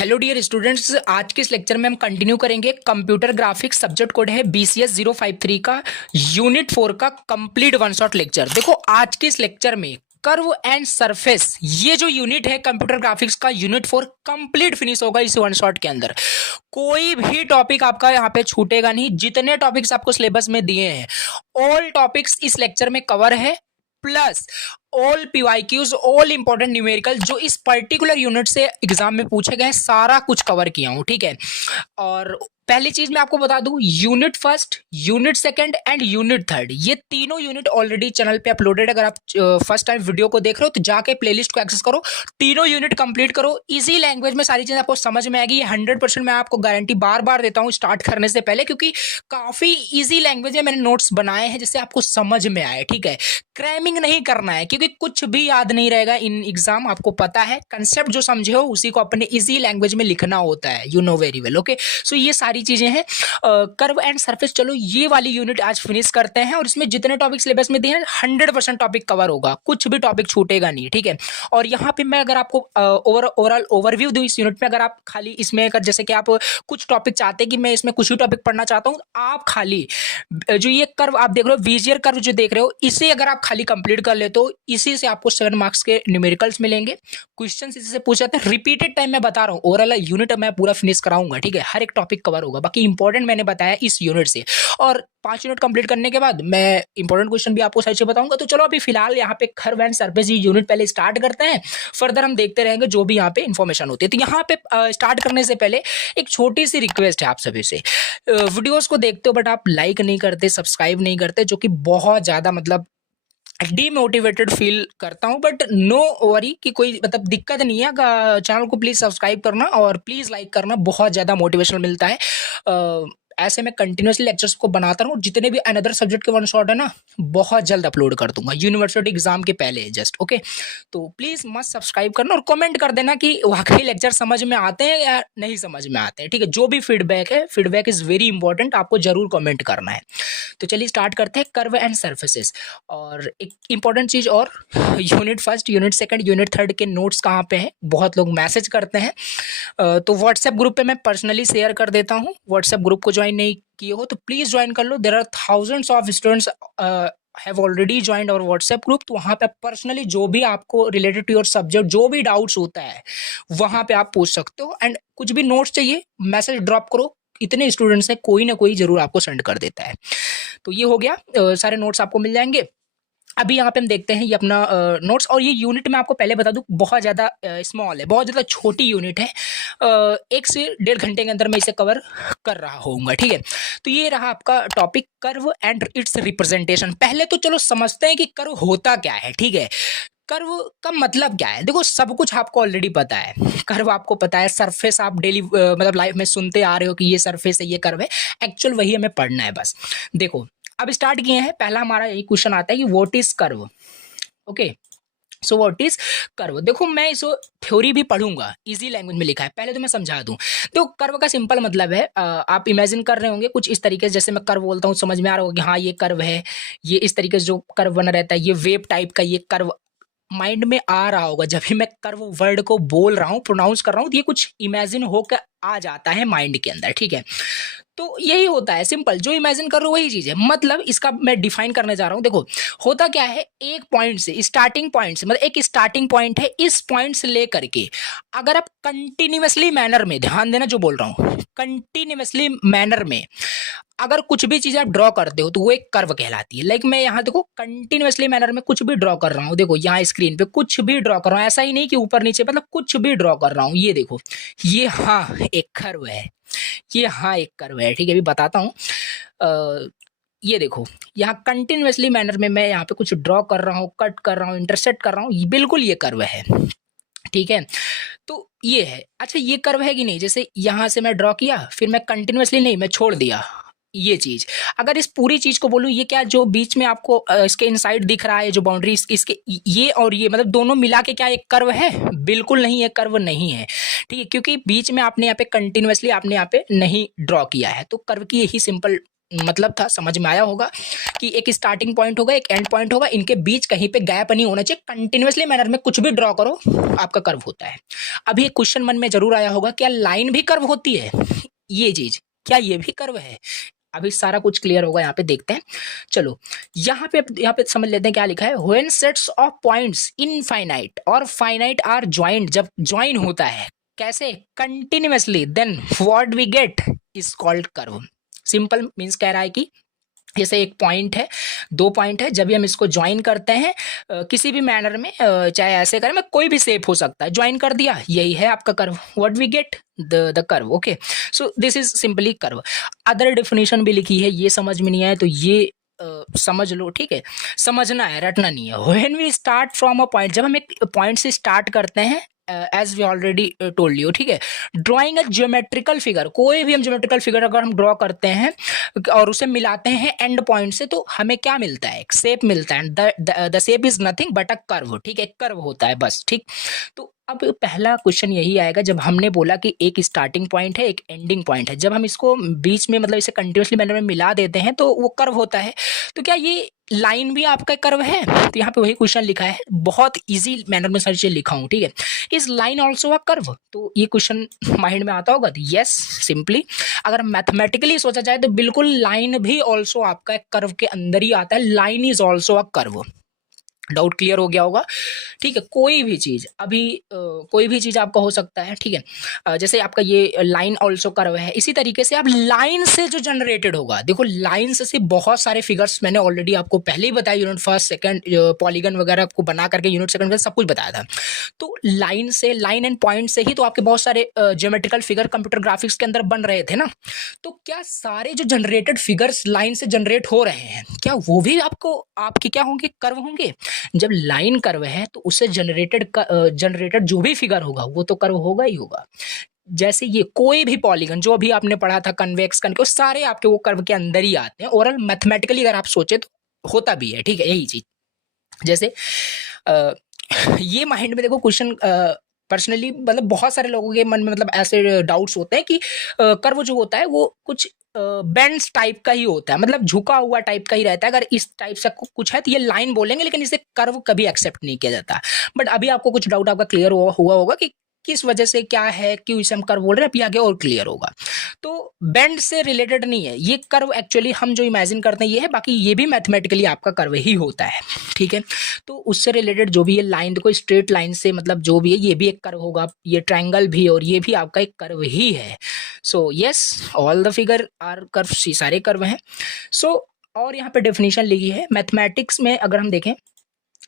Hello dear students, आज के इस लेक्चर में हम कंटिन्यू करेंगे। कंप्यूटर ग्राफिक्स सब्जेक्ट कोड है BCS 053 का यूनिट 4 का कंप्लीट वन शॉट लेक्चर। देखो आज के इस लेक्चर में कर्व एंड सरफेस, ये जो यूनिट है कंप्यूटर ग्राफिक्स का यूनिट 4 कंप्लीट फिनिश होगा इस वन शॉट के अंदर। कोई भी टॉपिक आपका यहाँ पे छूटेगा नहीं। जितने टॉपिक्स आपको सिलेबस में दिए हैं ऑल टॉपिक्स इस लेक्चर में कवर है, plus all PYQs, all important numerical जो इस पर्टिकुलर यूनिट से एग्जाम में पूछे गए सारा कुछ कवर किया हूं। ठीक है, और पहली चीज मैं आपको बता दूं, unit first, unit second and unit third, ये तीनों यूनिट ऑलरेडी चैनल पे अपलोडेड। अगर आप फर्स्ट टाइम वीडियो को देख रहे हो तो जाके प्लेलिस्ट को एक्सेस करो, तीनों यूनिट कंप्लीट करो। इजी लैंग्वेज में सारी चीजें आपको समझ में आएगी। 100% मैं आपको गारंटी बार बार देता हूँ स्टार्ट करने से पहले, क्योंकि काफी ईजी लैंग्वेज में मैंने नोट्स बनाए हैं जिससे आपको समझ में आए। ठीक है, क्रैमिंग नहीं करना है क्योंकि कुछ भी याद नहीं रहेगा इन एग्जाम। आपको पता है कंसेप्ट जो समझे हो उसी को अपने इजी लैंग्वेज में लिखना होता है, you know very well. Okay, so ये सारी चीजें हैं। कर्व एंड सरफेस, चलो ये वाली यूनिट आज फिनिश करते हैं और इसमें जितने टॉपिक सिलेबस में दिए हैं 100% टॉपिक कवर होगा, कुछ भी टॉपिक छूटेगा नहीं। ठीक है, और यहाँ पे मैं अगर आपको ओवरऑल ओवरव्यू दूं इस यूनिट में, अगर आप खाली इसमें अगर जैसे कि आप कुछ टॉपिक चाहते हैं कि मैं इसमें कुछ ही टॉपिक पढ़ना चाहता हूँ, आप खाली जो ये कर्व आप देख रहे हो, विजियर कर्व जो देख रहे हो, इसे अगर आप खाली कंप्लीट कर ले तो इसी से आपको 7 मार्क्स के न्यूमेरिकल्स मिलेंगे। क्वेश्चंस इसी से पूछे जाते हैं। रिपीटेड टाइम मैं बता रहा हूँ, ओवरऑल यूनिट मैं पूरा फिनिश कराऊंगा। ठीक है, हर एक टॉपिक कवर होगा, बाकी इंपॉर्टेंट मैंने बताया इस यूनिट से। और 5 यूनिट कंप्लीट करने के बाद मैं इंपॉर्टेंट क्वेश्चन भी आपको साइड से बताऊंगा। तो चलो अभी फिलहाल यहाँ पे कर्व एंड सरफेस यूनिट पहले स्टार्ट करते हैं, फर्दर हम देखते रहेंगे जो भी यहाँ पे इन्फॉर्मेशन होती है। तो यहाँ पे स्टार्ट करने से पहले एक छोटी सी रिक्वेस्ट है आप सभी से। वीडियोस को देखते हो बट आप लाइक नहीं करते, सब्सक्राइब नहीं करते, जो कि बहुत ज्यादा मतलब डीमोटिवेटेड फील करता हूं। बट नो वरी कि कोई मतलब दिक्कत नहीं है। चैनल को प्लीज सब्सक्राइब करना और प्लीज लाइक करना, बहुत ज्यादा मोटिवेशन मिलता है। ऐसे मैं कंटिन्यूसली लेक्चर्स को बनाता रहूँ। जितने भी अनदर सब्जेक्ट के वन शॉट है ना, बहुत जल्द अपलोड कर दूंगा यूनिवर्सिटी एग्जाम के पहले जस्ट। ओके, तो प्लीज मस्त सब्सक्राइब करना और कमेंट कर देना कि वाकई लेक्चर समझ में आते हैं या नहीं समझ में आते हैं। ठीक है, जो भी फीडबैक है, फीडबैक इज वेरी इंपॉर्टेंट, आपको जरूर कमेंट करना है। तो चलिए स्टार्ट करते हैं कर्व एंड सर्फेसेस। और एक इंपॉर्टेंट चीज और, unit first, unit second, unit third के नोट्स कहाँ पे हैं? बहुत लोग मैसेज करते हैं, तो व्हाट्सएप ग्रुप पे मैं पर्सनली शेयर कर देता हूँ। व्हाट्सएप ग्रुप को ज्वाइन नहीं किए हो तो प्लीज ज्वाइन कर लो। There are thousands of students have already joined our WhatsApp group. तो वहाँ पे पर्सनली जो भी आपको रिलेटेड टू योर सब्जेक्ट जो भी डाउट्स होता है वहाँ पे आप पूछ सकते हो। एंड कुछ भी नोट्स चाहिए मैसेज ड्रॉप करो, इतने स्टूडेंट्स हैं, कोई ना कोई जरूर आपको सेंड कर देता है। तो ये हो गया, सारे नोट्स आपको मिल जाएंगे। अभी यहाँ पे हम देखते हैं ये अपना नोट्स। और ये यूनिट मैं आपको पहले बता दूं बहुत ज़्यादा स्मॉल है, बहुत ज़्यादा छोटी यूनिट है। 1 से 1.5 घंटे के अंदर मैं इसे कवर कर रहा होऊंगा। ठीक है, तो ये रहा आपका topic curve and its representation. पहले तो चलो समझते हैं कि कर्व होता क्या है। ठीक है, कर्व का मतलब क्या है? देखो सब कुछ आपको ऑलरेडी पता है। कर्व आपको पता है, सरफेस आप डेली मतलब लाइफ में सुनते आ रहे हो कि ये सरफेस है, ये कर्व है। एक्चुअल वही हमें पढ़ना है बस। देखो अब स्टार्ट किए हैं, पहला हमारा यही क्वेश्चन आता है कि what is curve. Okay, so what is curve. देखो मैं इसको थ्योरी भी पढ़ूंगा, इजी लैंग्वेज में लिखा है, पहले तो मैं समझा दूं। देखो कर्व का सिंपल मतलब है, आप इमेजिन कर रहे होंगे कुछ इस तरीके से, जैसे मैं कर्व बोलता हूँ समझ में आ रहा होगा कि हाँ ये कर्व है, ये इस तरीके से जो कर्व बना रहता है, ये वेव टाइप का ये कर्व माइंड में आ रहा होगा। जब भी मैं कर्व वर्ड को बोल रहा हूँ, प्रोनाउंस कर रहा हूँ, तो ये कुछ इमेजिन होकर आ जाता है माइंड के अंदर। ठीक है, तो यही होता है सिंपल, जो इमेजिन कर रहे हो वही चीज है। मतलब इसका मैं डिफाइन करने जा रहा हूं। देखो होता क्या है, एक पॉइंट से, स्टार्टिंग पॉइंट से, मतलब एक स्टार्टिंग पॉइंट है, इस पॉइंट से लेकर के अगर आप कंटिन्यूअसली मैनर में, ध्यान देना जो बोल रहा हूं, कंटिन्यूअसली मैनर में अगर कुछ भी चीज आप ड्रॉ करते हो तो वो एक कर्व कहलाती है। लाइक मैं यहाँ देखो कंटिन्यूअसली मैनर में कुछ भी ड्रॉ कर रहा हूँ, देखो यहाँ स्क्रीन पे कुछ भी ड्रॉ कर रहा हूँ, ऐसा ही नहीं कि ऊपर नीचे, मतलब कुछ भी ड्रॉ कर रहा हूँ। ये देखो, ये हाँ एक कर्व है, ये हाँ एक कर्व है। ठीक है, अभी बताता हूँ। ये देखो यहाँ कंटिन्यूअसली मैनर में मैं यहाँ पे कुछ ड्रॉ कर रहा हूँ, कट कर रहा हूँ, इंटरसेक्ट कर रहा हूँ, बिल्कुल ये कर्व है। ठीक है, तो ये है। अच्छा ये कर्व है कि नहीं? जैसे यहाँ से मैं ड्रॉ किया, फिर मैं कंटिन्यूअसली नहीं, मैं छोड़ दिया ये चीज। अगर इस पूरी चीज को बोलूं, ये क्या जो बीच में आपको इसके इनसाइड दिख रहा है, जो बाउंड्री इसके, ये और ये मतलब दोनों मिला के क्या एक कर्व है? बिल्कुल नहीं, एक कर्व नहीं है। ठीक है, क्योंकि बीच में आपने यहाँ पे कंटिन्यूअसली आपने यहाँ पे नहीं ड्रॉ किया है। तो कर्व की यही सिंपल मतलब था, समझ में आया होगा कि एक स्टार्टिंग पॉइंट होगा, एक एंड पॉइंट होगा, इनके बीच कहीं पे गैप नहीं होना चाहिए, कंटिन्यूअसली मैनर में कुछ भी ड्रॉ करो आपका कर्व होता है। अभी एक क्वेश्चन मन में जरूर आया होगा, क्या लाइन भी कर्व होती है? ये चीज, क्या ये भी कर्व है? अभी सारा कुछ क्लियर होगा, यहाँ पे देखते हैं। चलो यहाँ पे समझ लेते हैं क्या लिखा है। When sets of points infinite और फाइनाइट आर ज्वाइंट, जब ज्वाइन होता है कैसे? Continuously, then what we get is called curve. Simple means कह रहा है कि जैसे एक पॉइंट है, दो पॉइंट है, जब भी हम इसको ज्वाइन करते हैं किसी भी मैनर में, चाहे ऐसे करें, में कोई भी शेप हो सकता है, ज्वाइन कर दिया, यही है आपका curve. What we get the curve. Okay, so this is simply curve. Other definition भी लिखी है, ये समझ में नहीं आए तो ये समझ लो, ठीक है, समझना है, रटना नहीं है। When we start from a point, जब हम एक पॉइंट से स्टार्ट करते हैं, as we already told you, ठीक है, ड्रॉइंग अ ज्योमेट्रिकल फिगर, कोई भी हम ज्योमेट्रिकल फिगर अगर हम ड्रॉ करते हैं और उसे मिलाते हैं एंड पॉइंट से, तो हमें क्या मिलता है? एक शेप मिलता है। The shape is nothing but a curve, ठीक है, कर्व होता है बस, ठीक। तो अब पहला क्वेश्चन यही आएगा, जब हमने बोला कि एक स्टार्टिंग पॉइंट है, एक एंडिंग पॉइंट है, जब हम इसको बीच में मतलब इसे कंटिन्यूसली मैनर में मिला देते हैं तो वो कर्व होता है। तो क्या ये लाइन भी आपका कर्व है? तो यहाँ पे वही क्वेश्चन लिखा है, बहुत इजी मैनर में सर चीज लिखा हूँ, ठीक है। Is line also a curve? तो ये क्वेश्चन माइंड में आता होगा, यस, सिंपली अगर मैथमेटिकली सोचा जाए तो बिल्कुल लाइन भी ऑल्सो आपका एक कर्व के अंदर ही आता है। Line is also a curve. Doubt clear हो गया होगा, ठीक है। कोई भी चीज अभी कोई भी चीज आपका हो सकता है, ठीक है। जैसे आपका ये लाइन ऑल्सो कर्व है, इसी तरीके से आप लाइन से जो जनरेटेड होगा, देखो लाइन से बहुत सारे फिगर्स मैंने ऑलरेडी आपको पहले ही बताया, यूनिट फर्स्ट सेकंड पॉलीगन वगैरह को बना करके यूनिट सेकंड सब कुछ बताया था। तो लाइन से, लाइन एंड पॉइंट से ही तो आपके बहुत सारे ज्योमेट्रिकल फिगर कंप्यूटर ग्राफिक्स के अंदर बन रहे थे ना। तो क्या सारे जो जनरेटेड फिगर्स लाइन से जनरेट हो रहे हैं, क्या वो भी आपको आपके क्या होंगे? कर्व होंगे। जब लाइन कर्व है तो उससे जनरेटेड जो भी फिगर होगा वो तो कर्व होगा ही होगा। जैसे ये कोई भी पॉलीगन जो भी आपने पढ़ा था, कन्वेक्स, कनकेव, सारे आपके वो कर्व के अंदर ही आते हैं। ओरल मैथमेटिकली अगर आप सोचे तो होता भी है, ठीक है, यही चीज। जैसे ये माइंड में देखो क्वेश्चन, पर्सनली मतलब बहुत सारे लोगों के मन में मतलब ऐसे डाउट्स होते हैं कि कर्व जो होता है वो कुछ बेंड्स टाइप का ही होता है, मतलब झुका हुआ टाइप का ही रहता है। अगर इस टाइप से कुछ है तो ये लाइन बोलेंगे, लेकिन इसे कर्व कभी एक्सेप्ट नहीं किया जाता। बट अभी आपको कुछ डाउट आपका क्लियर हुआ होगा कि किस वजह से, क्या है, क्यों इसे हम कर्व बोल रहे हैं, अभी आगे और क्लियर होगा। तो बेंड से रिलेटेड नहीं है ये कर्व, एक्चुअली हम जो इमेजिन करते हैं ये है, बाकी ये भी मैथमेटिकली आपका कर्व ही होता है, ठीक है। तो उससे रिलेटेड जो भी ये लाइन, देखो स्ट्रेट लाइन से मतलब जो भी है ये भी एक कर्व होगा, ये ट्रायंगल भी, और ये भी आपका एक कर्व ही है। So yes, all the figure are curve, सारे कर्व हैं। सो और यहाँ पे डेफिनेशन लिखी है मैथमेटिक्स में, अगर हम देखें,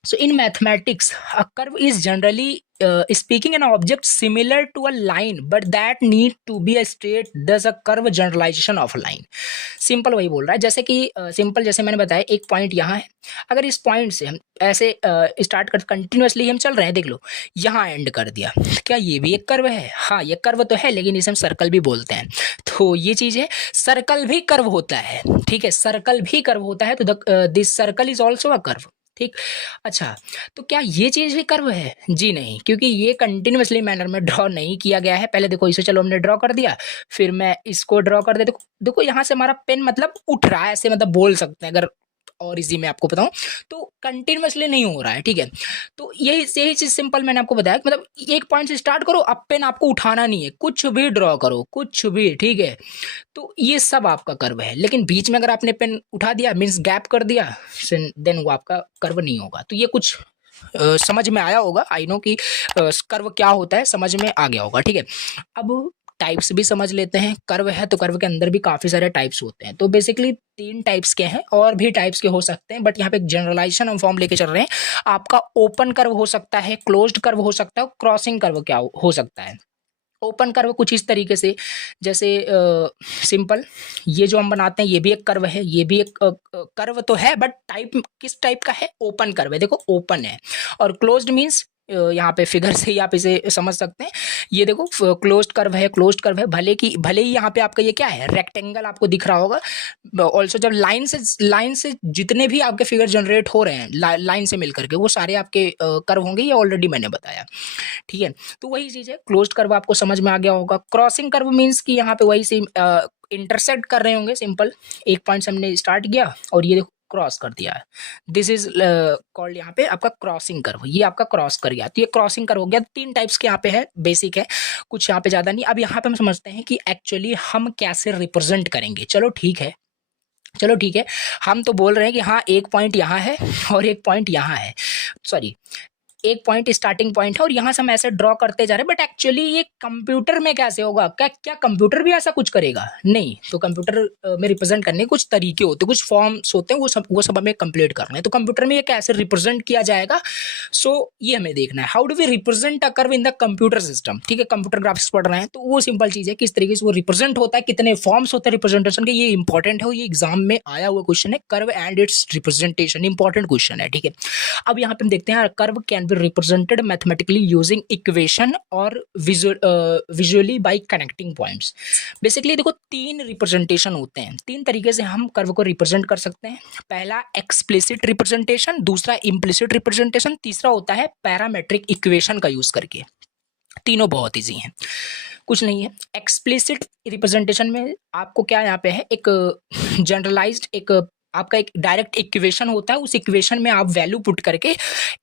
so in mathematics a curve is generally speaking an object similar to a line but that need to be a straight, thus a curve generalization of a line। Simple वही बोल रहा है, जैसे कि सिंपल जैसे मैंने बताया, एक पॉइंट यहाँ है, अगर इस पॉइंट से हम ऐसे स्टार्ट कर कंटिन्यूअसली हम चल रहे हैं, देख लो यहाँ एंड कर दिया, क्या ये भी एक कर्व है? हाँ, ये कर्व तो है, लेकिन इसे हम सर्कल भी बोलते हैं। तो ये चीज है, सर्कल भी कर्व होता है, ठीक है, सर्कल भी कर्व होता है। तो this circle is also a curve, ठीक। अच्छा, तो क्या ये चीज भी कर्व है? जी नहीं, क्योंकि ये कंटिन्यूअसली मैनर में ड्रॉ नहीं किया गया है। पहले देखो इसे, चलो हमने ड्रॉ कर दिया, फिर मैं इसको ड्रॉ कर दे, देखो यहाँ से हमारा पेन मतलब उठ रहा है, ऐसे मतलब बोल सकते हैं, अगर और इजी में आपको बताऊं तो कंटिन्यूअसली नहीं हो रहा है, ठीक है। तो यही चीज सिंपल मैंने आपको बताया, मतलब एक पॉइंट से स्टार्ट करो, अब पेन आपको उठाना नहीं है, कुछ भी ड्रॉ करो, कुछ भी, ठीक है। तो ये सब आपका कर्व है, लेकिन बीच में अगर आपने पेन उठा दिया, मीन्स गैप कर दिया, देन वो आपका कर्व नहीं होगा। तो ये कुछ समझ में आया होगा, आई नो कि कर्व क्या होता है, समझ में आ गया होगा, ठीक है। अब टाइप्स भी समझ लेते हैं। कर्व है तो कर्व के अंदर भी काफी सारे टाइप्स होते हैं। तो बेसिकली 3 टाइप्स के हैं, और भी टाइप्स के हो सकते हैं, बट यहाँ पे एक जनरलाइजेशन हम फॉर्म लेके चल रहे हैं। आपका ओपन कर्व हो सकता है, क्लोज्ड कर्व हो सकता है, क्रॉसिंग कर्व क्या हो सकता है। ओपन कर्व कुछ इस तरीके से, जैसे सिंपल ये जो हम बनाते हैं ये भी एक कर्व है, ये भी एक कर्व तो है, बट टाइप किस टाइप का है? ओपन कर्व है, देखो ओपन है। और क्लोज्ड मीन्स यहाँ पे फिगर से ही आप इसे समझ सकते हैं। ये देखो क्लोज्ड कर्व है, क्लोज्ड कर्व है, भले ही यहाँ पे आपका ये क्या है, रेक्टेंगल आपको दिख रहा होगा। ऑल्सो जब लाइन से जितने भी आपके फिगर जनरेट हो रहे हैं लाइन से मिल करके, वो सारे आपके कर्व होंगे, ये ऑलरेडी मैंने बताया, ठीक है। तो वही चीज़ है, क्लोज्ड कर्व आपको समझ में आ गया होगा। क्रॉसिंग कर्व मीन्स कि यहाँ पे वही सेम इंटरसेक्ट कर रहे होंगे, सिंपल एक पॉइंट से हमने स्टार्ट किया और ये देखो क्रॉस कर दिया है, दिस इज कॉल्ड यहाँ पे आपका क्रॉसिंग कर्व, ये आपका क्रॉस कर गया, तो ये क्रॉसिंग कर्व हो गया। 3 टाइप्स के यहाँ पे है, बेसिक है, कुछ यहाँ पे ज़्यादा नहीं। अब यहाँ पे हम समझते हैं कि एक्चुअली हम कैसे रिप्रेजेंट करेंगे। चलो ठीक है, हम तो बोल रहे हैं कि हाँ एक पॉइंट यहाँ है और एक पॉइंट यहाँ है, सॉरी एक पॉइंट स्टार्टिंग पॉइंट है और यहाँ से हम ऐसे ड्रॉ करते जा रहे हैं, बट एक्चुअली ये कंप्यूटर में कैसे होगा? क्या कंप्यूटर भी ऐसा कुछ करेगा? नहीं। तो कंप्यूटर में रिप्रेजेंट करने के कुछ तरीके होते हैं, कुछ फॉर्म्स होते हैं, वो सब हमें कंप्लीट करना है। तो कंप्यूटर में ये कैसे रिप्रेजेंट किया जाएगा, सो ये हमें देखना है। How do we represent a curve in the computer system? ठीक है, कंप्यूटर ग्राफिक्स पढ़ रहे हैं तो वो सिंपल चीज़ है, किस तरीके से वो रिप्रेजेंट होता है, कितने फॉर्म्स होते हैं रिप्रेजेंटेशन के, ये इंपॉर्टेंट है, ये एग्जाम में आया हुआ क्वेश्चन है, curve and its representation, important question है, ठीक है। अब यहाँ पे हम देखते हैं, curve can be represented mathematically using equation और visually by connecting points. Basically देखो 3 रिप्रेजेंटेशन होते हैं, 3 तरीके से हम कर्व को रिप्रेजेंट कर सकते हैं। पहला एक्सप्लिसिट रिप्रेजेंटेशन, दूसरा इम्प्लिसिट रिप्रेजेंटेशन, तीसरा होता है पैरामेट्रिक इक्वेशन का यूज करके। तीनों बहुत ईजी हैं, कुछ नहीं है। एक्सप्लिसिट रिप्रेजेंटेशन में आपको क्या यहाँ पे है, एक जनरलाइज्ड एक आपका एक डायरेक्ट इक्वेशन होता है, उस इक्वेशन में आप वैल्यू पुट करके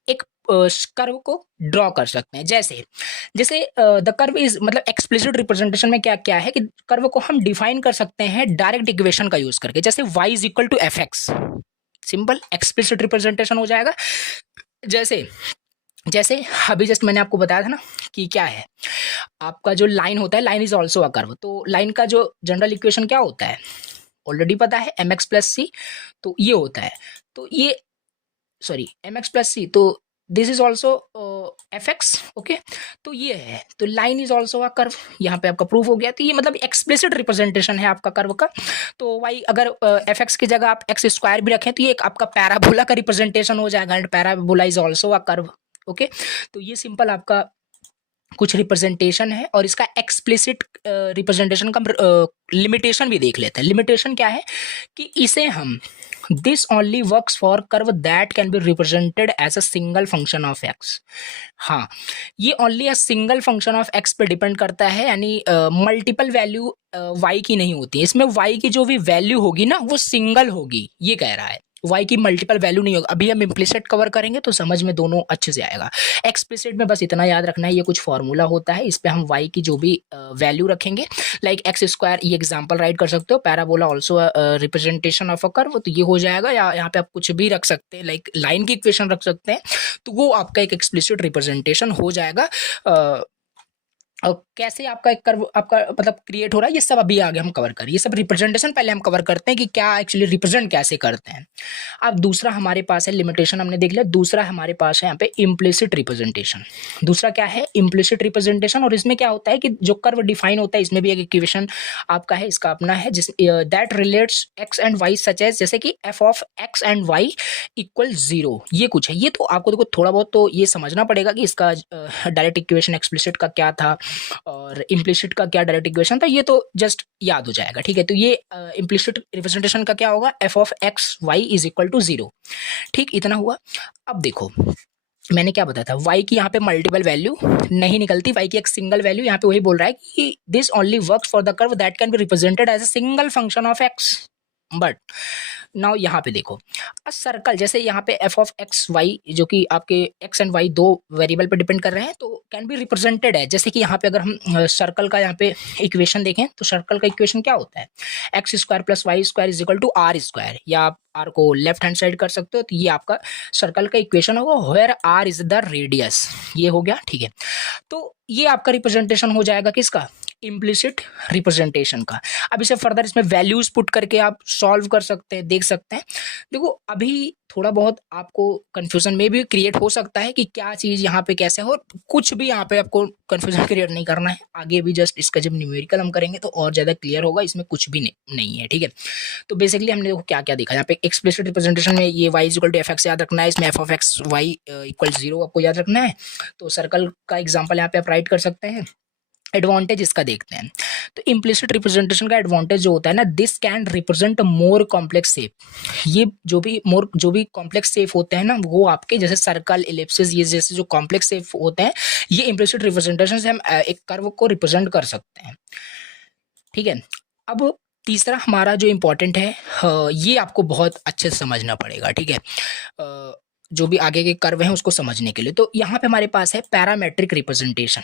एक कर्व को ड्रॉ कर सकते हैं। जैसे द कर्व इज, मतलब एक्सप्लिसिट रिप्रेजेंटेशन में क्या क्या है कि कर्व को हम डिफाइन कर सकते हैं डायरेक्ट इक्वेशन का यूज करके, जैसे y is equal to f x, simple explicit representation हो जाएगा। जैसे अभी जस्ट मैंने आपको बताया था ना कि क्या है, आपका जो लाइन होता है, line is also a curve, तो लाइन का जो जनरल इक्वेशन क्या होता है ऑलरेडी पता है, एम एक्स प्लस सी, तो ये होता है, तो ये sorry M x plus C, तो this is also F x, okay. तो ये है, तो line is also a curve, यहाँ पे आपका प्रूफ हो गया। तो ये मतलब एक्सप्लिसिट रिप्रेजेंटेशन है आपका कर्व का। तो वाई अगर एफ एक्स की जगह आप एक्स स्क्वायर भी रखें तो ये एक आपका पैराबोला का रिप्रेजेंटेशन हो जाएगा, and parabola is also a curve, okay. तो ये सिंपल आपका कुछ रिप्रेजेंटेशन है, और इसका एक्सप्लिसिट रिप्रेजेंटेशन का लिमिटेशन भी देख लेते हैं। लिमिटेशन क्या है कि इसे हम this only works for curve that can be represented as a single function of x. हाँ, ये only a single function of x पे डिपेंड करता है, यानी मल्टीपल वैल्यू वाई की नहीं होती है इसमें। वाई की जो भी वैल्यू होगी ना वो सिंगल होगी, ये कह रहा है, y की मल्टीपल वैल्यू नहीं होगा। अभी हम इम्प्लिसिट कवर करेंगे तो समझ में दोनों अच्छे से आएगा। एक्सप्लिसिट में बस इतना याद रखना है, ये कुछ फॉर्मूला होता है, इस पे हम y की जो भी वैल्यू रखेंगे, लाइक एक्स स्क्वायर, ये एग्जांपल राइट कर सकते हो, parabola also representation of a curve, तो ये हो जाएगा। या यहाँ पे आप कुछ भी रख सकते हैं, लाइक लाइन की इक्वेशन रख सकते हैं, तो वो आपका एक एक्सप्लिसिट रिप्रेजेंटेशन हो जाएगा। और कैसे आपका एक कर्व आपका मतलब क्रिएट हो रहा है, ये सब अभी आगे हम कवर करें। ये सब रिप्रेजेंटेशन पहले हम कवर करते हैं कि क्या एक्चुअली रिप्रेजेंट कैसे करते हैं। अब दूसरा हमारे पास है, लिमिटेशन हमने देख लिया, दूसरा हमारे पास है यहाँ पे इम्प्लिसिट रिप्रेजेंटेशन। दूसरा क्या है, इम्प्लिसिट रिप्रेजेंटेशन, और इसमें क्या होता है कि जो कर्व डिफाइन होता है, इसमें भी एक इक्वेशन आपका है, इसका अपना है, जिस that relates x and y such as, जैसे कि f of x and y equal 0, ये कुछ है। ये तो आपको देखो थोड़ा बहुत तो ये समझना पड़ेगा कि इसका डायरेक्ट इक्वेशन एक्सप्लिसिट का क्या था और इम्प्लिसिट का क्या डायरेक्ट इक्वेशन था, ये तो जस्ट याद हो जाएगा, ठीक है। तो ये इम्प्लिसिट रिप्रेजेंटेशन का क्या होगा, f of x y is equal to 0, ठीक, इतना हुआ। अब देखो मैंने क्या बताया था, y की यहाँ पे मल्टीपल वैल्यू नहीं निकलती, y की एक सिंगल वैल्यू, यहाँ पे वही बोल रहा है कि this only works for the curve that can be represented as a single function of x। But now यहाँ पे देखो, अ सर्कल, जैसे यहाँ पे एफ ऑफ एक्स वाई जो कि आपके एक्स एंड वाई दो वेरिएबल पे डिपेंड कर रहे हैं, तो कैन बी रिप्रेजेंटेड है, जैसे कि यहाँ पे अगर हम सर्कल का यहाँ पे इक्वेशन देखें तो सर्कल का इक्वेशन क्या होता है, x square plus y square is equal to r square, या आप आर को लेफ्ट हैंड साइड कर सकते हो, तो ये आपका सर्कल का इक्वेशन होगा, where r is the radius, ये हो गया, ठीक है। तो ये आपका रिप्रेजेंटेशन हो जाएगा किसका, इम्प्लिसिट रिप्रेजेंटेशन का। अब इसे फर्दर इसमें वैल्यूज पुट करके आप सॉल्व कर सकते हैं, देख सकते हैं। देखो अभी थोड़ा बहुत आपको कंफ्यूजन में भी क्रिएट हो सकता है कि क्या चीज़ यहाँ पे कैसे हो, कुछ भी यहाँ पे आपको कंफ्यूजन क्रिएट नहीं करना है। आगे भी जस्ट इसका जब न्यूमेरिकल हम करेंगे तो और ज़्यादा क्लियर होगा, इसमें कुछ भी नहीं है, ठीक है। तो बेसिकली हमने देखो क्या क्या देखा यहाँ पे। एक्सप्लिसिट रिप्रेजेंटेशन में ये y equal to f x याद रखना है, इसमें f of x y equal 0 आपको याद रखना है। तो सर्कल का एग्जाम्पल यहाँ पे आप राइट कर सकते हैं। एडवांटेज इसका देखते हैं। तो इम्प्लिसिट रिप्रेजेंटेशन का एडवांटेज जो होता है ना, this can represent more complex shape. ये जो भी कॉम्प्लेक्स शेप होते हैं ना, वो आपके जैसे सर्कल, इलिप्सिस, ये जैसे जो कॉम्प्लेक्स शेप होते हैं, ये इम्प्लिसिट रिप्रेजेंटेशन से हम एक कर्व को रिप्रेजेंट कर सकते हैं, ठीक है। अब तीसरा हमारा जो इम्पोर्टेंट है, ये आपको बहुत अच्छे से समझना पड़ेगा, ठीक है, जो भी आगे के कर्व हैं उसको समझने के लिए। तो यहाँ पे हमारे पास है पैरामेट्रिक रिप्रेजेंटेशन।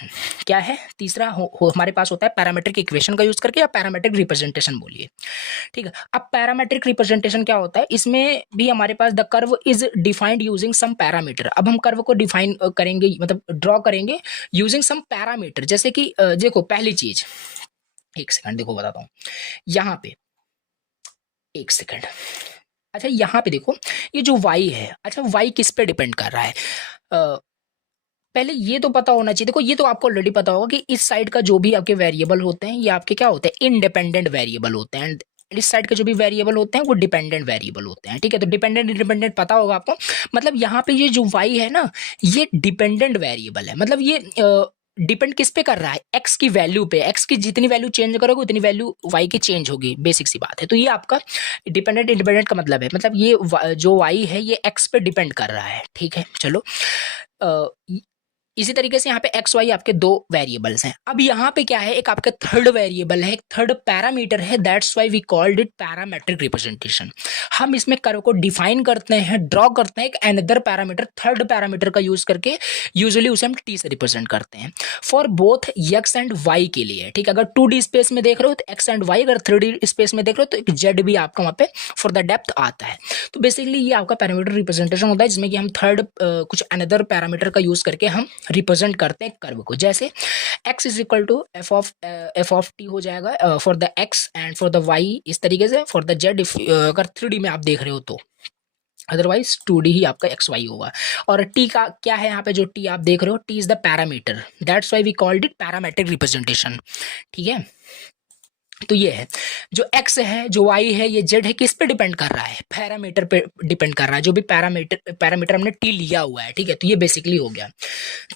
क्या है तीसरा हमारे पास होता है पैरामेट्रिक इक्वेशन का यूज करके, या पैरामेट्रिक रिप्रेजेंटेशन बोलिए, ठीक है। अब पैरामेट्रिक रिप्रेजेंटेशन क्या होता है, इसमें भी हमारे पास the curve is defined using some parameter. अब हम कर्व को डिफाइन करेंगे, मतलब ड्रॉ करेंगे यूजिंग सम पैरामीटर। जैसे कि देखो पहली चीज, एक सेकंड देखो बताता हूँ यहाँ पे, एक सेकंड। अच्छा यहाँ पे देखो ये जो y है, अच्छा y किस पे डिपेंड कर रहा है, पहले ये तो पता होना चाहिए। देखो ये तो आपको ऑलरेडी पता होगा कि इस साइड का जो भी आपके वेरिएबल होते हैं ये आपके क्या होते हैं, इंडिपेंडेंट वेरिएबल होते हैं। इस साइड के जो भी वेरिएबल होते हैं वो डिपेंडेंट वेरिएबल होते हैं, ठीक है। तो डिपेंडेंट इंडिपेंडेंट पता होगा आपको। मतलब यहाँ पे ये जो y है ना, ये डिपेंडेंट वेरिएबल है। मतलब ये डिपेंड किस पे कर रहा है, x की वैल्यू पे। x की जितनी वैल्यू चेंज करोगे उतनी वैल्यू y की चेंज होगी, बेसिक सी बात है। तो ये आपका डिपेंडेंट इंडिपेंडेंट का मतलब है, मतलब ये जो y है ये x पे डिपेंड कर रहा है, ठीक है। चलो इसी तरीके से यहाँ पे एक्स वाई आपके दो वेरिएबल्स हैं। अब यहाँ पे क्या है, एक आपका थर्ड वेरिएबल है, एक थर्ड पैरामीटर है, that's why we called it parametric representation. हम इसमें कर्व को डिफाइन करते हैं, ड्रॉ करते हैं एक अनदर पैरामीटर, थर्ड पैरामीटर का यूज करके। यूजुअली उसे हम टी से रिप्रेजेंट करते हैं for both x and y के लिए, ठीक है। अगर 2D स्पेस में देख रहे हो तो एक्स एंड वाई, अगर 3D स्पेस में देख रहे हो तो एक जेड भी आपका वहाँ पे फॉर द डेप्थ आता है। तो बेसिकली ये आपका पैरामीटर रिप्रेजेंटेशन होता है, जिसमें कि हम थर्ड कुछ अनदर पैरामीटर का यूज करके हम रिप्रेजेंट करते हैं कर्व को। जैसे x is equal to f of t हो जाएगा for the x and for the y इस तरीके से, फॉर द z अगर 3D में आप देख रहे हो तो, अदरवाइज 2D ही आपका एक्स वाई होगा। और t का क्या है, यहाँ पे जो t आप देख रहे हो, t is the parameter, that's why we called it parametric representation, ठीक है। तो ये है जो x है, जो y है, ये z है, किस पे डिपेंड कर रहा है, पैरामीटर पे डिपेंड कर रहा है, जो भी पैरामीटर हमने t लिया हुआ है, ठीक है। तो ये बेसिकली हो गया।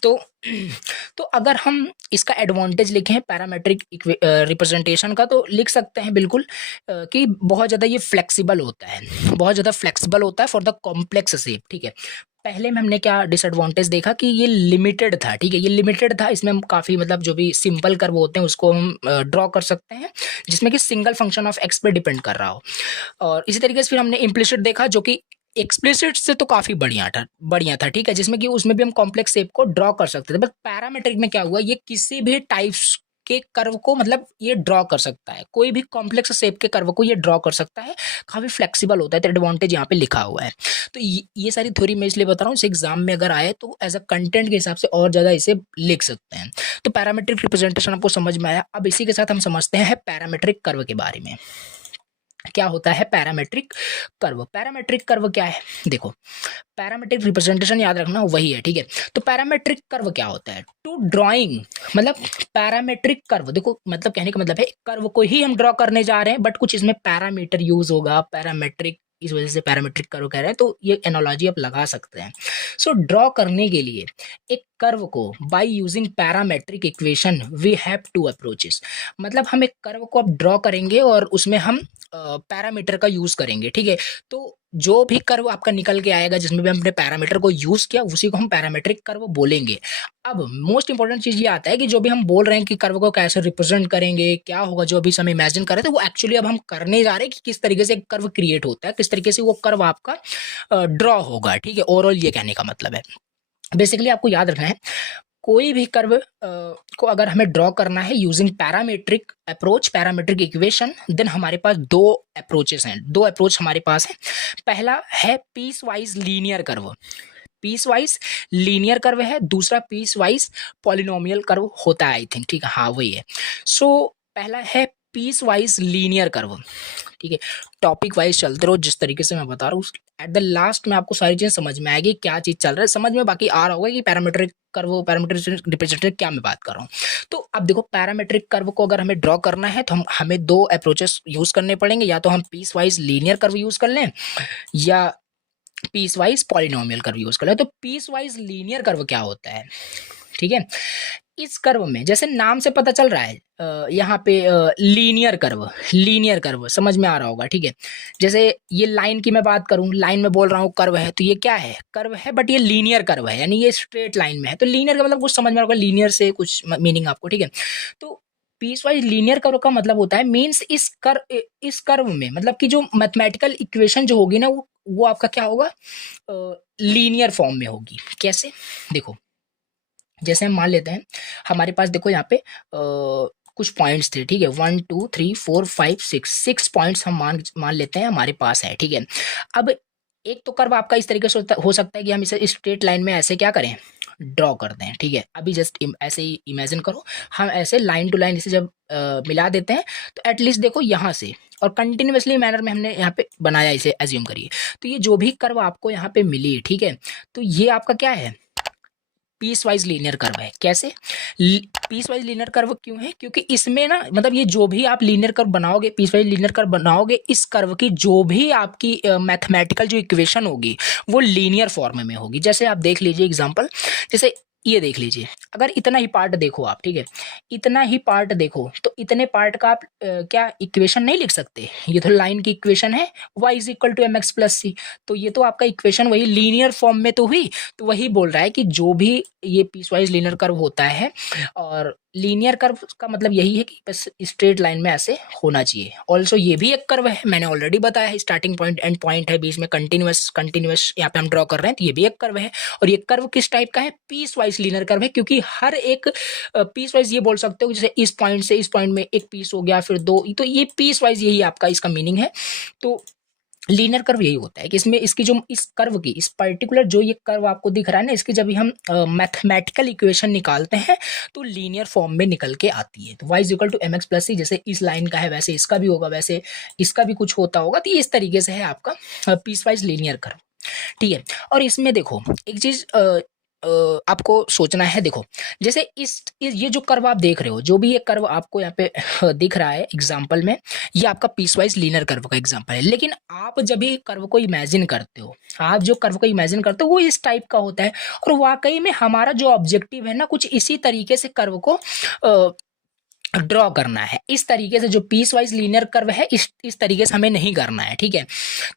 तो अगर हम इसका एडवांटेज लिखें पैरामेट्रिक रिप्रेजेंटेशन का, तो लिख सकते हैं बिल्कुल कि बहुत ज़्यादा ये फ्लेक्सिबल होता है, बहुत ज़्यादा फ्लेक्सिबल होता है फॉर द कॉम्प्लेक्स शेप, ठीक है। पहले में हमने क्या डिसएडवांटेज देखा कि ये लिमिटेड था, ठीक है, ये लिमिटेड था। इसमें हम काफ़ी मतलब जो भी सिंपल कर्व होते हैं उसको हम ड्रॉ कर सकते हैं, जिसमें कि सिंगल फंक्शन ऑफ एक्स पे डिपेंड कर रहा हो। और इसी तरीके से फिर हमने इम्प्लिसिट देखा, जो कि एक्सप्लिसिट से तो काफ़ी बढ़िया था, ठीक है, जिसमें कि उसमें भी हम कॉम्प्लेक्स शेप को ड्रॉ कर सकते थे। बट पैरामेट्रिक में क्या हुआ, ये किसी भी टाइप्स के कर्व को मतलब ये ड्रॉ कर सकता है, कोई भी कॉम्प्लेक्स शेप के कर्व को ये ड्रॉ कर सकता है, काफ़ी फ्लेक्सिबल होता है। तो एडवांटेज यहाँ पे लिखा हुआ है। तो ये सारी थ्योरी मैं इसलिए बता रहा हूँ, इस एग्जाम में अगर आए तो एज अ कंटेंट के हिसाब से और ज़्यादा इसे लिख सकते हैं। तो पैरामेट्रिक रिप्रेजेंटेशन आपको समझ में आया। अब इसी के साथ हम समझते हैं पैरामेट्रिक कर्व के बारे में। क्या होता है पैरामेट्रिक कर्व? पैरामेट्रिक कर्व क्या है, देखो पैरामेट्रिक रिप्रेजेंटेशन याद रखना वही है, ठीक है। तो पैरामेट्रिक कर्व क्या होता है, टू ड्राइंग, मतलब पैरामेट्रिक कर्व, देखो मतलब कहने का मतलब है कर्व को ही हम ड्रॉ करने जा रहे हैं, बट कुछ इसमें पैरामीटर यूज होगा, पैरामेट्रिक, इस वजह से पैरामेट्रिक कर्व कह रहे हैं। तो ये एनालॉजी आप लगा सकते हैं। सो ड्रॉ करने के लिए एक कर्व को by using parametric equation we have two approaches, मतलब हम एक कर्व को अब ड्रॉ करेंगे और उसमें हम पैरामीटर का यूज करेंगे, ठीक है। तो जो भी कर्व आपका निकल के आएगा जिसमें भी हमने पैरामीटर को यूज किया, उसी को हम पैरामेट्रिक कर्व बोलेंगे। अब मोस्ट इंपॉर्टेंट चीज ये आता है कि जो भी हम बोल रहे हैं कि कर्व को कैसे रिप्रेजेंट करेंगे, क्या होगा, जो अभी हम इमेजिन कर रहे थे वो एक्चुअली अब हम करने जा रहे हैं कि किस तरीके से एक कर्व क्रिएट होता है, किस तरीके से वो कर्व आपका ड्रॉ होगा, ठीक है। ओवरऑल ये कहने का मतलब है। बेसिकली आपको याद रखना है, कोई भी कर्व को अगर हमें ड्रॉ करना है using parametric approach, parametric equation, then हमारे पास दो अप्रोचेस हैं, दो अप्रोच हमारे पास है। पहला है piecewise linear curve, piecewise linear curve है, दूसरा पीस वाइज पॉलिनोमियल कर्व होता है आई थिंक, ठीक है, हाँ वही है। सो पहला है पीस वाइज लीनियर कर्व, ठीक है। टॉपिक वाइज चलते रहो, जिस तरीके से मैं बता रहा हूँ एट द लास्ट में आपको सारी चीजें समझ में आएगी, क्या चीज चल रहा है समझ में बाकी आ रहा होगा कि पैरामीट्रिक कर्व, पैरामीट्रिक रिप्रेजेंटेटिव क्या मैं बात कर रहा हूँ। तो अब देखो पैरामीट्रिक कर्व को अगर हमें ड्रॉ करना है तो हमें दो अप्रोचेस यूज करने पड़ेंगे, या तो हम piecewise linear curve use कर लें या piece wise polynomial curve use कर लें। तो पीस वाइज लीनियर कर्व क्या होता है, ठीक है। इस कर्व में जैसे नाम से पता चल रहा है यहाँ पे लीनियर कर्व समझ में आ रहा होगा, ठीक है। जैसे ये लाइन की मैं बात करूं, लाइन में बोल रहा हूँ कर्व है, तो ये क्या है, कर्व है, बट ये लीनियर कर्व है, यानी ये स्ट्रेट लाइन में है। तो लीनियर का मतलब कुछ समझ में आ रहा होगा, लीनियर से कुछ मीनिंग आपको, ठीक है। तो पीस वाइज लीनियर कर्व का मतलब होता है मीन्स इस कर्व में मतलब कि जो मैथमेटिकल इक्वेशन जो होगी ना वो आपका क्या होगा, लीनियर फॉर्म में होगी। कैसे, देखो जैसे हम मान लेते हैं हमारे पास देखो यहाँ पे कुछ पॉइंट्स थे, ठीक है, 1 2 3 4 5 6 पॉइंट्स हम मान लेते हैं हमारे पास है, ठीक है। अब एक तो कर्व आपका इस तरीके से हो सकता है कि हम इसे स्ट्रेट लाइन में ऐसे क्या करें, ड्रॉ कर दें, ठीक है। अभी जस्ट ऐसे ही इमेजिन करो, हम ऐसे लाइन टू लाइन इसे जब मिला देते हैं तो एटलीस्ट देखो यहाँ से और कंटिन्यूसली मैनर में हमने यहाँ पे बनाया, इसे एज्यूम करिए। तो ये जो भी कर्व आपको यहाँ पे मिली, ठीक है, तो ये आपका क्या है, पीस वाइज लीनियर कर्व है। कैसे पीस वाइज लीनियर कर्व क्यों है, क्योंकि इसमें ना मतलब ये जो भी आप लीनियर कर्व बनाओगे, पीस वाइज लीनियर कर्व बनाओगे, इस कर्व की जो भी आपकी मैथमेटिकल जो इक्वेशन होगी वो लीनियर फॉर्म में होगी। जैसे आप देख लीजिए एग्जांपल, जैसे ये देख लीजिए, अगर इतना ही पार्ट देखो आप, ठीक है, इतना ही पार्ट देखो तो इतने पार्ट का आप क्या इक्वेशन नहीं लिख सकते। ये तो लाइन की इक्वेशन है, y is equal to mx plus C, तो ये तो आपका इक्वेशन वही लीनियर फॉर्म में तो हुई। तो वही बोल रहा है कि जो भी ये पीस वाइज लीनियर कर्व होता है, और लीनियर कर्व का मतलब यही है कि बस स्ट्रेट लाइन में ऐसे होना चाहिए। ऑल्सो ये भी एक कर्व है, मैंने ऑलरेडी बताया है, स्टार्टिंग पॉइंट एंड पॉइंट है, बीच में कंटिन्यूअस यहाँ पे हम ड्रॉ कर रहे हैं, तो ये भी एक कर्व है। और ये कर्व किस टाइप का है, पीस वाइज लीनियर कर्व है, क्योंकि हर एक पीस वाइज ये बोल सकते हो जैसे इस पॉइंट से इस पॉइंट में एक पीस हो गया, फिर दो, तो ये पीस वाइज यही आपका इसका मीनिंग है। तो लीनियर कर्व यही होता है कि इसमें इसकी जो इस कर्व की इस पर्टिकुलर जो ये कर्व आपको दिख रहा है ना, इसकी जब भी हम मैथमेटिकल इक्वेशन निकालते हैं तो लीनियर फॉर्म में निकल के आती है। तो y is equal to mx plus C, जैसे इस लाइन का है वैसे इसका भी होगा, वैसे इसका भी कुछ होता होगा। तो ये इस तरीके से है आपका पीस वाइज लीनियर कर्व, ठीक है। और इसमें देखो एक चीज आपको सोचना है, देखो जैसे ये जो कर्व आप देख रहे हो, जो भी ये कर्व आपको यहाँ पे दिख रहा है एग्जाम्पल में, ये आपका पीसवाइज लीनियर कर्व का एग्जाम्पल है। लेकिन आप जब भी कर्व को इमेजिन करते हो, आप जो कर्व को इमेजिन करते हो वो इस टाइप का होता है। और वाकई में हमारा जो ऑब्जेक्टिव है ना, कुछ इसी तरीके से कर्व को ड्रॉ करना है। इस तरीके से जो पीस वाइज लीनियर कर्व है, इस तरीके से हमें नहीं करना है, ठीक है।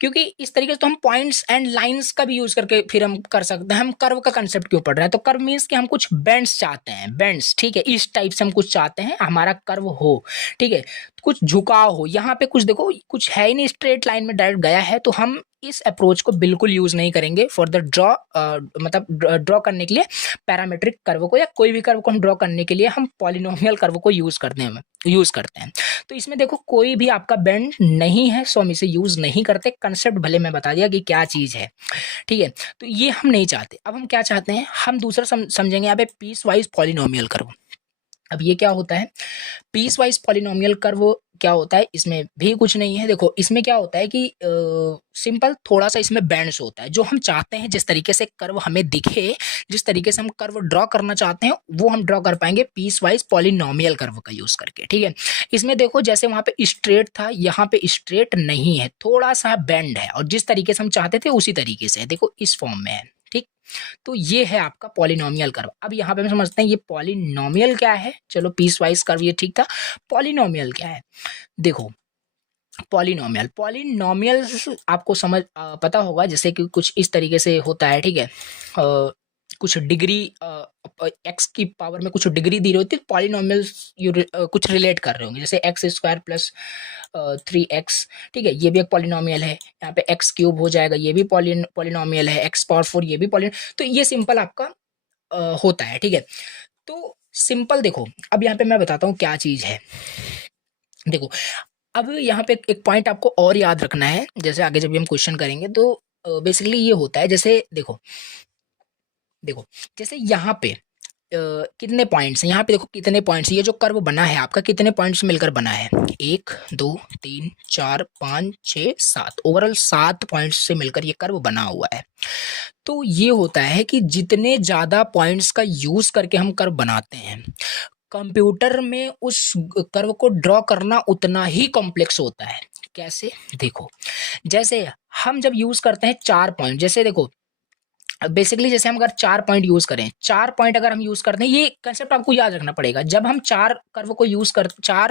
क्योंकि इस तरीके से तो हम पॉइंट्स एंड लाइंस का भी यूज करके फिर हम कर सकते हैं। हम कर्व का कंसेप्ट क्यों पढ़ रहे हैं, तो कर्व मीन्स कि हम कुछ बेंड्स चाहते हैं, बेंड्स, ठीक है, इस टाइप से हम कुछ चाहते हैं हमारा कर्व हो, ठीक है, कुछ झुकाव हो। यहाँ पे कुछ देखो, कुछ है ही नहीं, स्ट्रेट लाइन में डायरेक्ट गया है, तो हम इस अप्रोच को बिल्कुल यूज नहीं करेंगे फॉर द ड्रॉ, मतलब ड्रॉ करने के लिए पैरामीट्रिक कर्व को, या कोई भी कर्व को हम ड्रॉ करने के लिए हम पॉलिनोमियल कर्व को यूज करते हैं। तो इसमें देखो कोई भी आपका बेंड नहीं है, सो हम इसे यूज नहीं करते। कंसेप्ट भले मैं बता दिया कि क्या चीज है, ठीक है। तो ये हम नहीं चाहते। अब हम क्या चाहते हैं, हम दूसरा समझेंगे यहाँ पे पीस वाइज पॉलिनोमियल कर्व। अब ये क्या होता है, पीस वाइज पॉलिनोमियल कर्व क्या होता है, इसमें भी कुछ नहीं है। देखो इसमें क्या होता है कि सिंपल थोड़ा सा इसमें बैंड्स होता है, जो हम चाहते हैं जिस तरीके से कर्व हमें दिखे, जिस तरीके से हम कर्व ड्रॉ करना चाहते हैं, वो हम ड्रॉ कर पाएंगे पीस वाइज पॉलिनोमियल कर्व का यूज करके, ठीक है। इसमें देखो जैसे वहां पे स्ट्रेट था, यहाँ पे स्ट्रेट नहीं है, थोड़ा सा बेंड है, और जिस तरीके से हम चाहते थे उसी तरीके से देखो इस फॉर्म में है, ठीक। तो ये है आपका पॉलिनोमियल कर्व। अब यहाँ पे हम समझते हैं ये पॉलिनोमियल क्या है। चलो पीस वाइज कर्व ये ठीक था, पॉलिनोमियल क्या है। देखो पॉलिनोमियल आपको समझ पता होगा, जैसे कि कुछ इस तरीके से होता है, ठीक है। कुछ डिग्री एक्स की पावर में कुछ डिग्री दी होती है, पॉलिनोमियल कुछ रिलेट कर रहे होंगे, जैसे एक्स स्क्वायर प्लस 3x, ठीक है, ये भी एक पॉलिनोमियल है। यहाँ पे एक्स क्यूब हो जाएगा, ये भी पॉलिनोमियल है। एक्स पावर 4 ये भी तो ये सिंपल आपका होता है, ठीक है। तो सिंपल देखो, अब यहाँ पे मैं बताता हूँ क्या चीज है। देखो अब यहाँ पे एक पॉइंट आपको और याद रखना है, जैसे आगे जब भी हम क्वेश्चन करेंगे तो बेसिकली ये होता है, जैसे देखो देखो जैसे यहाँ पे कितने पॉइंट्स हैं, यहाँ पे देखो कितने पॉइंट्स, ये जो कर्व बना है आपका कितने पॉइंट्स मिलकर बना है, 1 2 3 4 5 6 7, ओवरऑल 7 पॉइंट्स से मिलकर ये कर्व बना हुआ है। तो ये होता है कि जितने ज़्यादा पॉइंट्स का यूज़ करके हम कर्व बनाते हैं, कंप्यूटर में उस कर्व को ड्रॉ करना उतना ही कॉम्प्लेक्स होता है। कैसे, देखो जैसे हम जब यूज़ करते हैं 4 पॉइंट, जैसे देखो बेसिकली जैसे हम अगर 4 पॉइंट यूज करें, 4 पॉइंट अगर हम यूज करते हैं, ये कंसेप्ट आपको याद रखना पड़ेगा। जब हम 4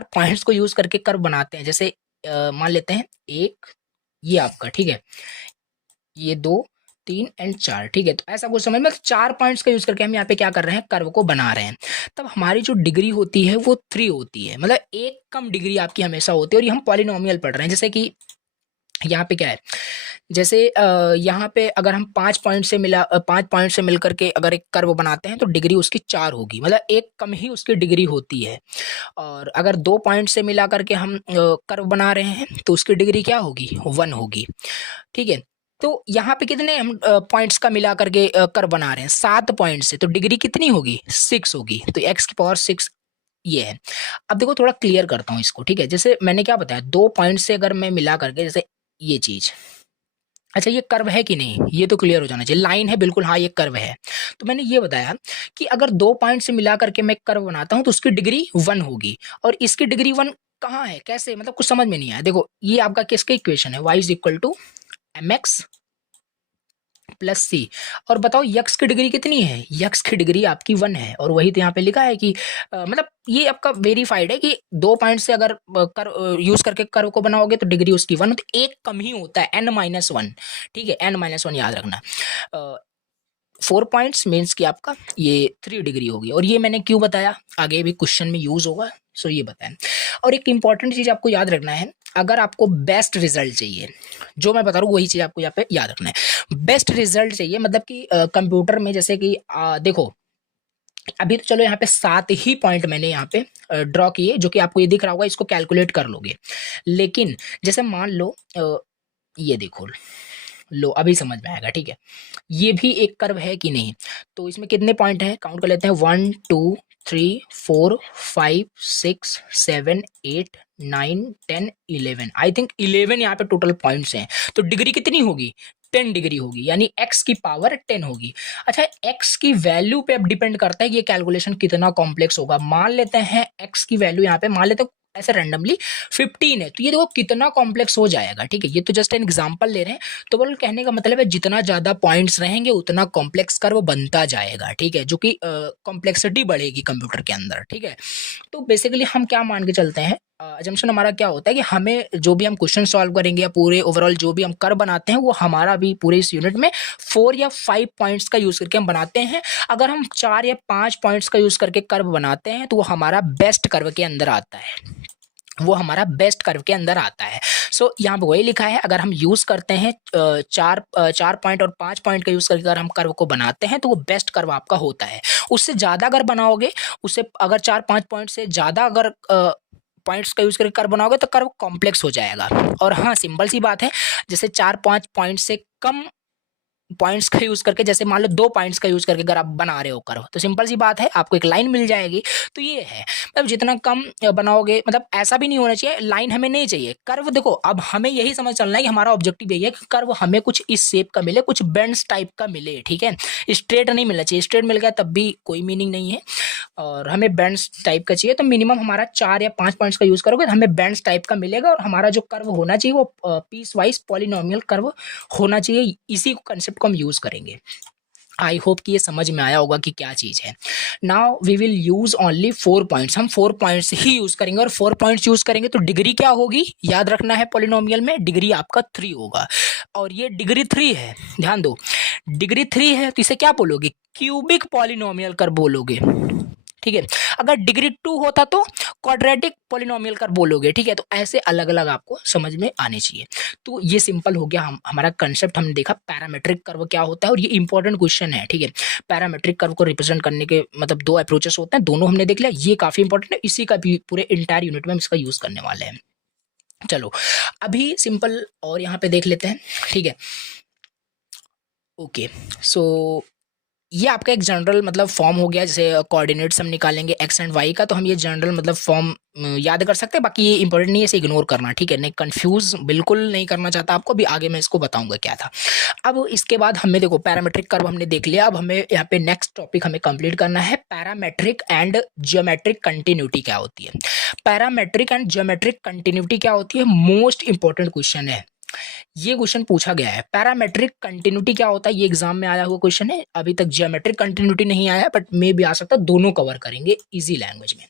पॉइंट्स को यूज करके कर्व बनाते हैं, जैसे मान लेते हैं एक ये आपका, ठीक है, ये 2 3 एंड 4, ठीक है, तो ऐसा कुछ समझ में 4 पॉइंट्स का यूज करके हम यहाँ पे क्या कर रहे हैं, कर्व को बना रहे हैं। तब हमारी जो डिग्री होती है वो 3 होती है, मतलब एक कम डिग्री आपकी हमेशा होती है। और ये हम पॉलिनोमियल पढ़ रहे हैं, जैसे कि यहाँ पे क्या है, जैसे यहाँ पे अगर हम 5 पॉइंट से मिल करके अगर एक कर्व बनाते हैं तो डिग्री उसकी 4 होगी, मतलब एक कम ही उसकी डिग्री होती है। और अगर 2 पॉइंट से मिला करके हम कर्व बना रहे हैं तो उसकी डिग्री क्या होगी, 1 होगी, ठीक है। तो यहाँ पे कितने हम पॉइंट्स का मिला करके कर्व बना रहे हैं, 7 पॉइंट से, तो डिग्री कितनी होगी, 6 होगी, तो x⁴ ये है। अब देखो थोड़ा क्लियर करता हूँ इसको, ठीक है। जैसे मैंने क्या बताया, 2 पॉइंट से अगर मैं मिला करके, जैसे ये चीज, अच्छा ये कर्व है कि नहीं, ये तो क्लियर हो जाना चाहिए, लाइन है बिल्कुल, हाँ ये कर्व है। तो मैंने ये बताया कि अगर 2 पॉइंट से मिला करके मैं कर्व बनाता हूँ तो उसकी डिग्री 1 होगी, और इसकी डिग्री 1 कहाँ है, कैसे, मतलब कुछ समझ में नहीं आया। देखो ये आपका किसका इक्वेशन है, y = mx प्लस सी, और बताओ यक्स की डिग्री कितनी है, यक्स की डिग्री आपकी 1 है, और वही तो यहाँ पे लिखा है कि मतलब ये आपका वेरीफाइड है कि 2 पॉइंट से अगर कर यूज करके कर्व को बनाओगे तो डिग्री उसकी 1, तो एक कम ही होता है, n-1, ठीक है, n-1 याद रखना। 4 पॉइंट्स मीन्स कि आपका ये 3 डिग्री होगी, और ये मैंने क्यों बताया, आगे भी क्वेश्चन में यूज होगा, सो ये बताएं। और एक इंपॉर्टेंट चीज आपको याद रखना है, अगर आपको बेस्ट रिजल्ट चाहिए, जो मैं बता रहा हूँ वही चीज आपको यहाँ पे याद रखना है। बेस्ट रिजल्ट चाहिए मतलब कि कंप्यूटर में, जैसे कि देखो अभी तो चलो यहाँ पे 7 ही पॉइंट मैंने यहाँ पे ड्रॉ किए, जो कि आपको ये दिख रहा होगा, इसको कैलकुलेट कर लोगे। लेकिन जैसे मान लो ये देखो, लो अभी समझ में आएगा, ठीक है। ये भी एक कर्व है कि नहीं, तो इसमें कितने पॉइंट हैं, काउंट कर लेते हैं, 1 2 3 4 5 6 7 8 9 10 11, आई थिंक 11 यहाँ पे टोटल पॉइंट्स हैं। तो डिग्री कितनी होगी, 10 डिग्री होगी, यानी x की पावर 10 होगी। अच्छा x की वैल्यू पे अब डिपेंड करता है कि ये कैलकुलेशन कितना कॉम्प्लेक्स होगा। मान लेते हैं x की वैल्यू यहाँ पे मान लेते हैं ऐसे रैंडमली 15 है, तो ये देखो कितना कॉम्प्लेक्स हो जाएगा, ठीक है। ये तो जस्ट एन एग्जांपल ले रहे हैं, तो बोल कहने का मतलब है जितना ज्यादा पॉइंट्स रहेंगे उतना कॉम्प्लेक्स कर्व बनता जाएगा, ठीक है, जो कि कॉम्प्लेक्सिटी बढ़ेगी कंप्यूटर के अंदर, ठीक है। तो बेसिकली हम क्या मान के चलते हैं, अजम्पशन हमारा क्या होता है कि हमें जो भी हम क्वेश्चन सॉल्व करेंगे या पूरे ओवरऑल जो भी हम कर्व बनाते हैं वो हमारा भी पूरे इस यूनिट में 4 या 5 पॉइंट्स का यूज करके हम बनाते हैं। अगर हम 4 या 5 पॉइंट्स का यूज करके कर्व बनाते हैं तो वो हमारा बेस्ट कर्व के अंदर आता है, वो हमारा बेस्ट कर्व के अंदर आता है। सो यहाँ पे वही लिखा है, अगर हम यूज करते हैं 4 पॉइंट और 5 पॉइंट का यूज करके अगर हम कर्व को बनाते हैं तो वो बेस्ट कर्व आपका होता है। उससे ज्यादा अगर बनाओगे, उससे अगर 4-5 पॉइंट से ज्यादा अगर पॉइंट्स का यूज करके कर्व बनाओगे तो कर्व कॉम्प्लेक्स हो जाएगा। और हाँ सिंपल सी बात है, जैसे 4-5 पॉइंट से कम पॉइंट्स का यूज करके, जैसे मान लो 2 पॉइंट्स का यूज करके अगर आप बना रहे हो कर्व, तो सिंपल सी बात है आपको एक लाइन मिल जाएगी। तो ये है, मतलब जितना कम बनाओगे, मतलब ऐसा भी नहीं होना चाहिए लाइन हमें नहीं चाहिए कर्व। देखो अब हमें यही समझ चलना है कि हमारा ऑब्जेक्टिव यही है कि कर्व हमें कुछ इस शेप का मिले, कुछ बेंड्स टाइप का मिले, ठीक है। स्ट्रेट नहीं मिलना चाहिए, स्ट्रेट मिल गया तब भी कोई मीनिंग नहीं है, और हमें बेंड्स टाइप का चाहिए। तो मिनिमम हमारा 4 या 5 पॉइंट्स का यूज करोगे तो हमें बेंड्स टाइप का मिलेगा, और हमारा जो कर्व होना चाहिए वो पीस वाइज पॉलिनोमियल कर्व होना चाहिए। इसी कंसेप्ट को हम यूज करेंगे। आई होप कि ये समझ में आया होगा कि क्या चीज है। Now we will use only 4 points, हम 4 पॉइंट्स ही यूज करेंगे, और 4 पॉइंट्स यूज करेंगे तो डिग्री क्या होगी, याद रखना है पॉलिनोमियल में डिग्री आपका 3 होगा, और ये डिग्री 3 है, ध्यान दो डिग्री 3 है, तो इसे क्या बोलोगे, क्यूबिक पॉलिनोमियल कर बोलोगे, ठीक है। अगर डिग्री 2 होता तो क्वाड्रेटिक पॉलिनोमियल कर बोलोगे, ठीक है। तो ऐसे अलग अलग आपको समझ में आने चाहिए। तो ये सिंपल हो गया, हमारा कंसेप्ट हमने देखा पैरामेट्रिक कर्व क्या होता है, और ये इंपॉर्टेंट क्वेश्चन है, ठीक है। पैरामेट्रिक कर्व को रिप्रेजेंट करने के मतलब 2 अप्रोचेस होते हैं, दोनों हमने देख लिया, ये काफी इंपॉर्टेंट है, इसी का भी पूरे इंटायर यूनिट में हम इसका यूज करने वाले हैं। चलो अभी सिंपल और यहाँ पे देख लेते हैं, ठीक है। ओके सो ये आपका एक जनरल मतलब फॉर्म हो गया, जैसे कोऑर्डिनेट्स हम निकालेंगे एक्स एंड वाई का, तो हम ये जनरल मतलब फॉर्म याद कर सकते हैं। बाकी ये इंपॉर्टेंट नहीं है, इसे इग्नोर करना, ठीक है। नहीं, कंफ्यूज बिल्कुल नहीं करना चाहता आपको, अभी आगे मैं इसको बताऊंगा क्या था। अब इसके बाद हमें देखो पैरामेट्रिक कर्व हमने देख लिया, अब हमें यहाँ पे नेक्स्ट टॉपिक हमें कंप्लीट करना है, पैरामेट्रिक एंड जियोमेट्रिक कंटिन्यूटी क्या होती है। पैरामेट्रिक एंड जियोमेट्रिक कंटिन्यूटी क्या होती है, मोस्ट इंपॉर्टेंट क्वेश्चन है। ये क्वेश्चन पूछा गया है, पैरामेट्रिक कंटिन्यूटी क्या होता है, ये एग्जाम में आया हुआ क्वेश्चन है। अभी तक जियोमेट्रिक कंटिन्यूटी नहीं आया, बट मे भी आ सकता है, दोनों कवर करेंगे इजी लैंग्वेज में।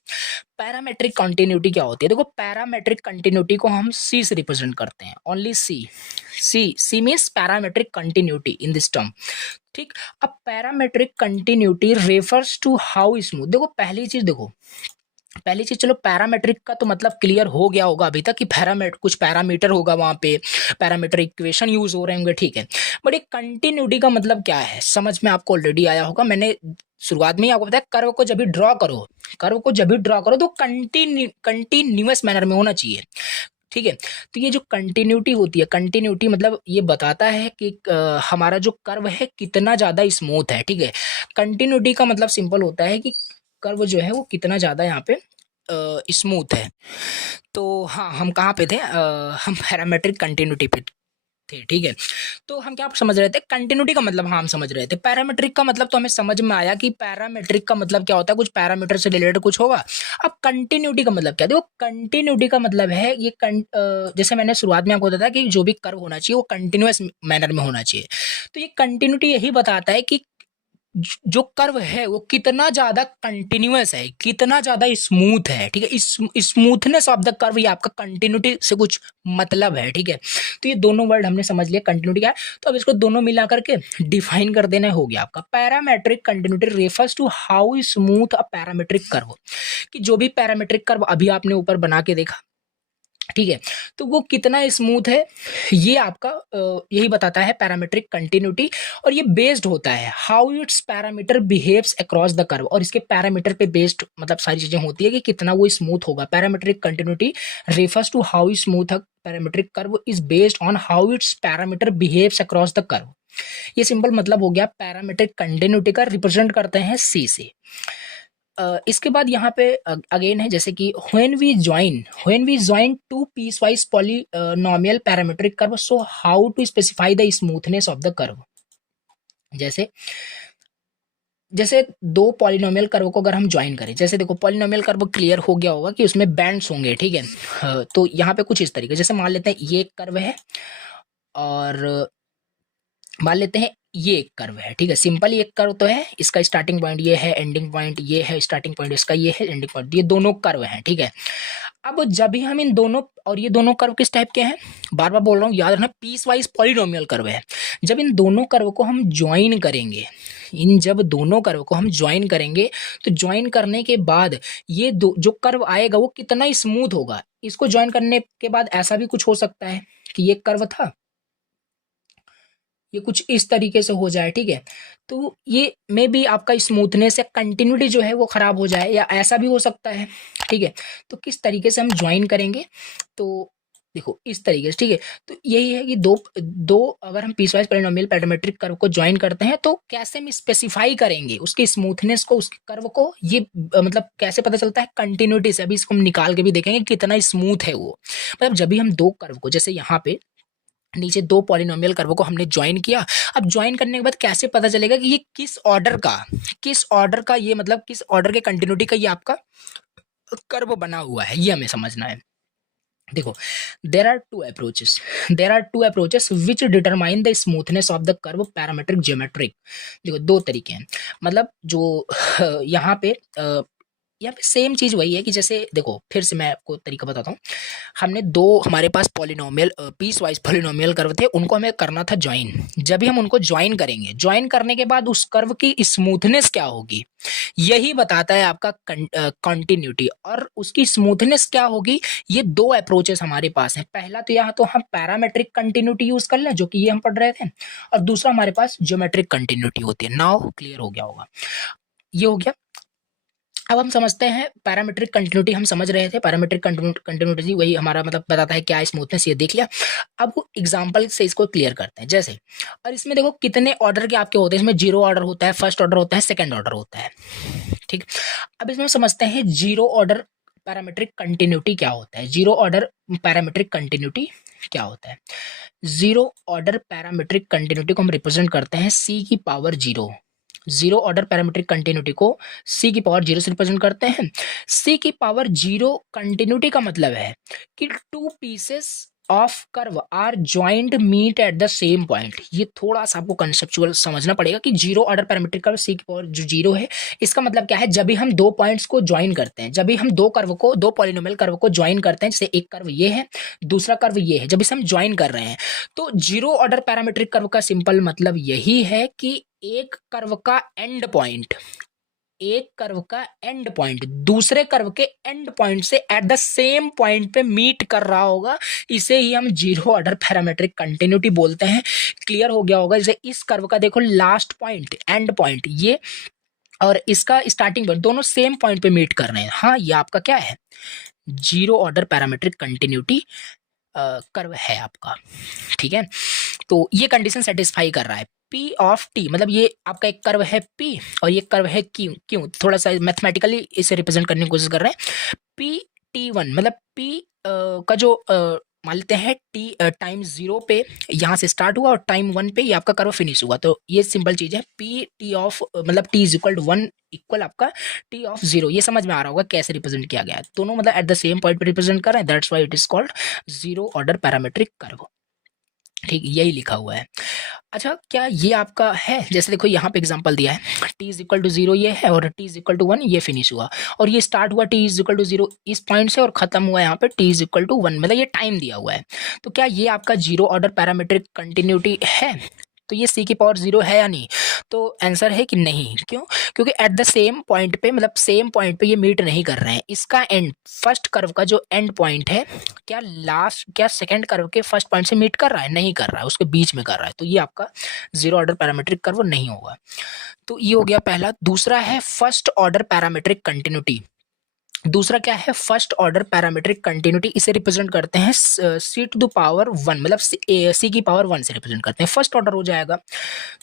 पैरामेट्रिक कंटिन्यूटी क्या होती है, देखो पैरामेट्रिक कंटिन्यूटी को हम सी से रिप्रेजेंट करते हैं, only C. C means parametric continuity in this term, ठीक। अब parametric continuity refers to how smooth, देखो पहली चीज चलो पैरामेट्रिक का तो मतलब क्लियर हो गया होगा अभी तक कि कुछ पैरामीटर होगा वहां पे, पैरामीटर इक्वेशन यूज हो रहे होंगे, ठीक है। बट एक कंटिन्यूटी का मतलब क्या है समझ में आपको ऑलरेडी आया होगा, मैंने शुरुआत में ही आपको बताया, कर्व को जब भी ड्रॉ करो तो कंटिन्यूअस मैनर में होना चाहिए, ठीक है। तो ये जो कंटिन्यूटी होती है, कंटिन्यूटी मतलब ये बताता है कि हमारा जो कर्व है कितना ज्यादा स्मूथ है, ठीक है। कंटिन्यूटी का मतलब सिंपल होता है कि कर्व जो है वो कितना ज्यादा यहाँ पे स्मूथ है। तो हाँ, हम कहाँ पे थे, हम पैरामेट्रिक कंटिन्यूटी पे थे, ठीक है। तो हम क्या समझ रहे थे, कंटिन्यूटी का मतलब, हाँ हम समझ रहे थे। पैरामेट्रिक का मतलब तो हमें समझ में आया कि पैरामेट्रिक का मतलब क्या होता है, कुछ पैरामीटर से रिलेटेड कुछ होगा। अब कंटिन्यूटी का मतलब क्या, देखो कंटिन्यूटी का मतलब है ये जैसे मैंने शुरुआत में आपको बताया कि जो भी कर्व होना चाहिए वो कंटिन्यूअस मैनर में होना चाहिए। तो ये कंटिन्यूटी यही बताता है कि जो कर्व है वो कितना ज्यादा कंटिन्यूअस है, कितना ज्यादा स्मूथ है, ठीक है। स्मूथनेस ऑफ द कर्व, ये आपका कंटिन्यूटी से कुछ मतलब है, ठीक है। तो ये दोनों वर्ड हमने समझ लिया कंटिन्यूटी क्या है, तो अब इसको दोनों मिला करके डिफाइन कर देना हो गया आपका। Parametric continuity refers to how smooth a parametric curve, कि जो भी पैरामेट्रिक कर्व अभी आपने ऊपर बना के देखा, ठीक है, तो वो कितना स्मूथ है, ये आपका यही बताता है पैरामेट्रिक कंटिन्यूटी। और ये बेस्ड होता है how its parameter behaves across the curve, और इसके पैरामीटर पे बेस्ड मतलब सारी चीजें होती है कि कितना वो स्मूथ होगा। Parametric continuity refers to how smooth a parametric curve is based on how its parameter behaves across the curve. ये सिंपल मतलब हो गया, पैरामेट्रिक कंटिन्यूटी का रिप्रेजेंट करते हैं सी से। इसके बाद यहाँ पे अगेन है, जैसे कि when we join two piecewise polynomial parametric curve, so how to specify the smoothness of the curve। जैसे दो पॉलिनोमियल कर्व को अगर हम ज्वाइन करें, जैसे देखो पॉलिनोमियल कर्व क्लियर हो गया होगा कि उसमें बैंड्स होंगे, ठीक है। तो यहाँ पे कुछ इस तरीके, जैसे मान लेते हैं ये एक कर्व है और मान लेते हैं ये एक कर्व है, ठीक है। सिंपल एक कर्व तो है, इसका स्टार्टिंग पॉइंट ये है, एंडिंग पॉइंट ये है, स्टार्टिंग पॉइंट इसका ये है, एंडिंग पॉइंट, ये दोनों कर्व हैं, ठीक है। अब जब भी हम इन दोनों, और ये दोनों कर्व किस टाइप के हैं, बार बार बोल रहा हूँ याद रखना, पीस वाइज पॉलिनोमियल कर्व है। जब इन दोनों कर्व को हम ज्वाइन करेंगे, जब दोनों कर्व को हम ज्वाइन करेंगे, तो ज्वाइन करने के बाद ये जो कर्व आएगा वो कितना स्मूथ होगा। इसको ज्वाइन करने के बाद ऐसा भी कुछ हो सकता है कि ये कर्व था, ये कुछ इस तरीके से हो जाए, ठीक है। तो ये मे भी आपका स्मूथनेस या कंटिन्यूटी जो है वो खराब हो जाए, या ऐसा भी हो सकता है, ठीक है। तो किस तरीके से हम ज्वाइन करेंगे, तो देखो इस तरीके से, ठीक है। तो यही है कि दो अगर हम पीसवाइज पॉलिनोमियल पैरामेट्रिक कर्व को ज्वाइन करते हैं तो कैसे हम स्पेसिफाई करेंगे उसकी स्मूथनेस को, उसके कर्व को, ये मतलब कैसे पता चलता है, कंटिन्यूटी से। अभी इसको हम निकाल के भी देखेंगे कितना स्मूथ है वो। मतलब जब भी हम दो कर्व को, जैसे यहाँ पे नीचे दो पॉलिनोमियल कर्व को हमने ज्वाइन किया, अब ज्वाइन करने के बाद कैसे पता चलेगा कि ये किस ऑर्डर का ये मतलब किस ऑर्डर के कंटिन्यूटी का ये आपका कर्व बना हुआ है, ये हमें समझना है। देखो there are two approaches which determine the smoothness of the curve parametric geometric. देखो दो तरीके हैं, मतलब जो यहाँ पे सेम चीज वही है कि जैसे देखो फिर से मैं आपको तरीका बताता हूँ। हमने दो, हमारे पास polynomial piece wise polynomial curve थे, उनको हमें करना था ज्वाइन। जब भी हम उनको ज्वाइन करेंगे, ज्वाइन करने के बाद उस कर्व की स्मूथनेस क्या होगी, यही बताता है आपका कंटिन्यूटी। और उसकी स्मूथनेस क्या होगी, ये दो अप्रोचेस हमारे पास हैं। पहला तो यहाँ तो हम पैरामेट्रिक कंटिन्यूटी यूज कर लें, जो कि ये हम पढ़ रहे थे, और दूसरा हमारे पास ज्योमेट्रिक कंटिन्यूटी होती है। नाउ क्लियर हो गया होगा, ये हो गया। अब हम समझते हैं पैरामीट्रिक कंटिन्यूटी। हम समझ रहे थे पैरामीट्रिक कंटिन्यूटी वही हमारा मतलब बताता है क्या स्मूथनेस, ये देख लिया। अब एग्जांपल से इसको क्लियर करते हैं। जैसे और इसमें देखो कितने ऑर्डर के आपके होते हैं, इसमें जीरो ऑर्डर होता है, फर्स्ट ऑर्डर होता है, सेकंड ऑर्डर होता है, ठीक। अब इसमें समझते हैं जीरो ऑर्डर पैरामीट्रिक कंटिन्यूटी क्या होता है। जीरो ऑर्डर पैरामीट्रिक कंटिन्यूटी क्या होता है। जीरो ऑर्डर पैरामीट्रिक कंटिन्यूटी को हम रिप्रेजेंट करते हैं सी की power zero. Zero order parametric continuity को सी की पावर जीरो से रिप्रेजेंट करते हैं। सी की पावर जीरो कंटिन्यूटी का मतलब है कि two pieces of curve are joint meet at the same point. ये थोड़ा सा आपको कंसेप्चुअल समझना पड़ेगा कि zero order parametric curve C की पावर जो जीरो है, इसका मतलब क्या है, जब भी हम दो पॉइंट्स को ज्वाइन करते हैं, जब भी हम दो कर्व को, दो पॉलिनोमियल कर्व को ज्वाइन करते हैं, जैसे एक कर्व ये है, दूसरा कर्व ये है, जब इसे हम ज्वाइन कर रहे हैं तो जीरो ऑर्डर पैरामीट्रिक कर्व का सिंपल मतलब यही है कि एक कर्व का एंड पॉइंट, एक कर्व का एंड पॉइंट दूसरे कर्व के एंड पॉइंट से एट द सेम पॉइंट पे मीट कर रहा होगा, इसे ही हम जीरो ऑर्डर पैरामीट्रिक कंटिन्यूटी बोलते हैं। क्लियर हो गया होगा। जैसे इस कर्व का देखो लास्ट पॉइंट, एंड पॉइंट ये और इसका स्टार्टिंग पॉइंट दोनों सेम पॉइंट पे मीट कर रहे हैं। हाँ, ये आपका क्या है, zero order parametric continuity curve है आपका, ठीक है। तो ये कंडीशन सेटिस्फाई कर रहा है। P ऑफ T मतलब ये आपका एक कर्व है P और ये कर्व है Q। क्यों, थोड़ा सा मैथमेटिकली इसे रिप्रेजेंट करने की कोशिश कर रहे हैं। PT1 मतलब P का जो मान लेते हैं T टाइम 0 पे यहाँ से स्टार्ट हुआ और टाइम 1 पे ये आपका कर्व फिनिश हुआ। तो ये सिंपल चीज़ है। P T ऑफ मतलब T is equal to 1 equal आपका T ऑफ 0। ये समझ में आ रहा होगा कैसे रिप्रेजेंट किया गया है। दोनों मतलब एट द सेम पॉइंट पे रिप्रेजेंट कर रहे हैं, that's why it is called zero order parametric curve, ठीक, यही लिखा हुआ है। अच्छा, क्या ये आपका है, जैसे देखो यहाँ पे एग्जांपल दिया है t इज इक्वल टू 0 ये है और t इज इक्वल टू 1 ये फिनिश हुआ और ये स्टार्ट हुआ t इज इक्वल टू 0 इस पॉइंट से और खत्म हुआ यहाँ पे t इज इक्वल टू 1, मतलब ये टाइम दिया हुआ है। तो क्या ये आपका जीरो ऑर्डर पैरामीट्रिक कंटिन्यूटी है। तो ये c की पावर 0 है या नहीं, तो आंसर है कि नहीं। क्यों, क्योंकि एट द सेम पॉइंट पे मतलब सेम पॉइंट पे ये मीट नहीं कर रहे हैं। इसका एंड, फर्स्ट कर्व का जो एंड पॉइंट है, क्या लास्ट, क्या सेकंड कर्व के फर्स्ट पॉइंट से मीट कर रहा है, नहीं कर रहा है, उसके बीच में कर रहा है। तो ये आपका जीरो ऑर्डर पैरामीट्रिक कर्व नहीं होगा। तो ये हो गया पहला। दूसरा है फर्स्ट ऑर्डर पैरामीट्रिक कंटिन्यूटी। दूसरा क्या है, फर्स्ट ऑर्डर पैरामीट्रिक कंटिन्यूटी। इसे रिप्रेजेंट करते हैं सी टू द पावर 1 मतलब सी की पावर 1 से रिप्रेजेंट करते हैं, फर्स्ट ऑर्डर हो जाएगा।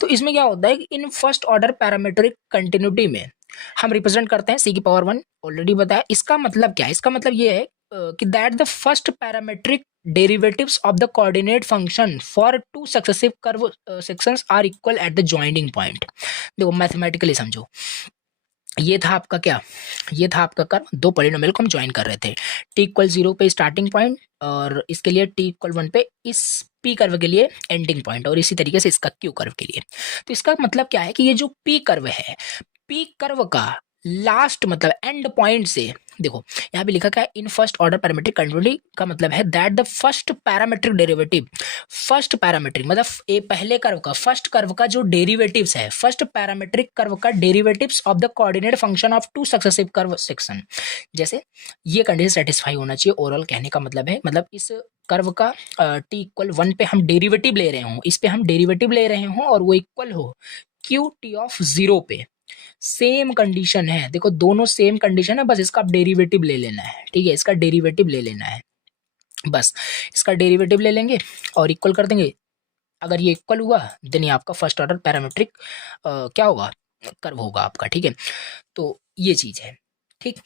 तो इसमें क्या होता है कि in first order parametric continuity में हम रिप्रेजेंट करते हैं सी की पावर 1, ऑलरेडी बताया। इसका मतलब क्या है, इसका मतलब ये है कि that the first parametric derivatives of the coordinate function for two successive curve sections are equal at the joining point. देखो मैथमेटिकली समझो, ये था आपका क्या, ये था आपका कर्व, दो पॉलिनोमियल को हम ज्वाइन कर रहे थे। t इक्वल 0 पे स्टार्टिंग पॉइंट और इसके लिए t इक्वल 1 पे इस p कर्व के लिए एंडिंग पॉइंट और इसी तरीके से इसका q कर्व के लिए। तो इसका मतलब क्या है कि ये जो p कर्व है, p कर्व का लास्ट मतलब एंड पॉइंट से, देखो यहाँ पे लिखा क्या है, in first order parametric continuity का मतलब है that the first parametric derivative, first parametric मतलब ए पहले कर्व का, फर्स्ट कर्व का जो डेरिवेटिव्स है, फर्स्ट पैरामीट्रिक कर्व का derivatives of the coordinate function of to successive curve section. जैसे ये कंडीशन सेटिस्फाई होना चाहिए। ओवरऑल कहने का मतलब है, मतलब इस कर्व का t इक्वल 1 पे हम डेरिवेटिव ले रहे हों, इस पे हम डेरिवेटिव ले रहे हों और वो इक्वल हो q t ऑफ 0 पे। सेम कंडीशन है, देखो दोनों सेम कंडीशन है, बस इसका आप डेरिवेटिव ले लेना है, ठीक है, इसका डेरिवेटिव ले लेना है, बस इसका डेरिवेटिव ले लेंगे और इक्वल कर देंगे। अगर ये इक्वल हुआ देन ये आपका फर्स्ट ऑर्डर पैरामीट्रिक क्या होगा, कर्व होगा आपका, ठीक है। तो ये चीज है, ठीक।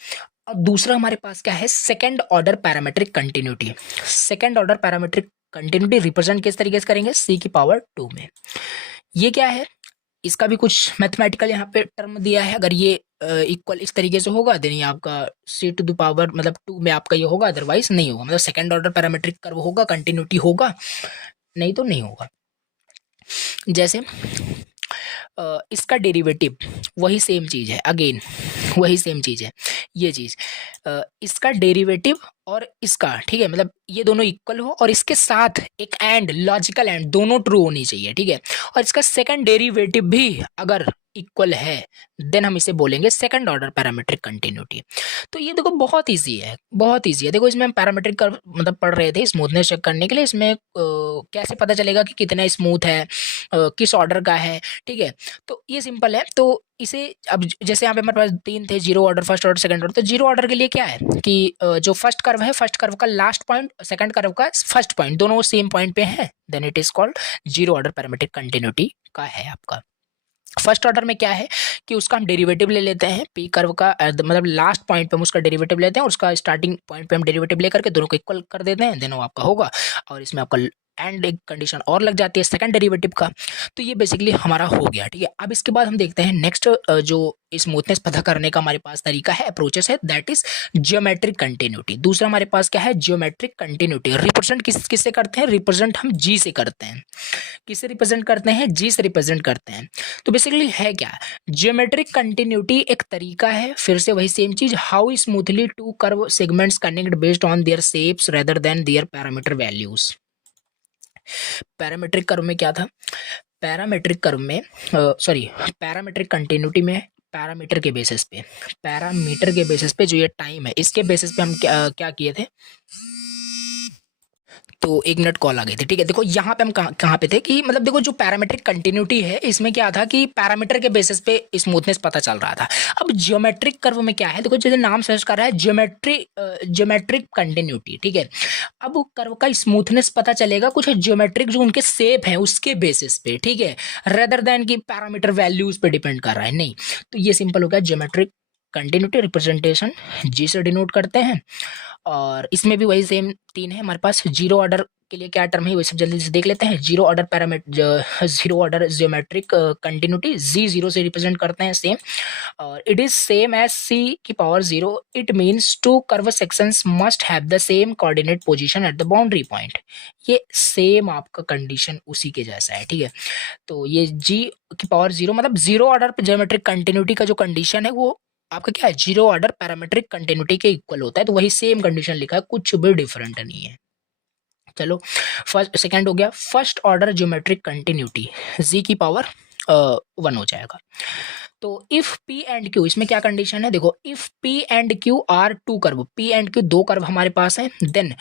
अब दूसरा हमारे पास क्या है, second order parametric continuity. Second order parametric continuity represent किस तरीके से करेंगे, सी की पावर 2 में। ये क्या है, इसका भी कुछ मैथमेटिकल यहाँ पे टर्म दिया है। अगर ये इक्वल इस तरीके से होगा देन ये आपका सी टू द पावर मतलब 2 में आपका ये होगा, अदरवाइज नहीं होगा। मतलब सेकंड ऑर्डर पैरामीट्रिक कर्व होगा, कंटिन्यूटी होगा, नहीं तो नहीं होगा। जैसे इसका डेरिवेटिव वही सेम चीज है, अगेन वही सेम चीज है, ये चीज इसका डेरिवेटिव और इसका, ठीक है, मतलब ये दोनों इक्वल हो और इसके साथ एक एंड, लॉजिकल एंड, दोनों ट्रू होनी चाहिए, ठीक है। और इसका सेकंड डेरिवेटिव भी अगर इक्वल है देन हम इसे बोलेंगे सेकंड ऑर्डर पैरामीट्रिक कंटिन्यूटी। तो ये देखो बहुत इजी है, बहुत इजी है। देखो इसमें हम पैरामीट्रिक कर्व मतलब पढ़ रहे थे स्मूथनेस चेक करने के लिए, इसमें कैसे पता चलेगा कि कितना स्मूथ है, किस ऑर्डर का है, ठीक है। तो ये सिंपल है। तो इसे अब जैसे यहाँ पे हमारे पास 3 थे, zero order, first order, second order. तो जीरो ऑर्डर के लिए क्या है कि जो फर्स्ट कर्व है, फर्स्ट कर्व का लास्ट पॉइंट, सेकंड कर्व का फर्स्ट पॉइंट, दोनों सेम पॉइंट पे हैं, then it is called zero order parametric continuity का है आपका। फर्स्ट ऑर्डर में क्या है कि उसका हम डेरिवेटिव ले लेते हैं, पी कर्व का मतलब लास्ट पॉइंट पे हम उसका डेरिवेटिव लेते हैं और उसका स्टार्टिंग पॉइंट पे हम डेरिवेटिव लेकर के दोनों को इक्वल कर देते हैं, देन वो आपका होगा। और इसमें आपका एंड एक कंडीशन और लग जाती है सेकंड डेरिवेटिव का। तो ये बेसिकली हमारा हो गया, ठीक है। अब इसके बाद हम देखते हैं नेक्स्ट जो स्मूथनेस पता करने का हमारे पास तरीका है, अप्रोचेस है, दैट इज जियोमेट्रिक कंटिन्यूटी। दूसरा हमारे पास क्या है, जियोमेट्रिक कंटिन्यूटी। रिप्रेजेंट किससे करते हैं, रिप्रेजेंट हम जी से करते हैं। किससे रिप्रेजेंट करते हैं, जी से रिप्रेजेंट करते हैं। तो बेसिकली है क्या, जियोमेट्रिक कंटिन्यूटी एक तरीका है, फिर से वही सेम चीज, how smoothly two curve segments connect based on their shapes rather than their parameter values. Parametric curve में क्या था, पैरामीट्रिक कर्व में सॉरी पैरामीट्रिक कंटिन्यूटी में पैरामीटर के बेसिस पे, पैरामीटर के बेसिस पे जो ये टाइम है, इसके बेसिस पे हम क्या किए थे। तो 1 मिनट कॉल आ गई थी, ठीक है। देखो यहाँ पे हम कहाँ पे थे कि मतलब देखो जो पैरामीट्रिक कंटिन्यूटी है इसमें क्या था कि पैरामीटर के बेसिस पे स्मूथनेस पता चल रहा था। अब जियोमेट्रिक कर्व में क्या है, देखो जैसे नाम सजेस्ट कर रहा है जियोमेट्रिक कंटिन्यूटी, ठीक है। अब कर्व का स्मूथनेस पता चलेगा कुछ जियोमेट्रिक जो उनके शेप है उसके बेसिस पे, ठीक है, रेदर देन की पैरामीटर वैल्यूज पे डिपेंड कर रहा है, नहीं। तो ये सिंपल हो गया, जियोमेट्रिक कंटिन्यूटी रिप्रेजेंटेशन जी से डिनोट करते हैं। और इसमें भी वही सेम 3 है हमारे पास। जीरो ऑर्डर के लिए क्या टर्म है वही सब जल्दी से देख लेते हैं। Zero order parameter, zero order geometric continuity G zero से रिप्रेजेंट करते हैं, सेम। और it is same as C की power 0। It means two curve sections must have the same coordinate position at the boundary point. ये same आपका condition उसी के जैसा है, ठीक है। तो ये जी की पावर 0 मतलब जीरो ऑर्डर जियोमेट्रिक कंटिन्यूटी का जो कंडीशन है वो आपका क्या है, जीरो ऑर्डर पैरामीट्रिक कंटिन्यूटी के इक्वल होता है। तो वही सेम कंडीशन लिखा है, कुछ भी डिफरेंट नहीं है। चलो फर्स्ट सेकंड हो गया, फर्स्ट ऑर्डर ज्योमेट्रिक कंटिन्यूटी जी की पावर 1 हो जाएगा। तो इफ पी एंड क्यू, इसमें क्या कंडीशन है देखो, if P and Q are two curve, P and Q दो कर्व हमारे पास है, देन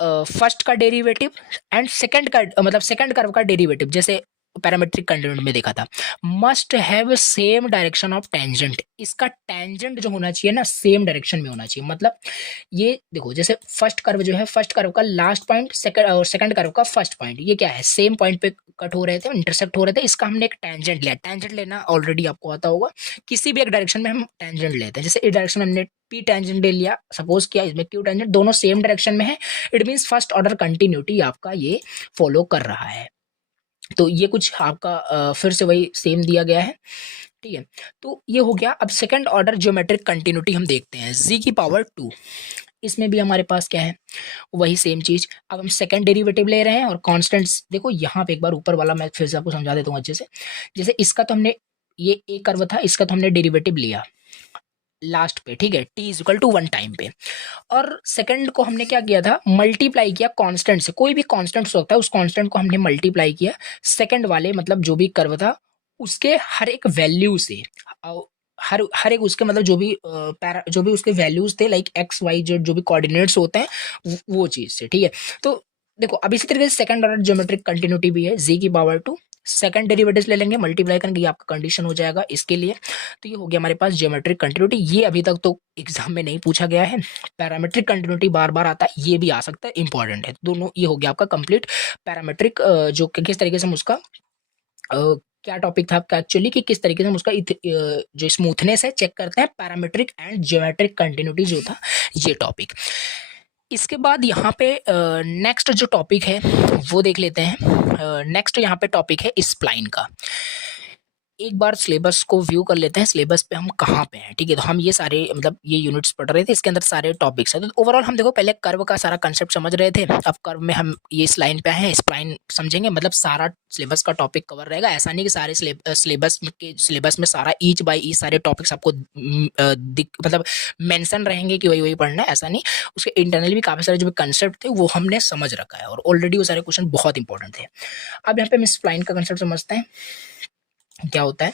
फर्स्ट का डेरिवेटिव एंड सेकंड का मतलब सेकंड कर्व का डेरिवेटिव, जैसे पैरामीट्रिक कंटिन्यूटी में देखा था, must have same direction of tangent. इसका टेंजेंट जो होना चाहिए ना सेम डायरेक्शन में होना चाहिए। मतलब ये देखो जैसे फर्स्ट कर्व जो है, फर्स्ट कर्व का लास्ट पॉइंट सेकंड और सेकंड कर्व का फर्स्ट पॉइंट, ये क्या है, सेम पॉइंट पे कट हो रहे थे, इंटरसेक्ट हो रहे थे। इसका हमने एक टेंजेंट लिया। टेंजेंट लेना ऑलरेडी आपको आता होगा, किसी भी एक डायरेक्शन में हम टेंजेंट लेते हैं। जैसे इस डायरेक्शन में हमने पी टेंजेंट ले लिया, सपोज किया, इसमें क्यू टेंजेंट, दोनों सेम डायरेक्शन में है। It means first order continuity आपका ये फॉलो कर रहा है। तो ये कुछ आपका फिर से वही सेम दिया गया है, ठीक है। तो ये हो गया। अब सेकंड ऑर्डर ज्योमेट्रिक कंटिन्यूटी हम देखते हैं, जी की पावर 2। इसमें भी हमारे पास क्या है, वही सेम चीज। अब हम सेकंड डेरिवेटिव ले रहे हैं और कांस्टेंट्स देखो यहाँ पे एक बार ऊपर वाला मैं फिर से आपको समझा देता हूँ अच्छे से। जैसे इसका तो हमने, ये एक कर्व था, इसका तो हमने डेरिवेटिव लिया लास्ट पे, ठीक है, t is equal to 1 time पे। और सेकंड को हमने क्या किया था, मल्टीप्लाई किया कांस्टेंट से। कोई भी कांस्टेंट हो सकता है, उस कांस्टेंट को हमने मल्टीप्लाई किया सेकंड वाले मतलब जो भी कर्व था उसके हर एक वैल्यू से। हर एक उसके मतलब जो भी उसके वैल्यूज थे, लाइक एक्स वाई जेड जो भी कोऑर्डिनेट्स होते हैं वो चीज से, ठीक है। तो देखो अब इसी तरीके से सेकंड ऑर्डर ज्योमेट्रिक कंटिन्यूटी भी है, जी की पावर 2। सेकंड डेरिवेटिव ले लेंगे, मल्टीप्लाई करेंगे, ये आपका कंडीशन हो जाएगा इसके लिए। तो ये हो गया हमारे पास ज्योमेट्रिक कंटिन्यूटी। ये अभी तक तो एग्जाम में नहीं पूछा गया है। पैरामीट्रिक कंटिन्यूटी बार बार आता है, ये भी आ सकता है, इंपॉर्टेंट है दोनों। ये हो गया आपका कंप्लीट पैरामीट्रिक, जो किस तरीके से हम उसका क्या टॉपिक था आपका एक्चुअली, कि किस तरीके से हम उसका जो स्मूथनेस है चेक करते हैं, पैरामीट्रिक एंड ज्योमेट्रिक कंटिन्यूटी जो था ये टॉपिक। इसके बाद यहाँ पे नेक्स्ट जो टॉपिक है वो देख लेते हैं। नेक्स्ट यहाँ पे टॉपिक है स्प्लाइन का। एक बार सिलेबस को व्यू कर लेते हैं, सिलेबस पे हम कहाँ पे हैं, ठीक है। तो हम ये सारे मतलब ये यूनिट्स पढ़ रहे थे, इसके अंदर सारे टॉपिक्स हैं। तो ओवरऑल हम देखो पहले कर्व का सारा कंसेप्ट समझ रहे थे, अब कर्व में हम ये इस लाइन पे हैं, स्प्लाइन समझेंगे। मतलब सारा सिलेबस का टॉपिक कवर रहेगा, ऐसा नहीं कि सारे सिलेबस में सारा ईच बाई ईच सारे टॉपिक्स आपको मतलब मेंशन रहेंगे कि वही वही पढ़ना है, ऐसा नहीं। उसके इंटरनली भी काफ़ी सारे जो भी कंसेप्ट थे वो हमने समझ रखा है और ऑलरेडी वो सारे क्वेश्चन बहुत इंपॉर्टेंट थे। अब यहाँ पे हम स्प्लाइन का कंसेप्ट समझते हैं क्या होता है।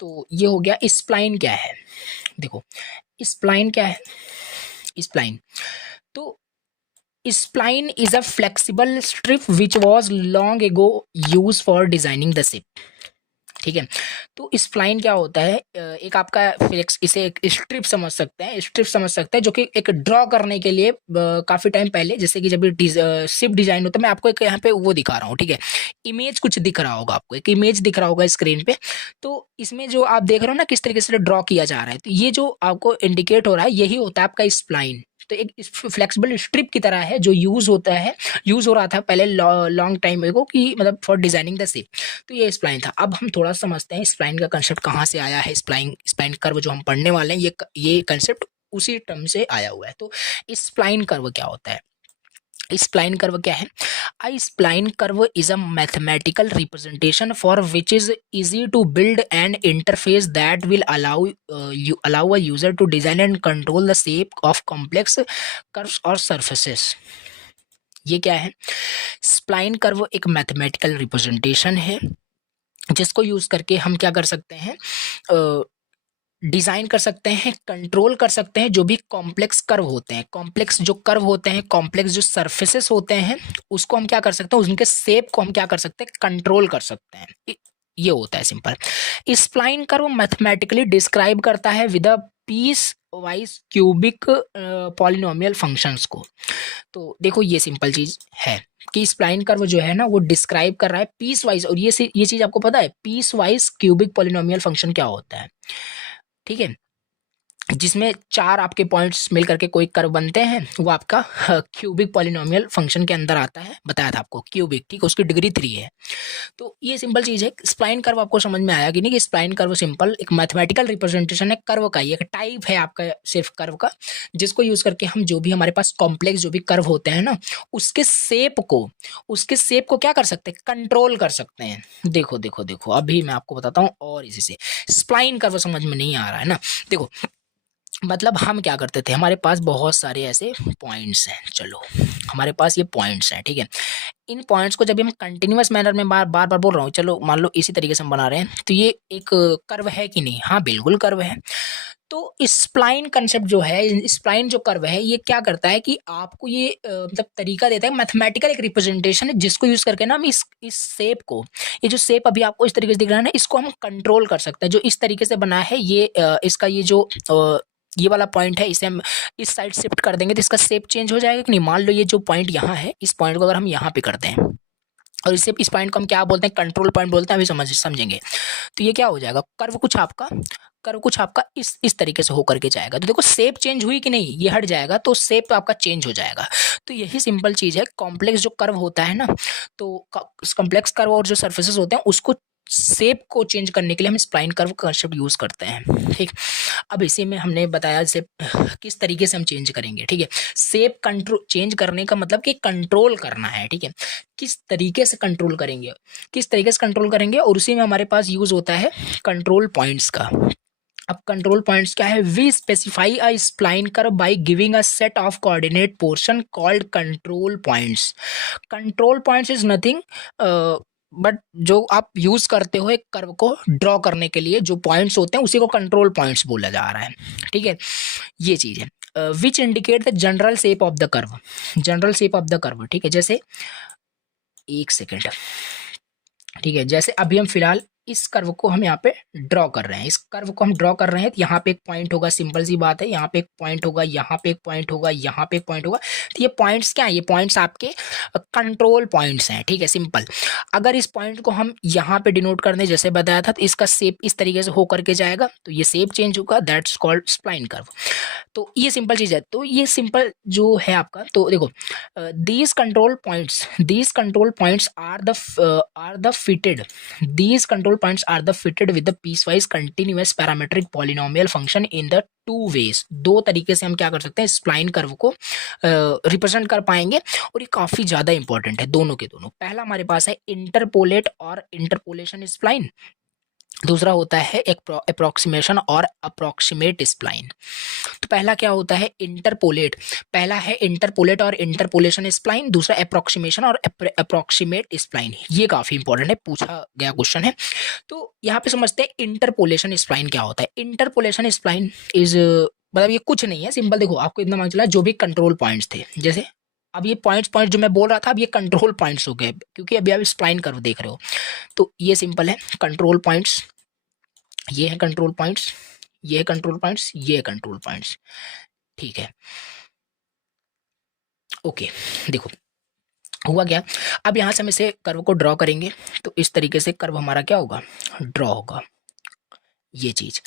तो ये हो गया स्प्लाइन क्या है। देखो स्प्लाइन क्या है, स्प्लाइन तो spline is a flexible strip which was long ago use for designing the ship. ठीक है। तो स्प्लाइन क्या होता है, एक आपका फ्लेक्स, इसे एक स्ट्रिप समझ सकते हैं, स्ट्रिप समझ सकते हैं, जो कि एक ड्रॉ करने के लिए काफी टाइम पहले, जैसे कि जब शिप डिजाइन होता है, मैं आपको एक यहाँ पे वो दिखा रहा हूँ, ठीक है। इमेज कुछ दिख रहा होगा आपको, एक इमेज दिख रहा होगा स्क्रीन पे। तो इसमें जो आप देख रहे हो ना किस तरीके से ड्रॉ किया जा रहा है, तो ये जो आपको इंडिकेट हो रहा है यही होता है आपका स्प्लाइन। तो एक फ्लेक्सिबल स्ट्रिप की तरह है जो यूज होता है, यूज हो रहा था पहले लॉन्ग टाइम एगो, कि मतलब फॉर डिजाइनिंग द शिप। तो ये स्प्लाइन था। अब हम थोड़ा समझते हैं स्प्लाइन का कंसेप्ट कहाँ से आया है। स्प्लाइन स्प्लाइन कर्व जो हम पढ़ने वाले हैं, ये कंसेप्ट उसी टर्म से आया हुआ है। तो स्प्लाइन कर्व क्या होता है, स्प्लाइन कर्व क्या है? A spline curve is a mathematical representation for which is easy to build an interface that will allow a user to design and control the shape of complex curves or surfaces. ये क्या है? Spline curve एक mathematical representation है जिसको use करके हम क्या कर सकते हैं, डिजाइन कर सकते हैं, कंट्रोल कर सकते हैं जो भी कॉम्प्लेक्स कर्व होते हैं, कॉम्प्लेक्स जो कर्व होते हैं, कॉम्प्लेक्स जो सरफेसेस होते हैं, उसको हम क्या कर सकते हैं, उनके शेप को हम क्या कर सकते हैं, कंट्रोल कर सकते हैं। ये होता है simple. Spline curve mathematically describe करता है with a piece wise cubic polynomial functions को। तो देखो ये सिंपल चीज है कि स्प्लाइन कर्व जो है ना वो डिस्क्राइब कर रहा है पीस वाइज, और ये चीज आपको पता है piece wise cubic polynomial function क्या होता है, ठीक है, जिसमें 4 आपके पॉइंट्स मिलकर के कोई कर्व बनते हैं, वो आपका क्यूबिक पॉलिनोमियल फंक्शन के अंदर आता है। बताया था आपको क्यूबिक, ठीक है, उसकी डिग्री 3 है। तो ये सिंपल चीज है। स्प्लाइन कर्व आपको समझ में आया कि नहीं, कि स्प्लाइन कर्व सिंपल एक मैथमेटिकल रिप्रेजेंटेशन है कर्व का, ये एक टाइप है आपका सिर्फ कर्व का, जिसको यूज करके हम जो भी हमारे पास कॉम्प्लेक्स जो भी कर्व होते हैं ना, उसके शेप को क्या कर सकते हैं, कंट्रोल कर सकते हैं। देखो देखो देखो, अभी मैं आपको बताता हूँ। और इसी से स्प्लाइन कर्व समझ में नहीं आ रहा है ना, देखो मतलब हम क्या करते थे, हमारे पास बहुत सारे ऐसे पॉइंट्स हैं, चलो हमारे पास ये पॉइंट्स हैं, ठीक है। इन पॉइंट्स को जब भी हम कंटिन्यूअस मैनर में बार बार बोल रहा हूँ, चलो मान लो इसी तरीके से हम बना रहे हैं, तो ये एक कर्व है कि नहीं, हाँ बिल्कुल कर्व है। तो स्प्लाइन कंसेप्ट जो है, स्प्लाइन जो कर्व है, ये क्या करता है कि आपको ये मतलब तरीका देता है, मैथमेटिकल एक रिप्रेजेंटेशन है जिसको यूज करके ना हम इस शेप को, ये जो शेप अभी आपको इस तरीके से दिख रहा है ना, इसको हम कंट्रोल कर सकते हैं। जो इस तरीके से बना है ये इसका ये जो ये वाला पॉइंट है, इसे हम इस साइड शिफ्ट कर देंगे तो इसका शेप चेंज हो जाएगा कि नहीं। मान लो ये जो पॉइंट यहाँ है, इस पॉइंट को अगर हम यहाँ पे करते हैं और इस पॉइंट को हम क्या बोलते हैं, कंट्रोल पॉइंट बोलते हैं, अभी समझेंगे। तो ये क्या हो जाएगा, कर्व कुछ आपका इस तरीके से होकर के जाएगा। तो देखो शेप चेंज हुई कि नहीं, ये हट जाएगा तो शेप आपका चेंज हो जाएगा। तो यही सिंपल चीज है। कॉम्प्लेक्स जो कर्व होता है ना, तो कॉम्प्लेक्स कर्व और जो सर्फेसेस होते हैं उसको शेप को चेंज करने के लिए हम स्प्लाइन कर्व कंसेप्ट यूज करते हैं, ठीक। अब इसी में हमने बताया से किस तरीके से हम चेंज करेंगे, ठीक है। शेप कंट्रोल चेंज करने का मतलब कि कंट्रोल करना है, ठीक है। किस तरीके से कंट्रोल करेंगे, और उसी में हमारे पास यूज होता है कंट्रोल पॉइंट्स का। अब कंट्रोल पॉइंट्स क्या है, we specify a spline curve by giving a set of coordinate portion called control points. Control points is nothing but जो आप यूज करते हो एक कर्व को ड्रॉ करने के लिए, जो पॉइंट्स होते हैं उसी को कंट्रोल पॉइंट्स बोला जा रहा है, ठीक है। ये चीज है which indicate the general shape of the curve, ठीक है। जैसे एक सेकेंड, ठीक है, जैसे अभी हम फिलहाल इस कर्व को हम यहाँ पे ड्रॉ कर रहे हैं, तो यहाँ पे एक पॉइंट होगा, सिंपल सी बात है, यहाँ पे एक पॉइंट होगा, यहाँ पे एक पॉइंट होगा, यहाँ पे एक पॉइंट होगा। तो ये पॉइंट्स क्या है, ये पॉइंट्स आपके कंट्रोल पॉइंट्स हैं, ठीक है, सिंपल। अगर इस पॉइंट को हम यहाँ पे डिनोट करने जैसे बताया था, तो इसका शेप इस तरीके से होकर के जाएगा, तो ये शेप चेंज होगा, दैट्स कॉल्ड स्प्लाइन कर्व। तो ये सिंपल चीज है। तो ये सिंपल जो है आपका, तो देखो these control points are the fitted with the piecewise continuous parametric polynomial function in the two ways। दो तरीके से हम क्या कर सकते हैं, स्प्लाइन कर्व को रिप्रेजेंट कर पाएंगे, और ये काफी ज्यादा इंपॉर्टेंट है दोनों के दोनों। पहला हमारे पास है इंटरपोलेट और इंटरपोलेशन स्प्लाइन, दूसरा होता है अप्रोक्सीमेशन और अप्रोक्सीमेट स्प्लाइन। तो पहला क्या होता है, इंटरपोलेट। पहला है इंटरपोलेट और इंटरपोलेशन स्प्लाइन, दूसरा अप्रोक्सीमेशन और अप्रोक्सीमेट स्प्लाइन। ये काफी इंपॉर्टेंट है, पूछा गया क्वेश्चन है। तो यहाँ पे समझते हैं इंटरपोलेशन स्प्लाइन क्या होता है। इंटरपोलेशन स्प्लाइन इज मतलब ये कुछ नहीं है, सिंपल देखो आपको इतना मालूम चला, जो भी कंट्रोल पॉइंट्स थे, जैसे अब ये पॉइंट्स जो मैं बोल रहा था अब ये कंट्रोल पॉइंट्स हो गए, क्योंकि अभी आप स्प्लाइन कर्व देख रहे हो। तो ये सिंपल है, कंट्रोल पॉइंट्स, ये है कंट्रोल पॉइंट्स, ये है कंट्रोल पॉइंट्स, ये है कंट्रोल पॉइंट्स, ठीक है। ओके, देखो हुआ क्या, अब यहाँ से हम इसे कर्व को ड्रॉ करेंगे, तो इस तरीके से कर्व हमारा क्या होगा, ड्रॉ होगा, ये चीज।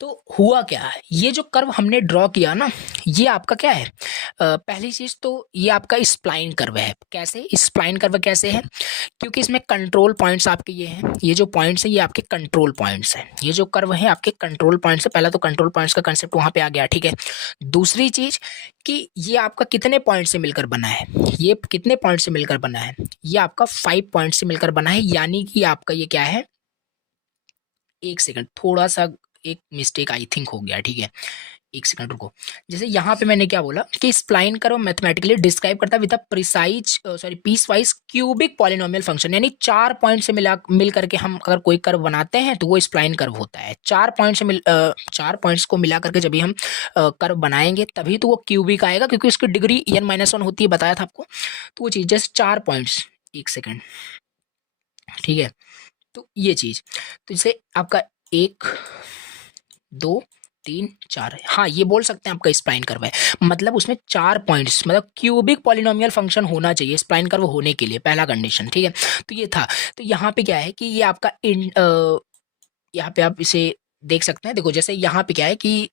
तो हुआ क्या है, ये जो कर्व हमने ड्रॉ किया ना, ये आपका क्या है, पहली चीज तो ये आपका स्प्लाइन कर्व है। कैसे स्प्लाइन कर्व कैसे है, क्योंकि इसमें कंट्रोल पॉइंट्स आपके ये हैं, ये जो पॉइंट्स हैं ये आपके कंट्रोल पॉइंट्स हैं, ये जो कर्व है आपके कंट्रोल पॉइंट्स है। पहला तो कंट्रोल पॉइंट्स का कंसेप्ट वहां पे आ गया, ठीक है। दूसरी चीज कि ये आपका कितने पॉइंट से मिलकर बना है, ये कितने पॉइंट से मिलकर बना है, ये आपका 5 पॉइंट से मिलकर बना है, यानी कि आपका ये क्या है, एक सेकंड, थोड़ा सा एक मिस्टेक आई थिंक हो गया, ठीक है, एक सेकंड रुको। जैसे यहाँ पे मैंने क्या बोला कि स्प्लाइन कर्व मैथमेटिकली डिस्क्राइब करता है with a precise piece wise cubic polynomial function, यानी 4 पॉइंट से मिल करके हम अगर कोई कर्व बनाते हैं तो वो स्प्लाइन कर्व होता है। 4 पॉइंट से 4 पॉइंट्स को मिला करके जब भी हम कर्व बनाएंगे तभी तो वो क्यूबिक आएगा, क्योंकि उसकी डिग्री n-1 होती है, बताया था आपको। तो वो चीज जैसे 4 पॉइंट्स, एक सेकेंड, ठीक है। तो ये चीज, तो जैसे आपका 1 2 3 4, हाँ ये बोल सकते हैं आपका स्प्लाइन कर्व है, मतलब उसमें 4 पॉइंट्स, मतलब क्यूबिक पॉलिनोमियल फंक्शन होना चाहिए स्प्लाइन कर्व होने के लिए, पहला कंडीशन, ठीक है। तो ये था। तो यहाँ पे क्या है कि ये आपका यहाँ पे आप इसे देख सकते हैं, देखो जैसे यहाँ पे क्या है कि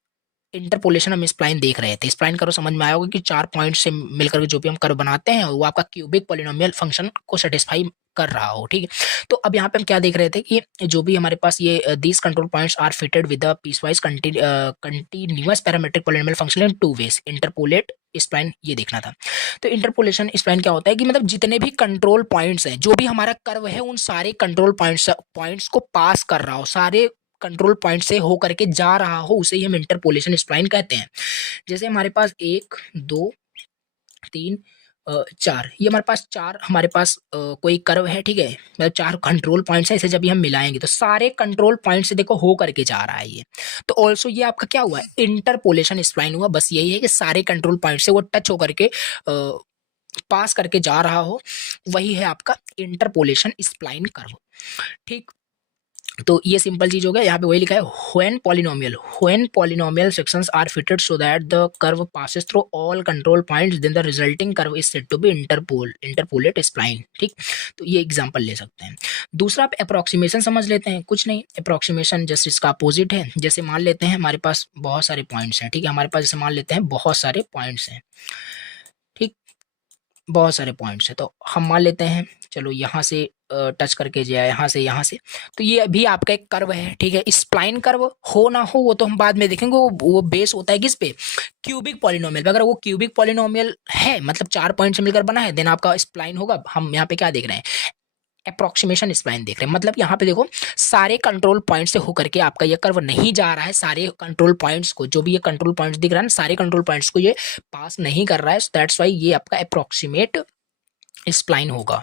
इंटरपोलेशन हम स्प्लाइन देख रहे थे, स्प्लाइन कर्व समझ में आया होगा कि 4 पॉइंट से मिलकर जो भी हम कर्व बनाते हैं वो आपका क्यूबिक पॉलिनोमियल फंक्शन को सेटिस्फाई कर रहा हो, ठीक है। तो अब यहाँ पे हम क्या देख रहे थे कि जो भी हमारे पास ये these control points are fitted with a piecewise continuous parametric polynomial function in 2 ways, interpolate spline, ये देखना था। तो इंटरपोलेशन स्प्लाइन क्या होता है कि मतलब जितने भी कंट्रोल पॉइंट्स हैं, जो भी हमारा कर्व है, उन सारे कंट्रोल पॉइंट्स को पास कर रहा हो, सारे कंट्रोल पॉइंट से हो करके जा रहा हो, उसे ही हम इंटरपोलेशन स्प्लाइन कहते हैं। जैसे हमारे पास 1 2 3 4, ये हमारे पास 4 हमारे पास कोई कर्व है, ठीक है, मतलब 4 कंट्रोल पॉइंट्स है, इसे जब भी हम मिलाएंगे तो सारे कंट्रोल पॉइंट से देखो हो करके जा रहा है ये। तो ऑल्सो ये आपका क्या हुआ, इंटरपोलेशन स्प्लाइन हुआ। बस यही है कि सारे कंट्रोल पॉइंट से वो टच होकर के पास करके जा रहा हो, वही है आपका इंटरपोलेशन स्प्लाइन कर्व, ठीक। तो ये सिंपल चीज हो गया। यहाँ पे वही लिखा है, when polynomial sections are fitted so that the curve passes through all control points, then the resulting curve is said to be interpolate spline, ठीक। तो ये एग्जांपल ले सकते हैं। दूसरा आप अप्रोक्सीमेशन समझ लेते हैं, कुछ नहीं, अप्रोक्सीमेशन जस्ट इसका अपोजिट है। जैसे मान लेते हैं हमारे पास बहुत सारे पॉइंट्स हैं, ठीक है, हमारे पास जैसे मान लेते हैं बहुत सारे पॉइंट्स हैं, ठीक, बहुत सारे पॉइंट्स है। तो हम मान लेते हैं, चलो यहाँ से टच करके जाए, यहाँ से, तो ये अभी आपका एक कर्व है, ठीक है। स्प्लाइन कर्व हो ना हो वो तो हम बाद में देखेंगे, वो बेस होता है किस पे, क्यूबिक पॉलिनोमियल पे। अगर वो क्यूबिक पॉलिनोमियल है, मतलब 4 पॉइंट से मिलकर बना है, देन आपका स्प्लाइन होगा। हम यहाँ पे क्या देख रहे हैं, अप्रोक्सीमेशन स्प्लाइन देख रहे हैं। मतलब यहाँ पे देखो सारे कंट्रोल पॉइंट से होकर के आपका ये कर्व नहीं जा रहा है, सारे कंट्रोल पॉइंट्स को, जो भी ये कंट्रोल पॉइंट्स दिख रहा है ना, सारे कंट्रोल पॉइंट्स को ये पास नहीं कर रहा है, दैट्स वाई ये आपका अप्रोक्सीमेट स्प्लाइन होगा।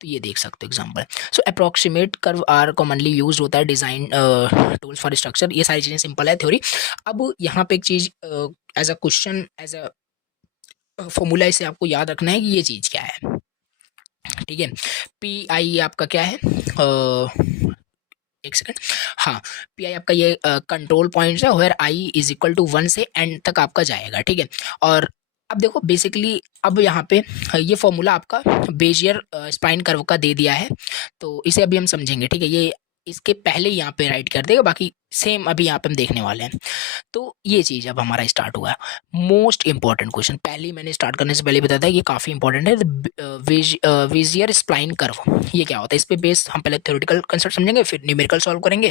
तो ये देख सकते हो example. So approximate curve are commonly used होता है डिजाइन टूल्स फॉर स्ट्रक्चर। ये सारी चीजें सिंपल है थ्योरी। अब यहाँ पे एक चीज as a question, as a formula इसे आपको याद रखना है कि ये चीज क्या है, ठीक है। पी आई आपका क्या है, एक सेकंड, हाँ, पी आई आपका ये कंट्रोल पॉइंट्स है, where i is equal to 1 से एंड तक आपका जाएगा, ठीक है। और अब देखो बेसिकली अब यहाँ पे ये फॉर्मूला आपका बेजियर स्प्लाइन कर्व का दे दिया है, तो इसे अभी हम समझेंगे, ठीक है। ये इसके पहले यहाँ पे राइट कर देगा, बाकी सेम अभी यहाँ पे हम देखने वाले हैं। तो ये चीज अब हमारा स्टार्ट हुआ है। मोस्ट इंपॉर्टेंट क्वेश्चन, पहले मैंने स्टार्ट करने से पहले बताया था ये काफी इंपॉर्टेंट है। बेजियर स्प्लाइन कर्व ये क्या होता है, इस पे बेस हम पहले थ्योरेटिकल कंसेप्ट समझेंगे, फिर न्यूमेरिकल सॉल्व करेंगे,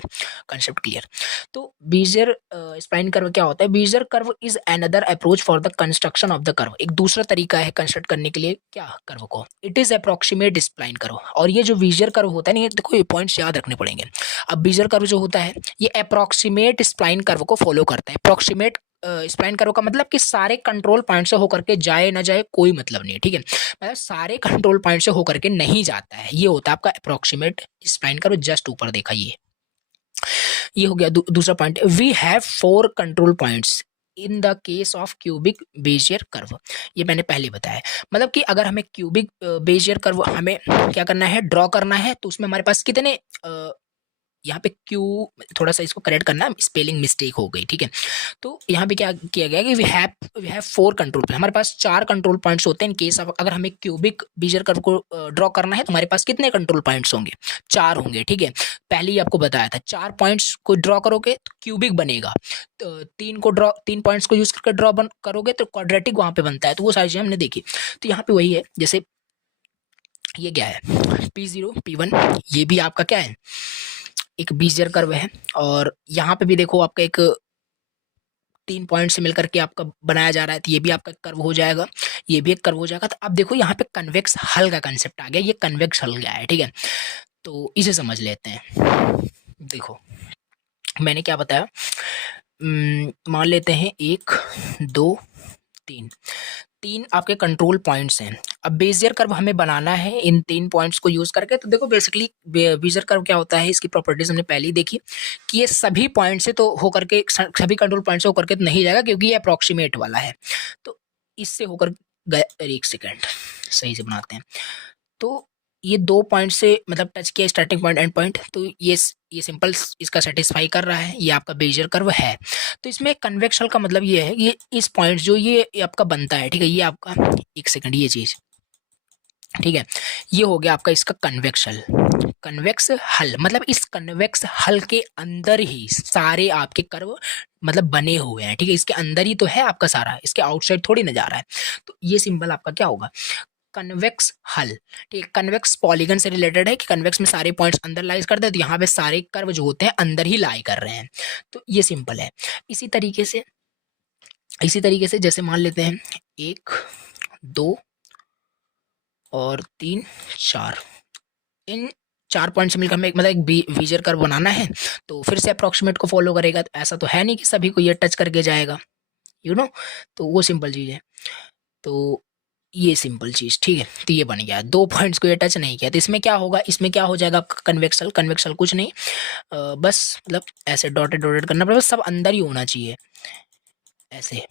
कंसेप्ट क्लियर। तो बेजियर स्प्लाइन कर्व क्या होता है, Bezier curve is another approach for the construction of the curve, एक दूसरा तरीका है कंस्ट्रक्ट करने के लिए क्या कर्व को। It is approximate spline curve. और ये जो बेजियर कर्व होता है ना, ये देखो ये पॉइंट्स याद रखने पड़ेंगे। अब बेजियर कर्व जो होता है ये अप्रोक्सीमेट स्प्लाइन कर्व को फॉलो करता है। अप्रोक्सीमेट स्प्लाइन कर्व का मतलब कि सारे कंट्रोल पॉइंट से होकर के जाए ना जाए कोई मतलब नहीं, ठीक है, मतलब सारे कंट्रोल पॉइंट से होकर के नहीं जाता है, ये होता है आपका अप्रोक्सीमेट स्प्लाइन कर्व। जस्ट ऊपर देखा ये हो गया। दूसरा point, we have 4 control points in the case of cubic Bezier curve. ये मैंने पहले बताया, मतलब कि अगर हमें क्यूबिक बेजियर कर्व हमें क्या करना है, ड्रॉ करना है, तो उसमें हमारे पास कितने यहाँ पे क्यू, थोड़ा सा इसको करेक्ट करना, स्पेलिंग मिस्टेक हो गई, ठीक है। तो यहाँ पे क्या किया गया कि वी हैव 4 कंट्रोल पॉइंट, हमारे पास 4 कंट्रोल पॉइंट्स होते हैं। इन केस ऑफ अगर हमें क्यूबिक बेजियर कर्व को ड्रॉ करना है तो हमारे पास कितने कंट्रोल पॉइंट्स होंगे, 4 होंगे, ठीक है। पहले ही आपको बताया था 4 पॉइंट्स को ड्रॉ करोगे तो क्यूबिक बनेगा, तो 3 पॉइंट्स को यूज करके ड्रॉ करोगे तो क्वाड्रेटिक वहां पे बनता है। तो वो सारी चीजें हमने देखी। तो यहाँ पे वही है, जैसे ये क्या है, P0 P1, ये भी आपका क्या है, एक बेजियर कर्व है। और यहाँ पे भी देखो आपका एक 3 पॉइंट से मिलकर के आपका बनाया जा रहा है, तो ये भी आपका कर्व हो जाएगा, ये भी एक कर्व हो जाएगा। तो अब देखो यहाँ पे कन्वेक्स हल का कंसेप्ट आ गया, ये कन्वेक्स हल क्या है, ठीक है। तो इसे समझ लेते हैं। देखो मैंने क्या बताया, मान लेते हैं 1 2 3 आपके कंट्रोल पॉइंट्स हैं। अब बेजियर कर्व हमें बनाना है इन 3 पॉइंट्स को यूज करके। तो देखो बेसिकली बेजियर कर्व क्या होता है, इसकी प्रॉपर्टीज हमने पहले ही देखी कि ये सभी पॉइंट से तो होकर के, सभी कंट्रोल पॉइंट से होकर के तो नहीं जाएगा, क्योंकि ये अप्रोक्सीमेट वाला है। तो इससे होकर गया, एक सेकेंड सही से बनाते हैं। तो ये 2 पॉइंट से मतलब टच किया, स्टार्टिंग पॉइंट एंड पॉइंट, तो ये सिंपल इसका सेटिस्फाई कर रहा है, ये आपका बेजियर कर्व है। तो इसमें कन्वेक्स हल का मतलब ये है, ये इस पॉइंट जो ये आपका बनता है, ठीक है, ये आपका, एक सेकंड, ये चीज, ठीक है, ये हो गया आपका इसका कन्वेक्स हल। कन्वेक्स हल मतलब इस कन्वेक्स हल के अंदर ही सारे आपके कर्व मतलब बने हुए हैं, ठीक है, इसके अंदर ही तो है आपका सारा, इसके आउटसाइड थोड़ी ना जा रहा है। तो ये सिंबल आपका क्या होगा, कन्वेक्स हल, ठीक है। कन्वेक्स पॉलीगन से रिलेटेड है कि कन्वेक्स में सारे पॉइंट्स अंदर लाइज करते हैं, तो यहाँ पे सारे कर्व जो होते हैं अंदर ही लाई कर रहे हैं। तो ये सिंपल है। इसी तरीके से जैसे मान लेते हैं 1 2 और 3 4, इन 4 पॉइंट से मिलकर हमें मतलब एक बेजियर कर्व बनाना है, तो फिर से अप्रोक्सीमेट को फॉलो करेगा। तो ऐसा तो है नहीं कि सभी को ये टच करके जाएगा, तो वो सिंपल चीज है। तो ये सिंपल चीज, ठीक है। तो ये बन गया, 2 पॉइंट्स को ये टच नहीं किया, तो इसमें क्या होगा, इसमें क्या हो जाएगा, कन्वेक्सल कुछ नहीं, बस मतलब ऐसे डॉटेड करना पड़ेगा, सब अंदर ही होना चाहिए ऐसे,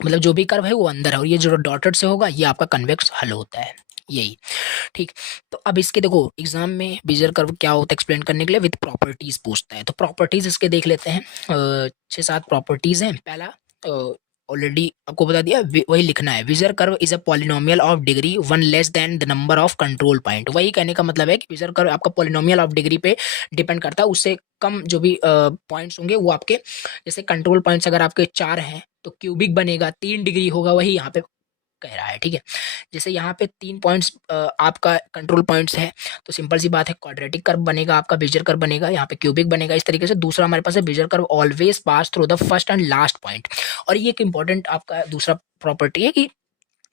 मतलब जो भी कर्व है वो अंदर है, और ये जो डॉटेड से होगा ये आपका कन्वेक्स हल होता है, यही, ठीक। तो अब इसके देखो एग्जाम में बेजियर कर्व क्या होता है एक्सप्लेन करने के लिए विद प्रॉपर्टीज पूछता है। तो प्रॉपर्टीज इसके देख लेते हैं, 6-7 प्रॉपर्टीज हैं। पहला ऑलरेडी आपको बता दिया, वही लिखना है, Bezier curve is a polynomial of degree 1 less than the number of control point. वही कहने का मतलब है कि बेजियर कर्व आपका पॉलिनोमियल ऑफ डिग्री पे डिपेंड करता है, उससे कम जो भी पॉइंट्स होंगे वो आपके, जैसे कंट्रोल पॉइंट्स अगर आपके 4 हैं तो क्यूबिक बनेगा, 3 डिग्री होगा, वही यहाँ पे कह रहा है, ठीक है। जैसे यहाँ पे 3 पॉइंट्स आपका कंट्रोल पॉइंट्स है, तो सिंपल सी बात है क्वाड्रेटिक कर्व बनेगा, आपका बेजियर कर्व बनेगा, यहाँ पे क्यूबिक बनेगा। इस तरीके से दूसरा हमारे पास है, Bezier curve always pass through the first and last point. और ये एक इंपॉर्टेंट आपका दूसरा प्रॉपर्टी है कि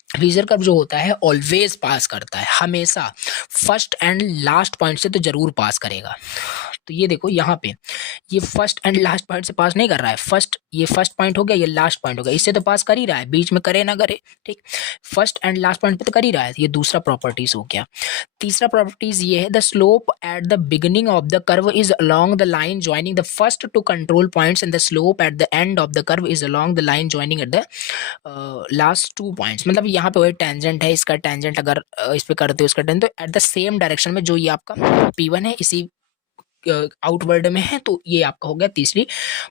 बेजियर कर्व जो होता है ऑलवेज पास करता है, हमेशा फर्स्ट एंड लास्ट पॉइंट से तो जरूर पास करेगा। तो ये देखो यहाँ पे ये फर्स्ट एंड लास्ट पॉइंट से पास नहीं कर रहा है, ये फर्स्ट पॉइंट हो गया, ये लास्ट पॉइंट हो गया, इससे तो पास कर ही रहा है, बीच में करे ना करे, ठीक, फर्स्ट एंड लास्ट पॉइंट पे तो कर ही रहा है। ये दूसरा प्रॉपर्टीज हो गया। तीसरा प्रॉपर्टीज ये है, the slope at the beginning of the curve is along the line joining the first two control points and the slope at the end of the curve is along the line joining at the last 2 points. मतलब यहाँ पे वही tangent है, इसका tangent अगर इस पे करते हो इसका टेंजेंट, तो एट द सेम डायरेक्शन में जो ये आपका P1 है इसी आउटवर्ड में है। तो ये आपका हो गया तीसरी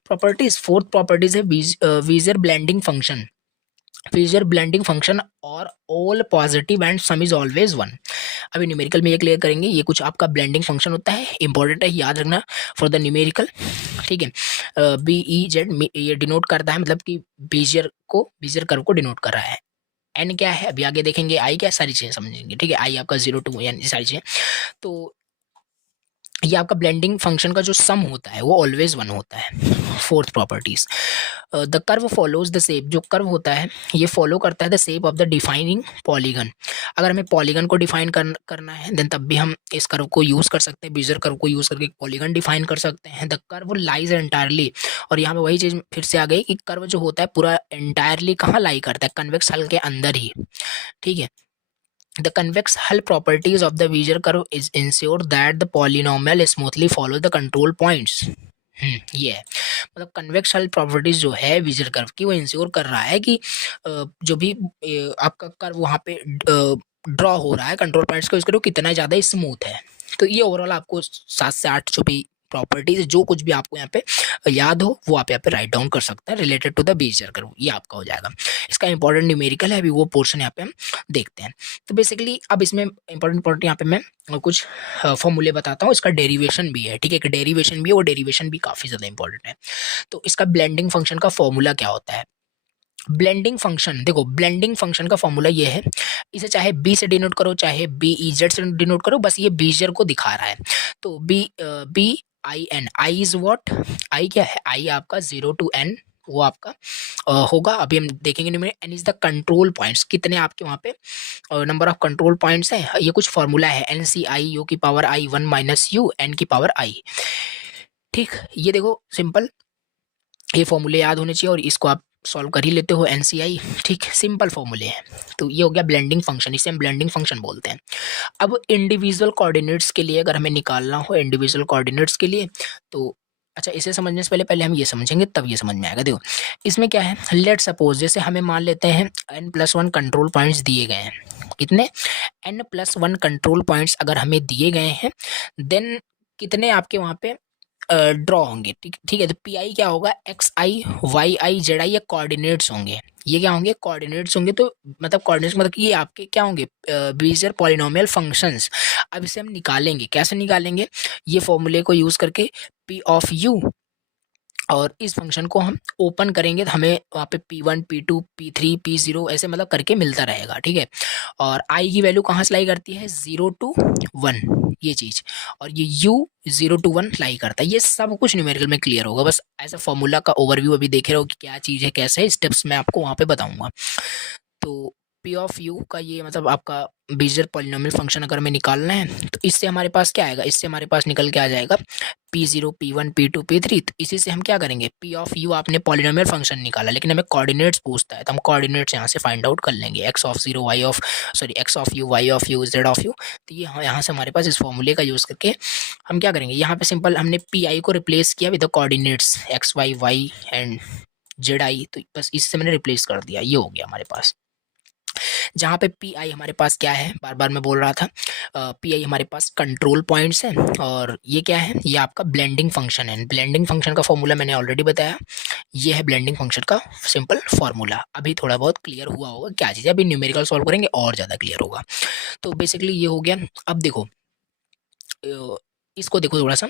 प्रॉपर्टीज। फोर्थ प्रॉपर्टीज है Bezier blending function. Bezier blending function और all positive and sum is always 1। अभी न्यूमेरिकल में ये क्लियर करेंगे, ये कुछ आपका ब्लेंडिंग फंक्शन होता है, इंपॉर्टेंट है, याद रखना फॉर द न्यूमेरिकल, ठीक है। BEZ ये डिनोट करता है, मतलब कि बेजियर कर्व को डिनोट कर रहा है। N क्या है अभी आगे देखेंगे, I क्या, सारी चीजें समझेंगे, ठीक है। I आपका 0 to N सारी चीजें। तो ये आपका ब्लेंडिंग फंक्शन का जो सम होता है वो ऑलवेज 1 होता है। Fourth properties, the curve follows the shape, जो कर्व होता है ये फॉलो करता है the shape of the defining polygon. अगर हमें पॉलीगन को डिफाइन करना है देन तब भी हम इस कर्व को यूज कर सकते हैं, बेजियर कर्व को यूज करके पॉलीगन डिफाइन कर सकते हैं। द कर्व लाइज एंटायरली, और यहाँ पे वही चीज फिर से आ गई कि कर्व जो होता है पूरा एंटायरली कहाँ लाई करता है, कन्वेक्स हल के अंदर ही, ठीक है। The convex hull properties of the Bezier curve is ensure that the polynomial smoothly follows the control points. ये है मतलब कन्वेक्स हल प्रॉपर्टीज जो है विजर कर्व की वो इंश्योर कर रहा है कि जो भी आपका कर्व वहाँ पे ड्रॉ हो रहा है कंट्रोल पॉइंट्स को, इसको कितना ज़्यादा स्मूथ है। तो ये ओवरऑल आपको 7 से 8 जो भी प्रॉपर्टीज जो कुछ भी आपको यहाँ पे याद हो वो आप यहाँ पे राइट डाउन कर सकते हैं related to the Bezier curve, ये आपका हो जाएगा। इसका इंपॉर्टेंट न्यूमेरिकल है, अभी वो पोर्शन यहाँ पे हम देखते हैं। तो बेसिकली अब इसमें इंपॉर्टेंट यहाँ पे मैं कुछ फॉर्मूले बताता हूँ, इसका डेरिवेशन भी है, ठीक है, डेरिवेशन भी है, वो डेरिवेशन भी काफ़ी ज़्यादा इंपॉर्टेंट है। तो इसका ब्लेंडिंग फंक्शन का फॉर्मूला क्या होता है? ब्लेंडिंग फंक्शन, देखो ब्लेंडिंग फंक्शन का फॉर्मूला ये है, इसे चाहे बी से डिनोट करो चाहे बी ई जेड से डिनोट करो, बस ये बीजर को दिखा रहा है। तो B I N, I is what, I क्या है, आई आपका 0 to n वो आपका होगा। अभी हम देखेंगे n is the control points, कितने आपके वहाँ पे नंबर ऑफ कंट्रोल पॉइंट्स हैं, ये कुछ फॉर्मूला है, एन सी आई यू की power i 1 minus u n की पावर आई। ठीक, ये देखो सिंपल, ये फॉर्मूले याद होने चाहिए और इसको आप सॉल्व कर ही लेते हो एनसीआई, ठीक, सिंपल फॉर्मूले हैं। तो ये हो गया ब्लेंडिंग फंक्शन, इसे हम ब्लेंडिंग फंक्शन बोलते हैं। अब इंडिविजुअल कोऑर्डिनेट्स के लिए अगर हमें निकालना हो इंडिविजुअल कोऑर्डिनेट्स के लिए, तो अच्छा इसे समझने से पहले हम ये समझेंगे तब ये समझ में आएगा। देखो इसमें क्या है, लेट सपोज जैसे हमें मान लेते हैं n+1 कंट्रोल पॉइंट्स दिए गए हैं, कितने n+1 कंट्रोल पॉइंट्स अगर हमें दिए गए हैं, देन कितने आपके वहाँ पे ड्रॉ होंगे, ठीक है। तो पी आई क्या होगा, x i y i z i, ये कोऑर्डिनेट्स होंगे, ये क्या होंगे, कोऑर्डिनेट्स होंगे। तो मतलब कोऑर्डिनेट्स मतलब कि ये आपके क्या होंगे, बेजियर पॉलिनोमियल फंक्शंस। अब इसे हम निकालेंगे, कैसे निकालेंगे, ये फॉर्मूले को यूज करके पी ऑफ यू, और इस फंक्शन को हम ओपन करेंगे तो हमें वहाँ पे P1 P2 P3 P0 ऐसे मतलब करके मिलता रहेगा, ठीक है। और I की वैल्यू कहाँ से लाई करती है, 0 to 1 ये चीज़, और ये U 0 to 1 लाई करता है। ये सब कुछ न्यूमेरिकल में क्लियर होगा, बस ऐसा फॉर्मूला का ओवरव्यू अभी देखे रहो कि क्या चीज़ है, कैसे है, स्टेप्स मैं आपको वहाँ पे बताऊँगा। तो पी ऑफ यू का ये मतलब आपका बेजियर पॉलिनोमियल फंक्शन अगर हमें निकालना है तो इससे हमारे पास क्या आएगा, इससे हमारे पास निकल के आ जाएगा P0 P1 P2 P3। तो इसी से हम क्या करेंगे, पी ऑफ यू आपने पॉलिनोमियल फंक्शन निकाला, लेकिन हमें कोऑर्डिनेट्स पूछता है तो हम कोऑर्डिनेट्स यहाँ से फाइंड आउट कर लेंगे, x of 0 y of x of you y of you z of you. तो ये यहाँ से हमारे पास इस फॉर्मूले का यूज़ करके हम क्या करेंगे, यहाँ पे सिंपल हमने पी आई को रिप्लेस किया with the coordinates x y y and z i, तो बस इससे मैंने रिप्लेस कर दिया, ये हो गया हमारे पास। जहाँ पे पी आई हमारे पास क्या है, बार बार मैं बोल रहा था, पी आई हमारे पास कंट्रोल पॉइंट्स हैं, और ये क्या है, ये आपका ब्लेंडिंग फंक्शन है। ब्लेंडिंग फंक्शन का फॉर्मूला मैंने ऑलरेडी बताया, ये है ब्लेंडिंग फंक्शन का सिंपल फॉर्मूला। अभी थोड़ा बहुत क्लियर हुआ होगा क्या चीज़ है, अभी न्यूमेरिकल सॉल्व करेंगे और ज़्यादा क्लियर होगा। तो बेसिकली ये हो गया। अब देखो इसको देखो थोड़ा सा,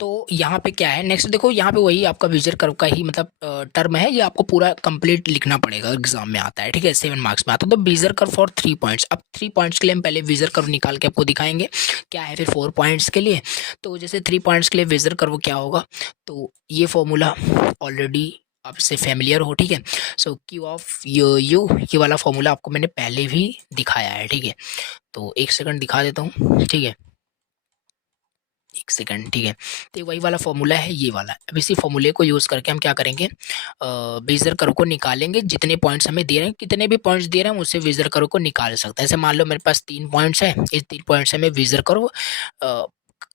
तो यहाँ पे क्या है, नेक्स्ट देखो यहाँ पे वही आपका बेजियर कर्व का ही मतलब टर्म है, ये आपको पूरा कंप्लीट लिखना पड़ेगा, एग्जाम में आता है, ठीक है, 7 मार्क्स में आता है। तो बेजियर कर्व फॉर 3 पॉइंट्स, अब 3 पॉइंट्स के लिए हम पहले बेजियर कर्व निकाल के आपको दिखाएंगे क्या है, फिर 4 पॉइंट्स के लिए। तो जैसे 3 पॉइंट्स के लिए बेजियर कर्व क्या होगा, तो ये फॉर्मूला ऑलरेडी आपसे फेमिलियर हो, ठीक है। सो क्यू ऑफ यू ये वाला फॉर्मूला आपको मैंने पहले भी दिखाया है, ठीक है। तो 1 सेकंड दिखा देता हूँ, ठीक है, 1 सेकंड, ठीक है। तो वही वाला फॉर्मूला है, ये वाला। अब इसी फॉर्मूले को यूज़ करके हम क्या करेंगे, बेजियर कर्व को निकालेंगे। जितने पॉइंट्स हमें दे रहे हैं, कितने भी पॉइंट्स दे रहे हैं, उससे बेजियर कर्व को निकाल सकते हैं। ऐसे मान लो मेरे पास 3 पॉइंट्स हैं, इस 3 पॉइंट्स से हमें बेजियर कर्व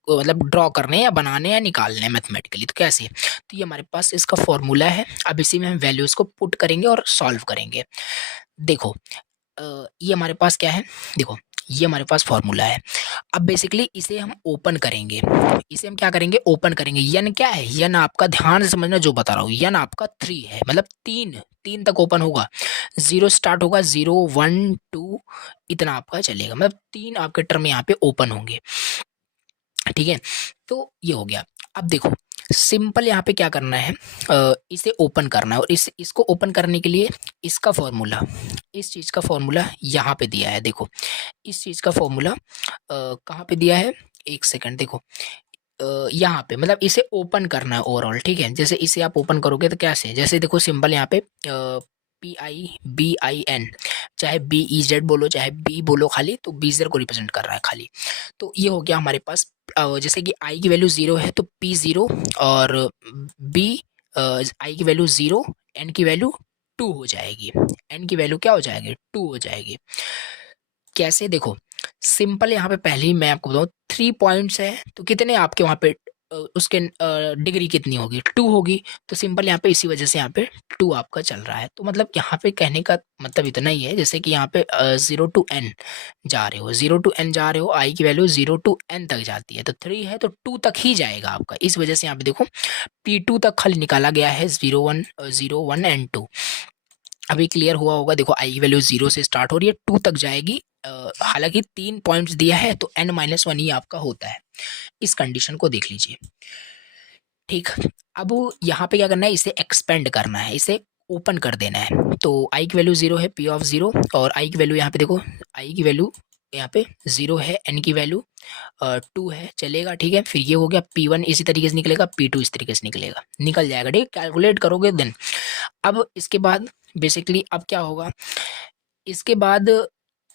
मतलब ड्रॉ करने हैं या बनाने हैं या निकालने हैं मैथमेटिकली। तो कैसे, तो ये हमारे पास इसका फॉर्मूला है। अब इसी में हम वैल्यूज़ को पुट करेंगे और सॉल्व करेंगे। देखो ये हमारे पास क्या है, देखो ये हमारे पास फॉर्मूला है। अब बेसिकली इसे हम ओपन करेंगे, इसे हम क्या करेंगे, ओपन करेंगे। यन क्या है, यन आपका ध्यान से समझना जो बता रहा हूँ, यन आपका 3 है, मतलब 3 तक ओपन होगा, 0 स्टार्ट होगा, 0 1 2 इतना आपका चलेगा, मतलब 3 आपके टर्म यहाँ पे ओपन होंगे, ठीक है। तो ये हो गया। अब देखो सिंपल यहाँ पे क्या करना है, इसे ओपन करना है, और इसको ओपन करने के लिए इसका फॉर्मूला, इस चीज़ का फॉर्मूला यहाँ पे दिया है। देखो इस चीज़ का फॉर्मूला कहाँ पे दिया है, 1 सेकंड, देखो यहाँ पे मतलब इसे ओपन करना है ओवरऑल, ठीक है। जैसे इसे आप ओपन करोगे तो कैसे, जैसे देखो सिंपल यहाँ पे PIBIN, चाहे BEZ बोलो चाहे B बोलो, खाली तो बेजियर को रिप्रेजेंट कर रहा है खाली। तो ये हो गया हमारे पास, जैसे कि I की वैल्यू 0 है तो P0, और B I की वैल्यू 0, N की वैल्यू 2 हो जाएगी, N की वैल्यू क्या हो जाएगी, 2 हो जाएगी। कैसे, देखो सिंपल यहाँ पे पहले ही मैं आपको बताऊँ 3 पॉइंट्स है, तो कितने आपके वहाँ पे उसके डिग्री कितनी होगी, 2 होगी। तो सिंपल यहाँ पे इसी वजह से यहाँ पे 2 आपका चल रहा है। तो मतलब यहाँ पे कहने का मतलब इतना ही है, जैसे कि यहाँ पे 0 टू n जा रहे हो, 0 टू n जा रहे हो, i की वैल्यू 0 टू n तक जाती है, तो 3 है तो 2 तक ही जाएगा आपका। इस वजह से यहाँ पे देखो P2 तक खाली निकाला गया है, 0 1 एंड 2। अभी क्लियर हुआ होगा, देखो आई की वैल्यू 0 से स्टार्ट हो रही है, 2 तक जाएगी। हालांकि 3 पॉइंट्स दिया है तो n-1 ही आपका होता है। इस कंडीशन को देख लीजिए, ठीक। अब यहाँ पे क्या करना है, इसे एक्सपेंड करना है, इसे ओपन कर देना है। तो आई की वैल्यू 0 है, P ऑफ 0, और आई की वैल्यू यहाँ पे देखो, आई की वैल्यू यहाँ पे 0 है, n की वैल्यू 2 है, चलेगा, ठीक है। फिर ये हो गया P1 इसी तरीके से निकलेगा, P2 इस तरीके से निकलेगा, निकल जाएगा, ठीक है। कैलकुलेट करोगे देन। अब इसके बाद बेसिकली अब क्या होगा, इसके बाद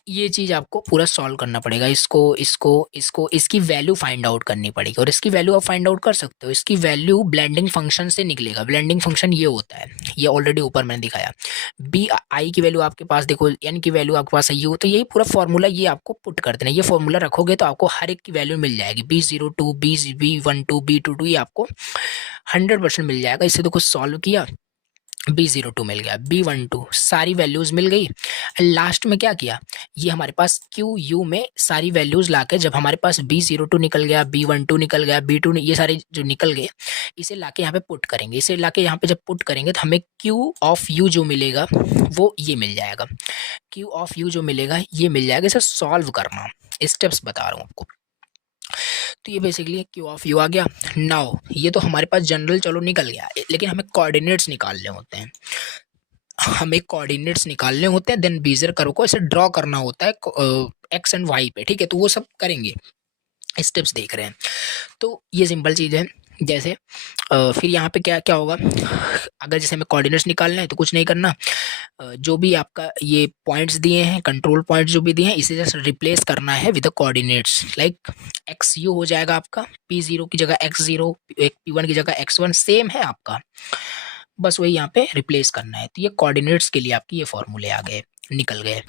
ये चीज़ आपको पूरा सॉल्व करना पड़ेगा, इसको इसको इसको इसकी वैल्यू फाइंड आउट करनी पड़ेगी। और इसकी वैल्यू आप फाइंड आउट कर सकते हो, इसकी वैल्यू ब्लेंडिंग फंक्शन से निकलेगा। ब्लेंडिंग फंक्शन ये होता है, ये ऑलरेडी ऊपर मैंने दिखाया। बी आई की वैल्यू आपके पास देखो, एन की वैल्यू आपके पास ये हो, तो यही पूरा फॉर्मूला ये आपको पुट कर देना। ये फॉर्मूला रखोगे तो आपको हर एक की वैल्यू मिल जाएगी, B02 B12 B22, ये आपको 100% मिल जाएगा। इसे देखो सॉल्व किया, B02 मिल गया, B12 सारी वैल्यूज मिल गई। लास्ट में क्या किया, ये हमारे पास QU में सारी वैल्यूज लाके, जब हमारे पास B02 निकल गया, B12 निकल गया, B2 ये सारे जो निकल गए, इसे लाके यहाँ पे पुट करेंगे। इसे लाके यहाँ पे जब पुट करेंगे तो हमें Q ऑफ U जो मिलेगा वो ये मिल जाएगा। Q ऑफ U जो मिलेगा ये मिल जाएगा। इसे सॉल्व करना, स्टेप्स बता रहा हूँ आपको। तो ये बेसिकली Q ऑफ U आ गया। नाउ ये तो हमारे पास जनरल चलो निकल गया, लेकिन हमें कोऑर्डिनेट्स निकालने होते हैं, हमें कोऑर्डिनेट्स निकालने होते हैं। देन बीजर कर्व को ऐसे ड्रॉ करना होता है एक्स एंड वाई पे, ठीक है। तो वो सब करेंगे, स्टेप्स देख रहे हैं। तो ये सिंपल चीज़ है। जैसे फिर यहाँ पे क्या क्या होगा, अगर जैसे हमें कोऑर्डिनेट्स निकालना है तो कुछ नहीं करना, जो भी आपका ये पॉइंट्स दिए हैं, कंट्रोल पॉइंट्स जो भी दिए हैं, इसे जस्ट रिप्लेस करना है with the coordinates. Like XU हो जाएगा आपका, P0 की जगह X0, P1 की जगह X1, सेम है आपका, बस वही यहाँ पे रिप्लेस करना है। तो ये कोऑर्डिनेट्स के लिए आपके ये फॉर्मूले आ गए, निकल गए।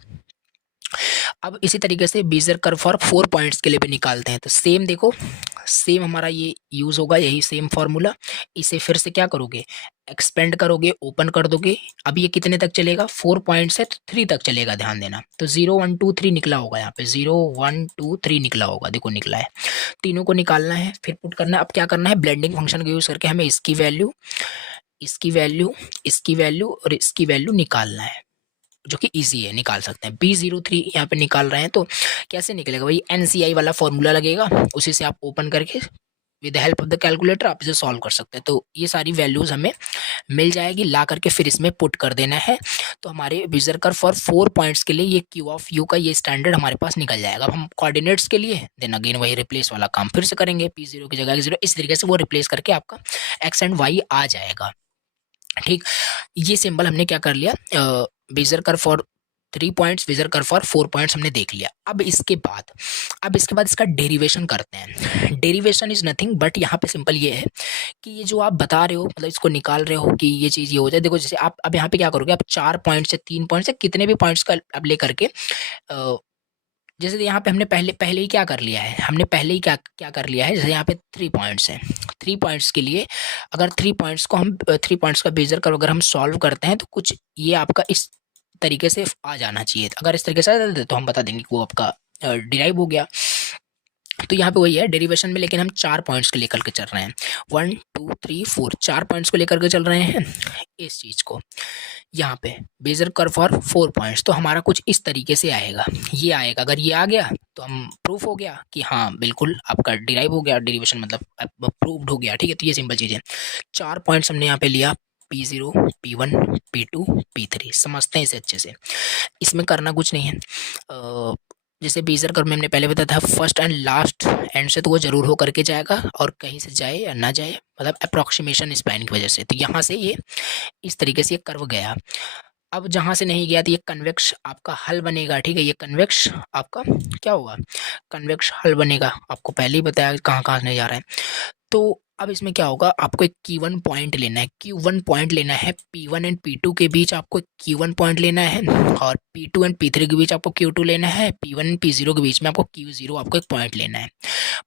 अब इसी तरीके से बेजर कर्व फॉर 4 पॉइंट्स के लिए भी निकालते हैं। तो सेम देखो, सेम हमारा ये यूज़ होगा, यही सेम फार्मूला। इसे फिर से क्या करोगे, एक्सपेंड करोगे, ओपन कर दोगे। अब ये कितने तक चलेगा, 4 पॉइंट से 3 तक चलेगा, ध्यान देना। तो 0 1 2 3 निकला होगा, यहाँ पे 0 1 2 3 निकला होगा, देखो निकला है। तीनों को निकालना है, फिर पुट करना है। अब क्या करना है, ब्लेंडिंग फंक्शन का यूज़ करके हमें इसकी वैल्यू, इसकी वैल्यू, इसकी वैल्यू और इसकी वैल्यू निकालना है, जो कि इजी है, निकाल सकते हैं। B03 यहाँ पे निकाल रहे हैं, तो कैसे निकलेगा भाई, NCI वाला फॉर्मूला लगेगा, उसी से आप ओपन करके with help of the calculator आप इसे सॉल्व कर सकते हैं। तो ये सारी वैल्यूज हमें मिल जाएगी, ला करके फिर इसमें पुट कर देना है। तो हमारे बेजर कर्व फॉर 4 पॉइंट्स के लिए ये Q ऑफ U का ये स्टैंडर्ड हमारे पास निकल जाएगा। अब हम कोऑर्डिनेट्स के लिए देन अगेन वही रिप्लेस वाला काम फिर से करेंगे, P0 की जगह 0, इस तरीके से वो रिप्लेस करके आपका X एंड Y आ जाएगा, ठीक। ये सिंबल हमने क्या कर लिया, Bezier curve for 3 points, Bezier curve for 4 points हमने देख लिया। अब इसके बाद इसका डेरिवेशन करते हैं। डेरिवेशन इज नथिंग बट यहाँ पे सिंपल ये है कि ये जो आप बता रहे हो, मतलब इसको निकाल रहे हो कि ये चीज़ ये हो जाए। देखो जैसे आप अब यहाँ पे क्या करोगे, आप 4 पॉइंट से 3 पॉइंट से कितने भी पॉइंट्स का अब ले करके, जैसे यहाँ पे हमने पहले ही क्या कर लिया है, हमने पहले ही क्या कर लिया है, जैसे यहाँ पे 3 पॉइंट्स हैं, 3 पॉइंट्स के लिए अगर 3 पॉइंट्स को हम 3 पॉइंट्स का बेजर कर्व अगर हम सॉल्व करते हैं तो कुछ ये आपका इस तरीके से आ जाना चाहिए। अगर इस तरीके से आ जाता है तो हम बता देंगे कि वो आपका डिराइव हो गया। तो यहाँ पे वही है डेरिवेशन में, लेकिन हम 4 पॉइंट्स को लेकर के चल रहे हैं, 1 2 3 4, 4 पॉइंट्स को लेकर के चल रहे हैं इस चीज़ को। यहाँ पे बेजर कर्व फॉर 4 पॉइंट्स, तो हमारा कुछ इस तरीके से आएगा, ये आएगा। अगर ये आ गया तो हम प्रूफ हो गया कि हाँ बिल्कुल आपका डिराइव हो गया, डेरिवेशन मतलब प्रूव्ड हो गया, ठीक है। तो ये सिंपल चीज़ है। 4 पॉइंट्स हमने यहाँ पे लिया, P0 P1 P2 P3, समझते हैं इसे अच्छे से। इसमें करना कुछ नहीं है, जैसे बेजर कर्व में हमने पहले बताया था, फर्स्ट एंड लास्ट एंड से तो वो जरूर हो करके जाएगा, और कहीं से जाए या ना जाए, मतलब अप्रॉक्सीमेशन स्पैन की वजह से। तो यहाँ से ये इस तरीके से ये कर्व गया। अब जहाँ से नहीं गया तो ये कन्वेक्स आपका हल बनेगा, ठीक है। ये कन्वेक्स आपका क्या होगा, कन्वेक्स हल बनेगा। आपको पहले ही बताया कहाँ कहाँ नहीं जा रहा है। तो अब इसमें क्या होगा, आपको एक Q1 पॉइंट लेना है, Q1 पॉइंट लेना है। P1 एंड P2 के बीच आपको Q1 पॉइंट लेना है, और P2 एंड P3 के बीच आपको Q2 लेना है। P1 एंड P0 के बीच में आपको Q0 आपको एक पॉइंट लेना है।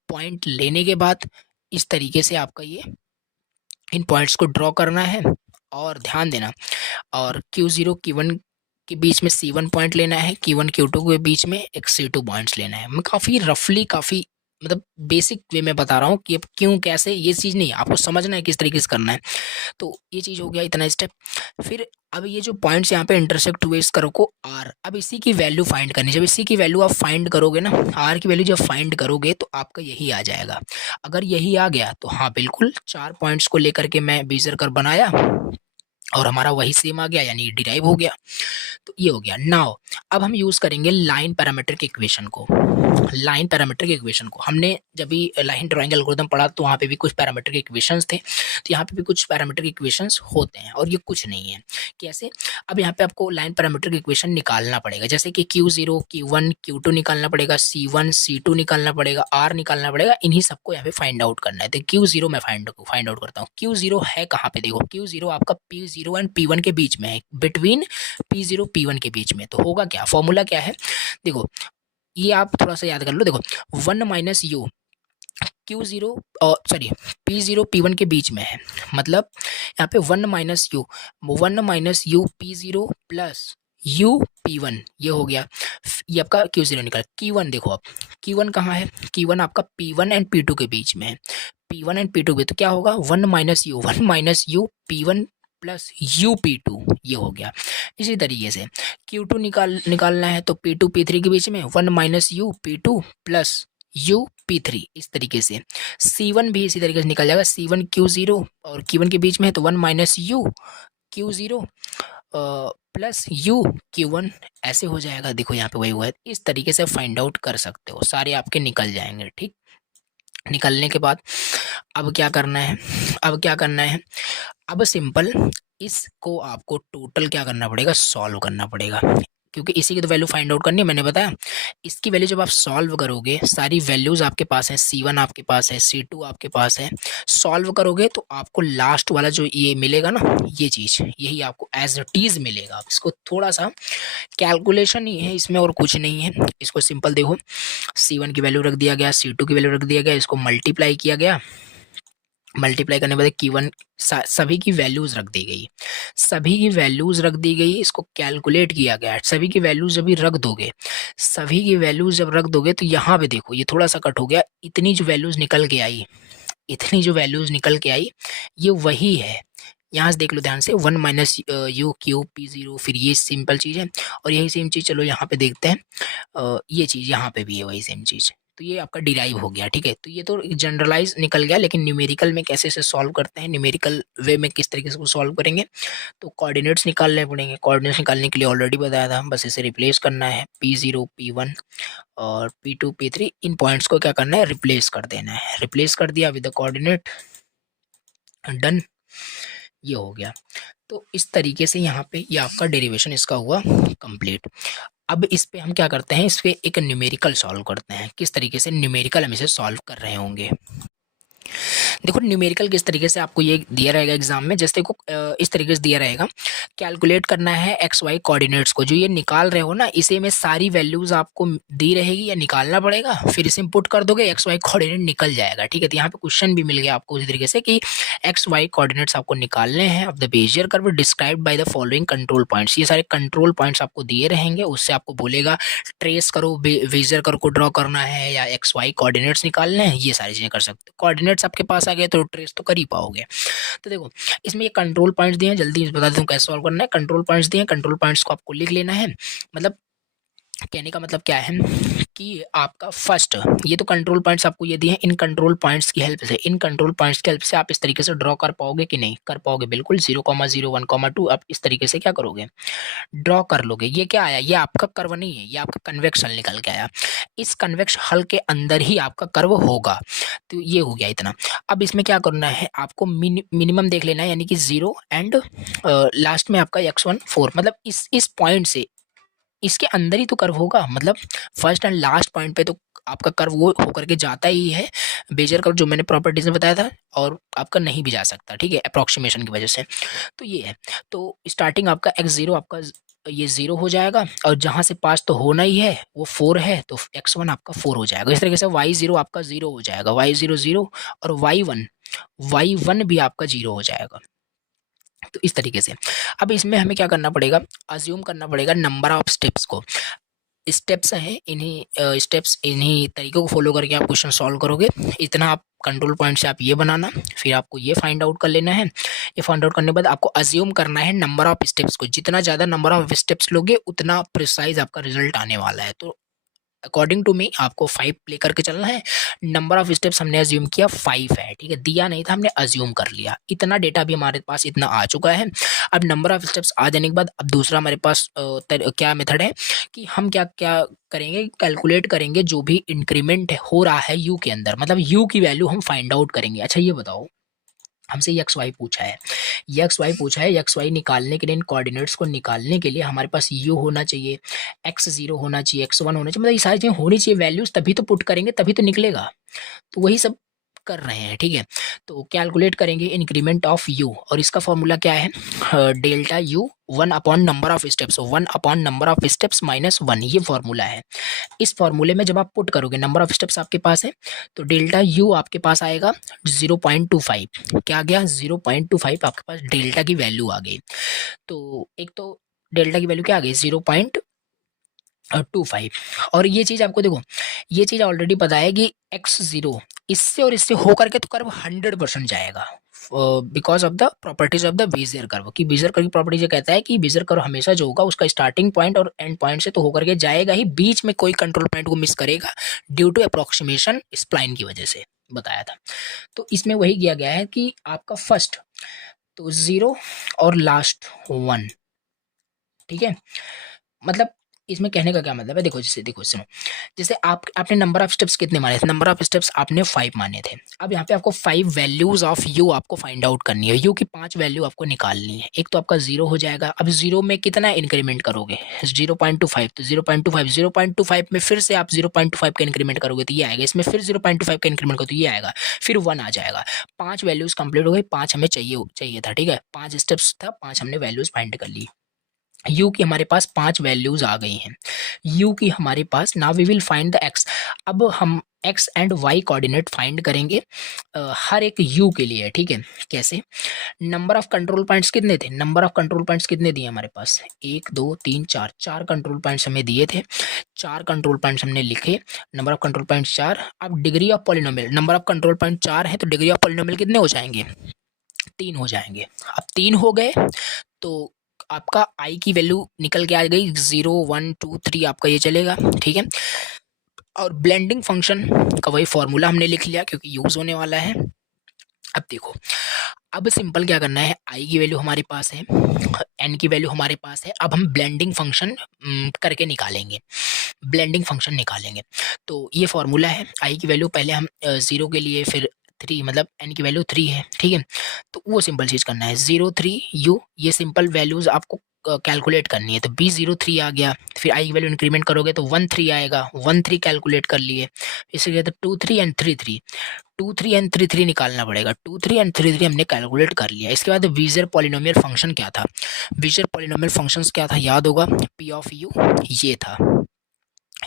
पॉइंट लेने के बाद इस तरीके से आपका ये इन पॉइंट्स को ड्रॉ करना है और ध्यान देना। और Q0 Q1 के बीच में C1 पॉइंट लेना है, Q1 Q2 के बीच में एक C2 पॉइंट्स लेना है। मैं काफ़ी रफली काफ़ी मतलब बेसिक वे में बता रहा हूँ कि अब क्यों कैसे ये चीज़ नहीं, आपको समझना है किस तरीके से करना है। तो ये चीज़ हो गया इतना स्टेप। फिर अब ये जो पॉइंट्स यहाँ पे इंटरसेक्ट हुए इस कर्व को R, अब इसी की वैल्यू फाइंड करनी। जब इसी की वैल्यू आप फाइंड करोगे ना, R की वैल्यू जब फाइंड करोगे तो आपका यही आ जाएगा। अगर यही आ गया तो हाँ बिल्कुल 4 पॉइंट्स को लेकर के मैं बेजर कर्व बनाया और हमारा वही सेम आ गया, यानी डिराइव हो गया। तो ये हो गया। नाउ अब हम यूज़ करेंगे लाइन पैरामीट्रिक इक्वेशन को। लाइन पैरामीट्रिक इक्वेशन को हमने जब भी लाइन ड्राइंग एल्गोरिथम पढ़ा तो वहाँ पे भी कुछ पैरामीट्रिक इक्वेशंस थे, तो यहाँ पे भी कुछ पैरामीट्रिक इक्वेशंस होते हैं और ये कुछ नहीं है। कैसे? अब यहाँ पे आपको लाइन पैरामीट्रिक इक्वेशन निकालना पड़ेगा, जैसे कि Q0 Q1 Q2 निकालना पड़ेगा, C1 C2 निकालना पड़ेगा, R निकालना पड़ेगा। इन्हीं सबको यहाँ पे फाइंड आउट करना है। तो Q0 मैं फाइंड आउट करता हूँ। Q0 है कहाँ पे? देखो Q0 आपका P0 एंड P1 के बीच में है, बिटवीन P0 P1 के बीच में। तो होगा क्या, फॉर्मूला क्या है? देखो ये आप थोड़ा सा याद कर लो। देखो 1 minus you Q0 sorry P0 P1 के बीच में है, मतलब यहाँ पे 1 minus you P0 plus you P1, ये हो गया। ये आपका Q0 निकला। Q1 देखो, अब Q1 कहाँ है? Q1 आपका P1 एंड P2 के बीच में है, P1 एंड P2 के, तो क्या होगा? 1 minus you P1 plus you P2, ये हो गया। इसी तरीके से Q2 निकालना है तो P2 P3 के बीच में 1 minus you P2 plus you P3, इस तरीके से। C1 भी इसी तरीके से निकल जाएगा, C1 Q0 और Q1 के बीच में है तो 1 minus you Q0 plus you Q1, ऐसे हो जाएगा। देखो यहाँ पे वही हुआ है। इस तरीके से फाइंड आउट कर सकते हो, सारे आपके निकल जाएंगे। ठीक, निकलने के बाद अब क्या करना है? अब सिंपल इसको आपको टोटल क्या करना पड़ेगा? सॉल्व करना पड़ेगा, क्योंकि इसी की तो वैल्यू फाइंड आउट करनी है। मैंने बताया इसकी वैल्यू जब आप सॉल्व करोगे, सारी वैल्यूज आपके पास है, C1 आपके पास है, C2 आपके पास है, सॉल्व करोगे तो आपको लास्ट वाला जो ये मिलेगा ना, ये चीज़ यही आपको एज इट इज मिलेगा। आप इसको थोड़ा सा कैलकुलेशन ही है इसमें और कुछ नहीं है। इसको सिंपल देखो, C1 की वैल्यू रख दिया गया, C2 की वैल्यू रख दिया गया, इसको मल्टीप्लाई किया गया, मल्टीप्लाई करने के बाद Q1 सभी की वैल्यूज रख दी गई, इसको कैलकुलेट किया गया। सभी की वैल्यूज जब रख दोगे तो यहाँ पे देखो ये थोड़ा सा कट हो गया, इतनी जो वैल्यूज निकल के आई ये वही है। यहाँ से देख लो ध्यान से, 1 माइनस यू Q P0, फिर ये सिंपल चीज़ है। और यही सेम चीज़ चलो यहाँ पे देखते हैं, ये चीज़ यहाँ पे भी है वही सेम चीज़। तो ये आपका डिराइव हो गया। ठीक है, तो ये तो जनरलाइज निकल गया, लेकिन न्यूमेरिकल में कैसे से सॉल्व करते हैं, न्यूमेरिकल वे में किस तरीके से वो सॉल्व करेंगे, तो कोऑर्डिनेट्स निकालने पड़ेंगे। कोऑर्डिनेट्स निकालने के लिए ऑलरेडी बताया था, बस इसे रिप्लेस करना है। P0 P1 और P2 P3 इन पॉइंट्स को क्या करना है? रिप्लेस कर देना है। रिप्लेस कर दिया विद द कोऑर्डिनेट, डन, ये हो गया। तो इस तरीके से यहाँ पे ये आपका डेरिवेशन इसका हुआ कंप्लीट। अब इस पे हम क्या करते हैं, इस पे एक न्यूमेरिकल सॉल्व करते हैं। किस तरीके से न्यूमेरिकल हम इसे सॉल्व कर रहे होंगे? देखो न्यूमेरिकल किस तरीके से आपको ये दिया रहेगा एग्जाम में, जैसे को इस तरीके से दिया रहेगा, कैलकुलेट करना है एक्स वाई कोऑर्डिनेट्स को। जो ये निकाल रहे हो ना, इसे में सारी वैल्यूज आपको दी रहेगी या निकालना पड़ेगा, फिर इसे इंपुट कर दोगे, एक्स वाई कोऑर्डिनेट निकल जाएगा। ठीक है, तो यहाँ पे क्वेश्चन भी मिल गया आपको इसी तरीके से कि एक्स वाई कोऑर्डिनेट्स आपको निकालने हैं of the Bezier curve described by the following control points. ये सारे कंट्रोल पॉइंट्स आपको दिए रहेंगे, उससे आपको बोलेगा ट्रेस करो, बेजियर कर्व को ड्रॉ करना है या एक्स वाई कोऑर्डिनेट्स निकालने हैं, ये सारी चीजें कर सकते हो। कोऑर्डिनेट्स आपके पास आ गए तो ट्रेस तो कर ही पाओगे। तो देखो इसमें ये कंट्रोल पॉइंट्स दिए हैं, जल्दी बता देता हूँ कैसे सॉल्व करना है। कंट्रोल पॉइंट्स दिए हैं, कंट्रोल पॉइंट्स को आपको लिख लेना है। मतलब कहने का मतलब क्या है कि आपका फर्स्ट, ये तो कंट्रोल पॉइंट्स आपको ये दिए हैं, इन कंट्रोल पॉइंट्स की हेल्प से आप इस तरीके से ड्रॉ कर पाओगे कि नहीं कर पाओगे? बिल्कुल 0,0 1,2 आप इस तरीके से क्या करोगे? ड्रॉ कर लोगे। ये क्या आया? ये आपका कर्व नहीं है, ये आपका कन्वेक्स हल निकल के आया। इस कन्वेक्स हल के अंदर ही आपका कर्व होगा। तो ये हो गया इतना। अब इसमें क्या करना है आपको? मिनिमम देख लेना है, यानी कि 0 एंड लास्ट में आपका x1 4, मतलब इस पॉइंट से इसके अंदर ही तो कर्व होगा। मतलब फर्स्ट एंड लास्ट पॉइंट पे तो आपका कर्व वो होकर के जाता ही है, बेजर कर्व जो मैंने प्रॉपर्टीज में बताया था, और आपका नहीं भी जा सकता। ठीक है, अप्रोक्सीमेशन की वजह से। तो ये है, तो स्टार्टिंग आपका x0 आपका ये 0 हो जाएगा, और जहाँ से पास तो होना ही है वो 4 है, तो x1 आपका 4 हो जाएगा। इस तरीके से y0 आपका 0 हो जाएगा, y0 0, और y1 भी आपका 0 हो जाएगा। तो इस तरीके से अब इसमें हमें क्या करना पड़ेगा, अज्यूम करना पड़ेगा नंबर ऑफ स्टेप्स को। स्टेप्स हैं, इन्हीं स्टेप्स, इन्हीं तरीकों को फॉलो करके आप क्वेश्चन सॉल्व करोगे। इतना आप कंट्रोल पॉइंट से आप ये बनाना, फिर आपको ये फाइंड आउट कर लेना है। ये फाइंड आउट करने के बाद आपको अज्यूम करना है नंबर ऑफ स्टेप्स को। जितना ज़्यादा नंबर ऑफ स्टेप्स लोगे उतना प्रिसाइज आपका रिजल्ट आने वाला है। तो अकॉर्डिंग टू मी आपको 5 प्ले करके चलना है। नंबर ऑफ स्टेप्स हमने अज्यूम किया 5 है, ठीक है, दिया नहीं था, हमने अज्यूम कर लिया। इतना डेटा भी हमारे पास इतना आ चुका है। अब नंबर ऑफ स्टेप्स आ जाने के बाद अब दूसरा हमारे पास क्या मेथड है कि हम क्या क्या करेंगे, कैलकुलेट करेंगे जो भी इंक्रीमेंट हो रहा है यू के अंदर, मतलब यू की वैल्यू हम फाइंड आउट करेंगे। अच्छा ये बताओ, हमसे एक्स वाई पूछा है, एक्स वाई निकालने के लिए, इन कोऑर्डिनेट्स को निकालने के लिए हमारे पास यू होना चाहिए, x0 होना चाहिए, x1 होना चाहिए, मतलब ये सारी चीज़ें होनी चाहिए वैल्यूज, तभी तो पुट करेंगे, तभी तो निकलेगा। तो वही सब कर रहे हैं, ठीक है। तो कैलकुलेट करेंगे इंक्रीमेंट ऑफ यू, और इसका फॉर्मूला क्या है, delta U 1 upon number of steps, 1 upon number of steps minus 1, ये फॉर्मूला है। इस फॉर्मूले में जब आप पुट करोगे, नंबर ऑफ स्टेप्स आपके पास है, तो डेल्टा यू आपके पास आएगा 0.25। क्या आ गया, 0.25 आपके पास डेल्टा की वैल्यू आ गई। तो एक तो डेल्टा की वैल्यू क्या आ गई, 0.25। और ये चीज़ आपको देखो, ये चीज़ ऑलरेडी पता है कि x0 इससे और इससे होकर के तो कर्व 100% जाएगा, because of the properties of the Bezier curve. कि बेजियर कर्व की प्रॉपर्टीज ये कहता है कि बेजियर कर्व हमेशा जो होगा उसका स्टार्टिंग पॉइंट और एंड पॉइंट से तो होकर के जाएगा ही, बीच में कोई कंट्रोल पॉइंट को मिस करेगा ड्यू टू अप्रोक्सीमेशन स्प्लाइन की वजह से, बताया था। तो इसमें वही किया गया है कि आपका फर्स्ट तो 0 और लास्ट 1, ठीक है। मतलब इसमें कहने का क्या मतलब है, देखो जैसे, देखो सुनो, जैसे आपने नंबर ऑफ स्टेप्स कितने माने थे, नंबर ऑफ स्टेप्स आपने 5 माने थे। अब यहाँ पे आपको 5 वैल्यूज ऑफ यू आपको फाइंड आउट करनी है, यू की 5 वैल्यू आपको निकालनी है। एक तो आपका 0 हो जाएगा, अब 0 में कितना इंक्रीमेंट करोगे, 0.25, तो 0.25 में फिर से आप 0.25 का इंक्रीमेंट करोगे तो ये आएगा, इसमें फिर 0.25 का इंक्रीमेंट करो तो ये आएगा, फिर 1 आ जाएगा। 5 वैल्यूज कंप्लीट हो गई, 5 हमें चाहिए था, ठीक है, 5 स्टेप्स था, 5 हमने वैल्यूज फाइंड कर ली। यू की हमारे पास 5 वैल्यूज आ गई हैं, यू की हमारे पास। Now we will find the X. अब हम X and Y coordinate find करेंगे हर एक यू के लिए, ठीक है। कैसे, नंबर ऑफ कंट्रोल पॉइंट्स कितने थे, नंबर ऑफ कंट्रोल पॉइंट्स कितने दिए हमारे पास, 1 2 3 4, 4 कंट्रोल पॉइंट्स हमें दिए थे, 4 कंट्रोल पॉइंट्स हमने लिखे, नंबर ऑफ कंट्रोल पॉइंट्स 4। अब degree of polynomial, number of control point 4 है तो डिग्री ऑफ पॉलिनोमियल कितने हो जाएंगे, 3 हो जाएंगे। अब 3 हो गए तो आपका आई की वैल्यू निकल के आ गई, 0 1 2 3 आपका ये चलेगा, ठीक है। और ब्लेंडिंग फंक्शन का वही फॉर्मूला हमने लिख लिया क्योंकि यूज होने वाला है। अब देखो, अब सिंपल क्या करना है, आई की वैल्यू हमारे पास है, एन की वैल्यू हमारे पास है, अब हम ब्लेंडिंग फंक्शन करके निकालेंगे, ब्लेंडिंग फंक्शन निकालेंगे। तो ये फॉर्मूला है, आई की वैल्यू पहले हम 0 के लिए, फिर 3, मतलब एन की वैल्यू 3 है, ठीक है। तो वो सिंपल चीज़ करना है, 0 3 यू, ये सिंपल वैल्यूज आपको कैलकुलेट करनी है। तो B03 आ गया, फिर आई की वैल्यू इंक्रीमेंट करोगे तो 1 3 आएगा, 1 3 कैलकुलेट कर लिए, इसलिए तो 2 3 एंड 3 3, 2 3 एंड 3 3 निकालना पड़ेगा, 2 3 एंड 3 3 हमने कैलकुलेट कर लिया। इसके बाद विजर पॉलिनोमियल फंक्शन क्या था, विजर पॉलिनोमियल फंक्शंस क्या था याद होगा, P ऑफ U ये था,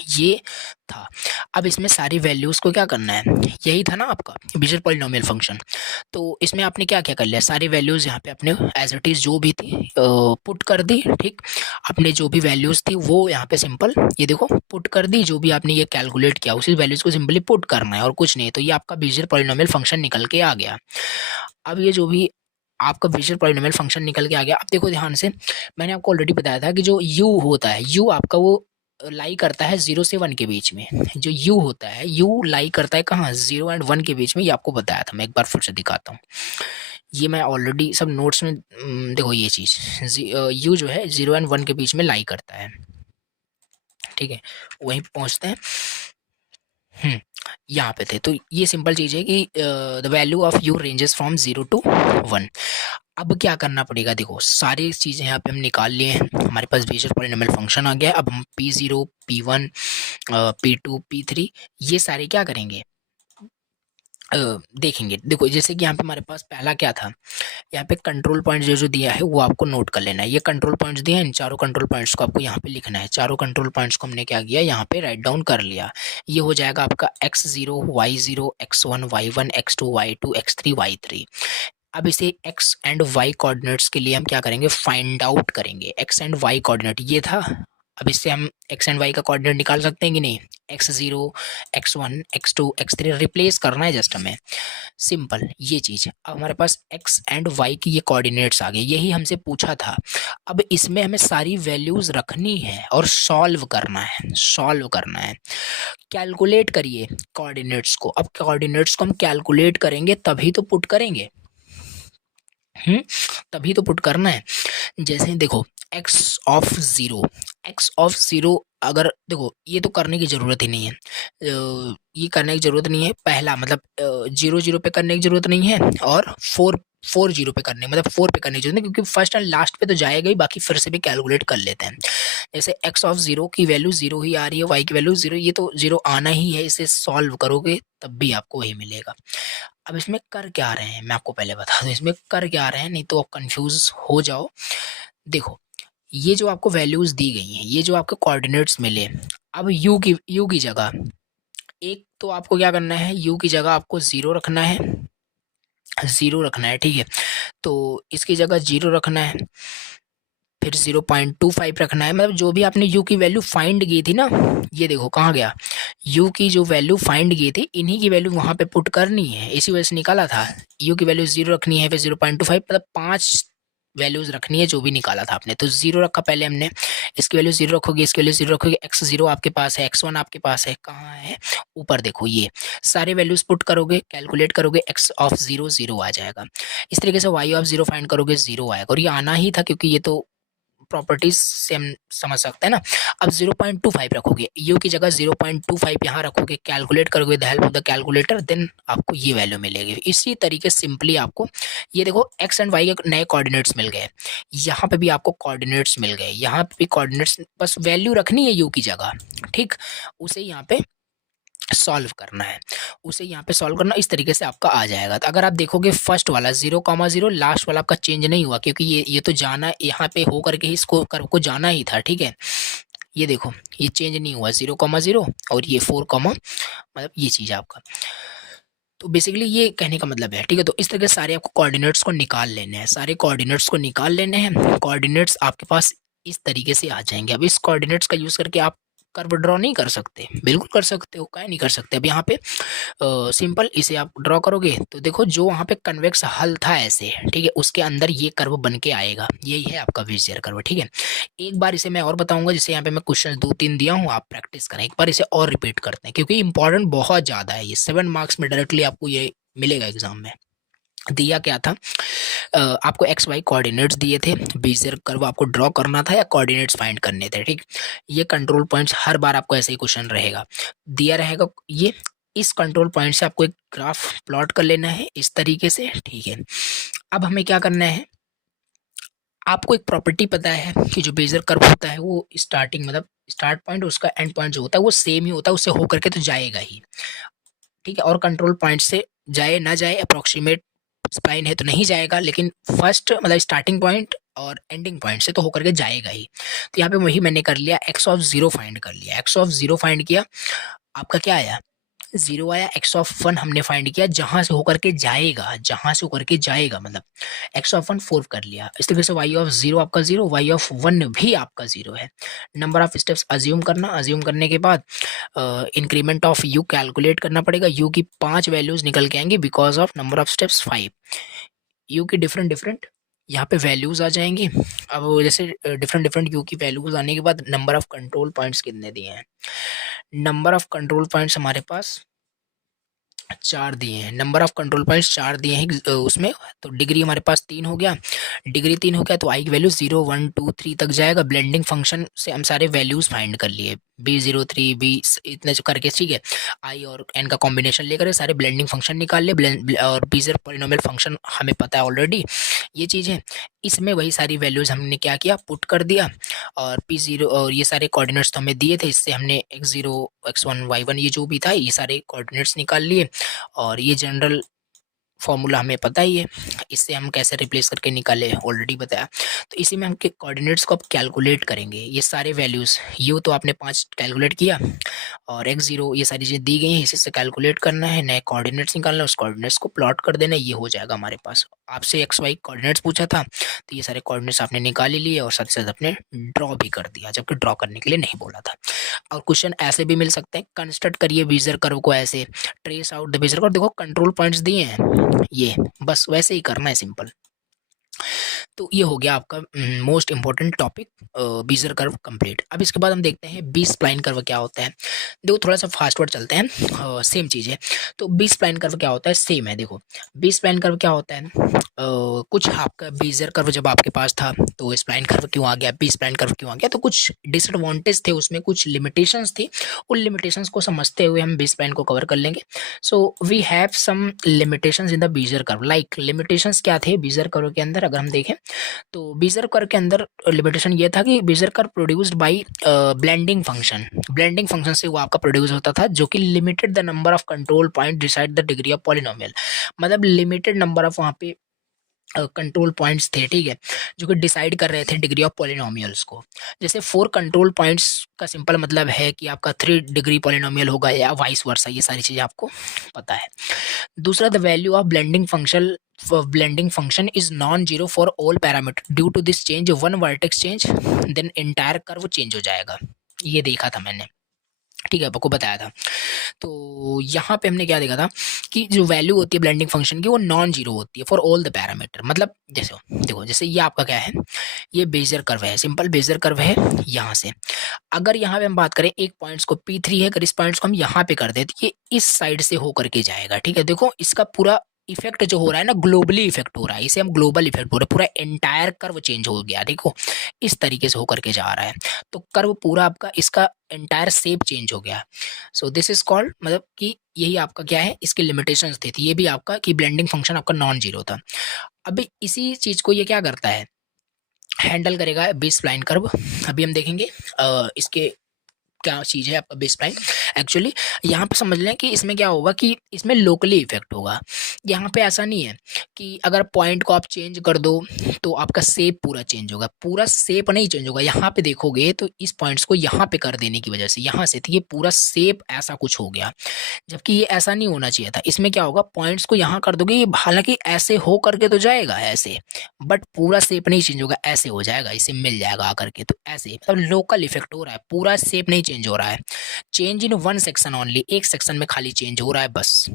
ये था। अब इसमें सारी वैल्यूज़ को क्या करना है, यही था ना आपका विजर पॉलिनोमियल फंक्शन। तो इसमें आपने क्या क्या कर लिया, सारी वैल्यूज़ यहाँ पे आपने एज इट इज़ जो भी थी पुट कर दी, ठीक। आपने जो भी वैल्यूज़ थी वो यहाँ पे सिंपल ये देखो पुट कर दी, जो भी आपने ये कैलकुलेट किया उसी वैल्यूज़ को सिंपली पुट करना है और कुछ नहीं। तो ये आपका विजर पॉलिनोमियल फंक्शन निकल के आ गया। अब ये जो भी आपका विजर पॉलिनोमियल फंक्शन निकल के आ गया, अब देखो ध्यान से, मैंने आपको ऑलरेडी बताया था कि जो u होता है, u आपका वो लाई करता है 0 से 1 के बीच में। जो u होता है, u लाई करता है कहाँ, 0 एंड 1 के बीच में। ये आपको बताया था, मैं एक बार फिर से दिखाता हूँ। ये मैं ऑलरेडी सब नोट्स में देखो ये चीज़ u जो है 0 एंड 1 के बीच में लाई करता है, ठीक है। वहीं पहुँचते हैं, यहाँ पे थे। तो ये सिंपल चीज़ है कि the value of u ranges from 0 to 1। अब क्या करना पड़ेगा, देखो सारी चीज़ें यहाँ पे हम निकाल लिए हैं, हमारे पास विजर पॉलिनोमियल फंक्शन आ गया। अब हम P0 P1 P2 P3 ये सारे क्या करेंगे, देखेंगे। देखो जैसे कि यहाँ पे हमारे पास पहला क्या था, यहाँ पे कंट्रोल पॉइंट जो जो दिया है वो आपको नोट कर लेना है। ये कंट्रोल पॉइंट्स दिए हैं, इन चारों कंट्रोल पॉइंट्स को आपको यहाँ पे लिखना है। चारों कंट्रोल पॉइंट्स को हमने क्या किया, यहाँ पे राइट डाउन कर लिया। ये हो जाएगा आपका x0 y0 x1 y1 x2 y2 x3 y3। अब इसे x एंड y कोऑर्डिनेट्स के लिए हम क्या करेंगे, फाइंड आउट करेंगे। x एंड y कोऑर्डिनेट ये था, अब इससे हम x एंड y का कोऑर्डिनेट निकाल सकते हैं कि नहीं। x0 x1 x2 x3 replace करना है जस्ट हमें, सिंपल ये चीज़। अब हमारे पास x एंड y की ये कोऑर्डिनेट्स आ गए, यही हमसे पूछा था। अब इसमें हमें सारी वैल्यूज़ रखनी है और सॉल्व करना है, सॉल्व करना है। कैलकुलेट करिए कोऑर्डिनेट्स को। अब कोऑर्डिनेट्स को हम कैलकुलेट करेंगे तभी तो पुट करेंगे, तभी तो पुट करना है। जैसे देखो एक्स ऑफ ज़ीरो, अगर देखो ये तो करने की ज़रूरत ही नहीं है, ये करने की ज़रूरत नहीं है। पहला मतलब 0 0 पे करने की ज़रूरत नहीं है, और 4 0 पे करने मतलब 4 पे करने की जरूरत नहीं, क्योंकि फर्स्ट एंड लास्ट पे तो जाएगा ही, बाकी फिर से भी कैलकुलेट कर लेते हैं। जैसे एक्स ऑफ 0 की वैल्यू 0 ही आ रही है, वाई की वैल्यू 0, ये तो 0 आना ही है। इसे सॉल्व करोगे तब भी आपको वही मिलेगा। अब इसमें कर क्या रहे हैं मैं आपको पहले बता दूं, इसमें कर क्या रहे हैं, नहीं तो आप कंफ्यूज हो जाओ। देखो ये जो आपको वैल्यूज दी गई हैं, ये जो आपको कोऑर्डिनेट्स मिले, अब यू की जगह एक तो आपको क्या करना है, यू की जगह आपको 0 रखना है, 0 रखना है, ठीक है। तो इसकी जगह 0 रखना है, फिर 0.25 रखना है। मतलब जो भी आपने यू की वैल्यू फाइंड की थी ना, ये देखो कहाँ गया, यू की जो वैल्यू फाइंड की थी, इन्हीं की वैल्यू वहाँ पे पुट करनी है, इसी वजह से निकाला था। यू की वैल्यू 0 रखनी है, फिर 0.25, मतलब 5 वैल्यूज रखनी है जो भी निकाला था आपने। तो 0 रखा पहले हमने, इसकी वैल्यू 0 रखोगे, इसकी वैल्यू 0 रखोगे, x0 आपके पास है, x1 आपके पास है, कहाँ है, ऊपर देखो। ये सारे वैल्यूज पुट करोगे, कैलकुलेट करोगे, x ऑफ 0 0 आ जाएगा। इस तरीके से y ऑफ 0 फाइंड करोगे, 0 आएगा। और ये आना ही था, क्योंकि ये तो प्रॉपर्टीज से हम समझ सकते हैं ना। अब 0.25 रखोगे, यू की जगह 0.25 यहाँ रखोगे, कैलकुलेट करोगे the help of the calculator, then आपको ये वैल्यू मिलेगी। इसी तरीके सिंपली आपको ये देखो एक्स एंड वाई के नए कोऑर्डिनेट्स मिल गए, यहाँ पे भी आपको कोऑर्डिनेट्स मिल गए, यहाँ पे भी कोऑर्डिनेट्स, बस वैल्यू रखनी है यू की जगह, ठीक। उसे यहाँ पे सॉल्व करना है, उसे यहाँ पे सॉल्व करना, इस तरीके से आपका आ जाएगा। तो अगर आप देखोगे फर्स्ट वाला 0,0 लास्ट वाला आपका चेंज नहीं हुआ, क्योंकि ये तो जाना यहाँ पे हो करके ही इसको कर को जाना ही था, ठीक है। ये देखो ये चेंज नहीं हुआ, 0,0 और ये 4, मतलब ये चीज़ आपका। तो बेसिकली ये कहने का मतलब है, ठीक है। तो इस तरह के सारे आपको कोऑर्डिनेट्स को निकाल लेने हैं, सारे कोऑर्डिनेट्स को निकाल लेने हैं। कोऑर्डिनेट्स आपके पास इस तरीके से आ जाएंगे। अब इस कोऑर्डिनेट्स का यूज़ करके आप कर्व ड्रॉ नहीं कर सकते, बिल्कुल कर सकते हो, काहे नहीं कर सकते। अब यहाँ पे सिंपल इसे आप ड्रॉ करोगे तो देखो जो वहाँ पे कन्वेक्स हल था ऐसे, ठीक है, उसके अंदर ये कर्व बन के आएगा, यही है आपका बेजियर कर्व, ठीक है। एक बार इसे मैं और बताऊंगा, जैसे यहाँ पे मैं क्वेश्चन 2 3 दिया हूँ, आप प्रैक्टिस करें। एक बार इसे और रिपीट करते हैं, क्योंकि इंपॉर्टेंट बहुत ज़्यादा है ये, 7 मार्क्स में डायरेक्टली आपको ये मिलेगा एग्जाम में। दिया क्या था, आपको एक्स वाई कोऑर्डिनेट्स दिए थे, बेजियर कर्व आपको ड्रॉ करना था या कोऑर्डिनेट्स फाइंड करने थे, ठीक। ये कंट्रोल पॉइंट्स हर बार आपको ऐसे ही क्वेश्चन रहेगा, दिया रहेगा ये। इस कंट्रोल पॉइंट से आपको एक ग्राफ प्लॉट कर लेना है इस तरीके से, ठीक है। अब हमें क्या करना है, आपको एक प्रॉपर्टी पता है कि जो बेजियर कर्व होता है वो स्टार्टिंग मतलब स्टार्ट पॉइंट, उसका एंड पॉइंट जो होता है वो सेम ही होता है, उससे होकर के तो जाएगा ही, ठीक है। और कंट्रोल पॉइंट से जाए ना जाए, अप्रोक्सीमेट स्प्लाइन है तो नहीं जाएगा, लेकिन फर्स्ट मतलब स्टार्टिंग पॉइंट और एंडिंग पॉइंट से तो होकर के जाएगा ही। तो यहाँ पे वही मैंने कर लिया, एक्स ऑफ 0 फाइंड कर लिया, एक्स ऑफ 0 फाइंड किया, आपका क्या आया, 0 आया। एक्स ऑफ 1 हमने फाइंड किया, जहां से होकर के जाएगा, जहां से होकर के जाएगा, मतलब एक्स ऑफ 1 4 कर लिया। इस तरीके से वाई ऑफ 0 आपका 0, वाई ऑफ 1 भी आपका 0 है। नंबर ऑफ स्टेप्स अज्यूम करना, अज्यूम करने के बाद इंक्रीमेंट ऑफ यू कैलकुलेट करना पड़ेगा। यू की 5 वैल्यूज निकल के आएंगी because of number of steps 5। You की डिफरेंट डिफरेंट यहाँ पे वैल्यूज आ जाएंगी। अब जैसे डिफरेंट डिफरेंट यू की वैल्यूज आने के बाद नंबर ऑफ कंट्रोल पॉइंट्स कितने दिए हैं, नंबर ऑफ कंट्रोल पॉइंट्स हमारे पास 4 दिए हैं, नंबर ऑफ कंट्रोल पॉइंट्स 4 दिए हैं उसमें। तो डिग्री हमारे पास 3 हो गया, डिग्री 3 हो गया, तो आई की वैल्यू 0 1 2 3 तक जाएगा। ब्लेंडिंग फंक्शन से हम सारे वैल्यूज फाइंड कर लिए, B03 B इतने जो करके, ठीक है, आई और एन का कॉम्बिनेशन लेकर सारे ब्लेंडिंग फंक्शन निकाल ले, और बीजर पॉलिनोमियल फंक्शन हमें पता है ऑलरेडी ये चीज़ है। इसमें वही सारी वैल्यूज़ हमने क्या किया, पुट कर दिया, और P0 और ये सारे कोऑर्डिनेट्स तो हमें दिए थे, इससे हमने x0 x1 y1 ये जो भी था ये सारे कोऑर्डिनेट्स निकाल लिए, और ये जनरल फॉर्मूला हमें पता ही है, इससे हम कैसे रिप्लेस करके निकाले ऑलरेडी बताया। तो इसी में हम के कोऑर्डिनेट्स को अब कैलकुलेट करेंगे, ये सारे वैल्यूज़ यू तो आपने 5 कैलकुलेट किया, और x0 ये सारी चीज़ें दी गई हैं, इसी से कैलकुलेट करना है, नए कोऑर्डिनेट्स निकालना है, उस कोऑर्डिनेट्स को प्लॉट कर देना है, ये हो जाएगा हमारे पास। आपसे XY कोऑर्डिनेट्स पूछा था, तो ये सारे कोऑर्डिनेट्स आपने निकाल ही लिए और साथ ही साथ आपने ड्रॉ भी कर दिया, जबकि ड्रॉ करने के लिए नहीं बोला था। और क्वेश्चन ऐसे भी मिल सकते हैं, कंस्ट्रक्ट करिए बेजियर कर्व को ऐसे, trace out the Bezier curve, देखो कंट्रोल पॉइंट्स दिए हैं, ये बस वैसे ही करना है, सिंपल। तो ये हो गया आपका most important topic Bezier curve complete. अब इसके बाद हम देखते हैं बी स्प्लाइन कर्व क्या होता है। देखो थोड़ा सा फास्टवर्ड चलते हैं, सेम चीज़ है। तो बी स्प्लाइन कर्व क्या होता है, सेम है। देखो बी स्प्लाइन कर्व क्या होता है, कुछ आपका बेजियर कर्व जब आपके पास था तो स्प्लाइन कर्व क्यों आ गया, बी स्प्लाइन कर्व क्यों आ गया, तो कुछ डिसएडवांटेज थे उसमें, कुछ लिमिटेशंस थी, उन लिमिटेशंस को समझते हुए हम बी स्प्लाइन को कवर कर लेंगे। So we have some limitations in the Bezier curve. Like limitations क्या थे बेजियर कर्व के अंदर, अगर हम देखें तो बेजियर कर्व के अंदर लिमिटेशन ये था कि Bezier curve produced by blending function, blending function से वो आपका प्रोड्यूस होता था, जो कि limited the number of control point decide the degree of polynomial. मतलब लिमिटेड नंबर ऑफ वहाँ पे कंट्रोल पॉइंट्स थे, ठीक है, जो कि डिसाइड कर रहे थे डिग्री ऑफ पॉलिनोमियल्स को। जैसे 4 कंट्रोल पॉइंट्स का सिंपल मतलब है कि आपका 3 डिग्री पॉलिनोमियल होगा या वाइस वर्सा, ये सारी चीज़ें आपको पता है। दूसरा, the value of blending function is non zero for all parameter, due to this change one vertex change then entire curve change हो जाएगा, ये देखा था मैंने, ठीक है, आपको बताया था। तो यहाँ पे हमने क्या देखा था कि जो वैल्यू होती है ब्लेंडिंग फंक्शन की वो नॉन जीरो होती है फॉर ऑल द पैरामीटर। मतलब जैसे देखो, जैसे ये आपका क्या है, ये बेजियर कर्व है, सिंपल बेजियर कर्व है। यहाँ से अगर यहाँ पे हम बात करें, एक पॉइंट्स को P3 है, अगर इस पॉइंट्स को हम यहाँ पे कर दें तो ये इस साइड से होकर के जाएगा, ठीक है। देखो इसका पूरा इफेक्ट जो हो रहा है ना, ग्लोबली इफेक्ट हो रहा है, इसे हम ग्लोबल इफेक्ट हो रहा है, पूरा एंटायर कर्व चेंज हो गया, देखो इस तरीके से होकर के जा रहा है, तो कर्व पूरा आपका इसका एंटायर शेप चेंज हो गया। सो दिस इज कॉल्ड, मतलब कि यही आपका क्या है, इसकी लिमिटेशंस थी, ये भी आपका कि ब्लेंडिंग फंक्शन आपका नॉन जीरो था। अभी इसी चीज को ये क्या करता है, हैंडल करेगा बी स्प्लाइन कर्व। अभी हम देखेंगे इसके क्या चीज़ है आपका बी स्प्लाइन। एक्चुअली यहाँ पे समझ लें कि इसमें क्या होगा कि इसमें लोकली इफेक्ट होगा। यहाँ पे ऐसा नहीं है कि अगर पॉइंट को आप चेंज कर दो तो आपका शेप पूरा चेंज होगा, पूरा शेप नहीं चेंज होगा। यहाँ पे देखोगे तो इस पॉइंट्स को यहाँ पे कर देने की वजह से यहाँ से तो ये पूरा शेप ऐसा कुछ हो गया, जबकि ये ऐसा नहीं होना चाहिए था। इसमें क्या होगा, पॉइंट्स को यहाँ कर दोगे, हालांकि ऐसे हो करके तो जाएगा ऐसे, बट पूरा शेप नहीं चेंज होगा, ऐसे हो जाएगा, इसे मिल जाएगा आकर के, तो ऐसे मतलब लोकल इफेक्ट हो रहा है, पूरा शेप नहीं चेंज हो रहा है, change in one section only, एक सेक्शन में खाली चेंज हो रहा है बस।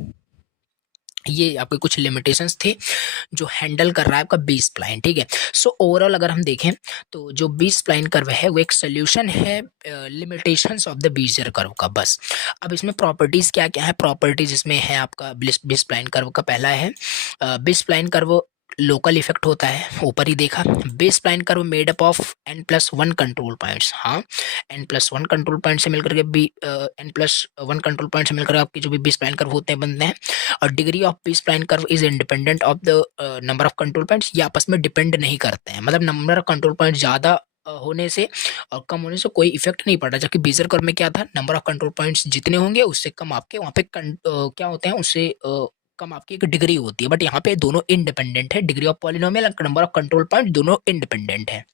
ये आपके कुछ लिमिटेशंस थे जो हैंडल कर रहा है आपका बी स्प्लाइन, ठीक है। सो ओवरऑल अगर हम देखें तो जो बी स्प्लाइन कर्व है वो एक सोल्यूशन है limitations of the Bezier curve का, बस। अब इसमें प्रॉपर्टीज क्या क्या है, प्रॉपर्टीज इसमें है आपका बी स्प्लाइन कर्व का पहला है, B spline curve local effect होता है, ऊपर ही देखा। B spline curve made up of n+1 control points, हाँ n+1 कंट्रोल पॉइंट से मिलकर के n+1 कंट्रोल पॉइंट से मिलकर आपके जो भी बी स्प्लाइन कर्व होते हैं बनते हैं। और degree of B spline curve is independent of the number of control points, ये आपस में डिपेंड नहीं करते हैं, मतलब नंबर ऑफ कंट्रोल पॉइंट ज़्यादा होने से और कम होने से कोई इफेक्ट नहीं पड़ता। जबकि बेजियर कर्व में क्या था, नंबर ऑफ कंट्रोल पॉइंट्स जितने होंगे उससे कम आपके वहाँ पे क्या होते हैं, उससे कम आपकी एक डिग्री होती है, बट यहाँ पे दोनों इंडिपेंडेंट है, डिग्री ऑफ पॉलिनोमियल और नंबर ऑफ कंट्रोल पॉइंट दोनों इंडिपेंडेंट है।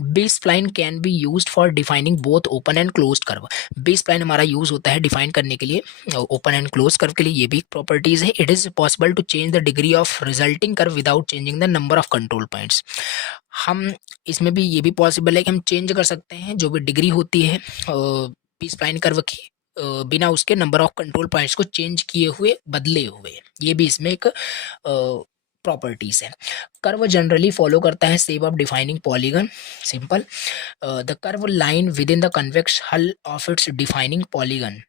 B spline can be used for defining both open and closed curve. B spline हमारा यूज होता है डिफाइन करने के लिए ओपन एंड क्लोज कर्व के लिए, ये भी एक प्रॉपर्टीज है। It is possible to change the degree of resulting curve without changing the number of control points. हम इसमें भी ये भी पॉसिबल है कि हम चेंज कर सकते हैं जो भी डिग्री होती है बी स्प्लाइन कर्व की, बिना उसके नंबर ऑफ कंट्रोल पॉइंट्स को चेंज किए हुए, बदले हुए, ये भी इसमें एक प्रॉपर्टीज है। कर्व जनरली फॉलो करता है shape of defining polygon, simple the curve line within the convex hull of its defining polygon.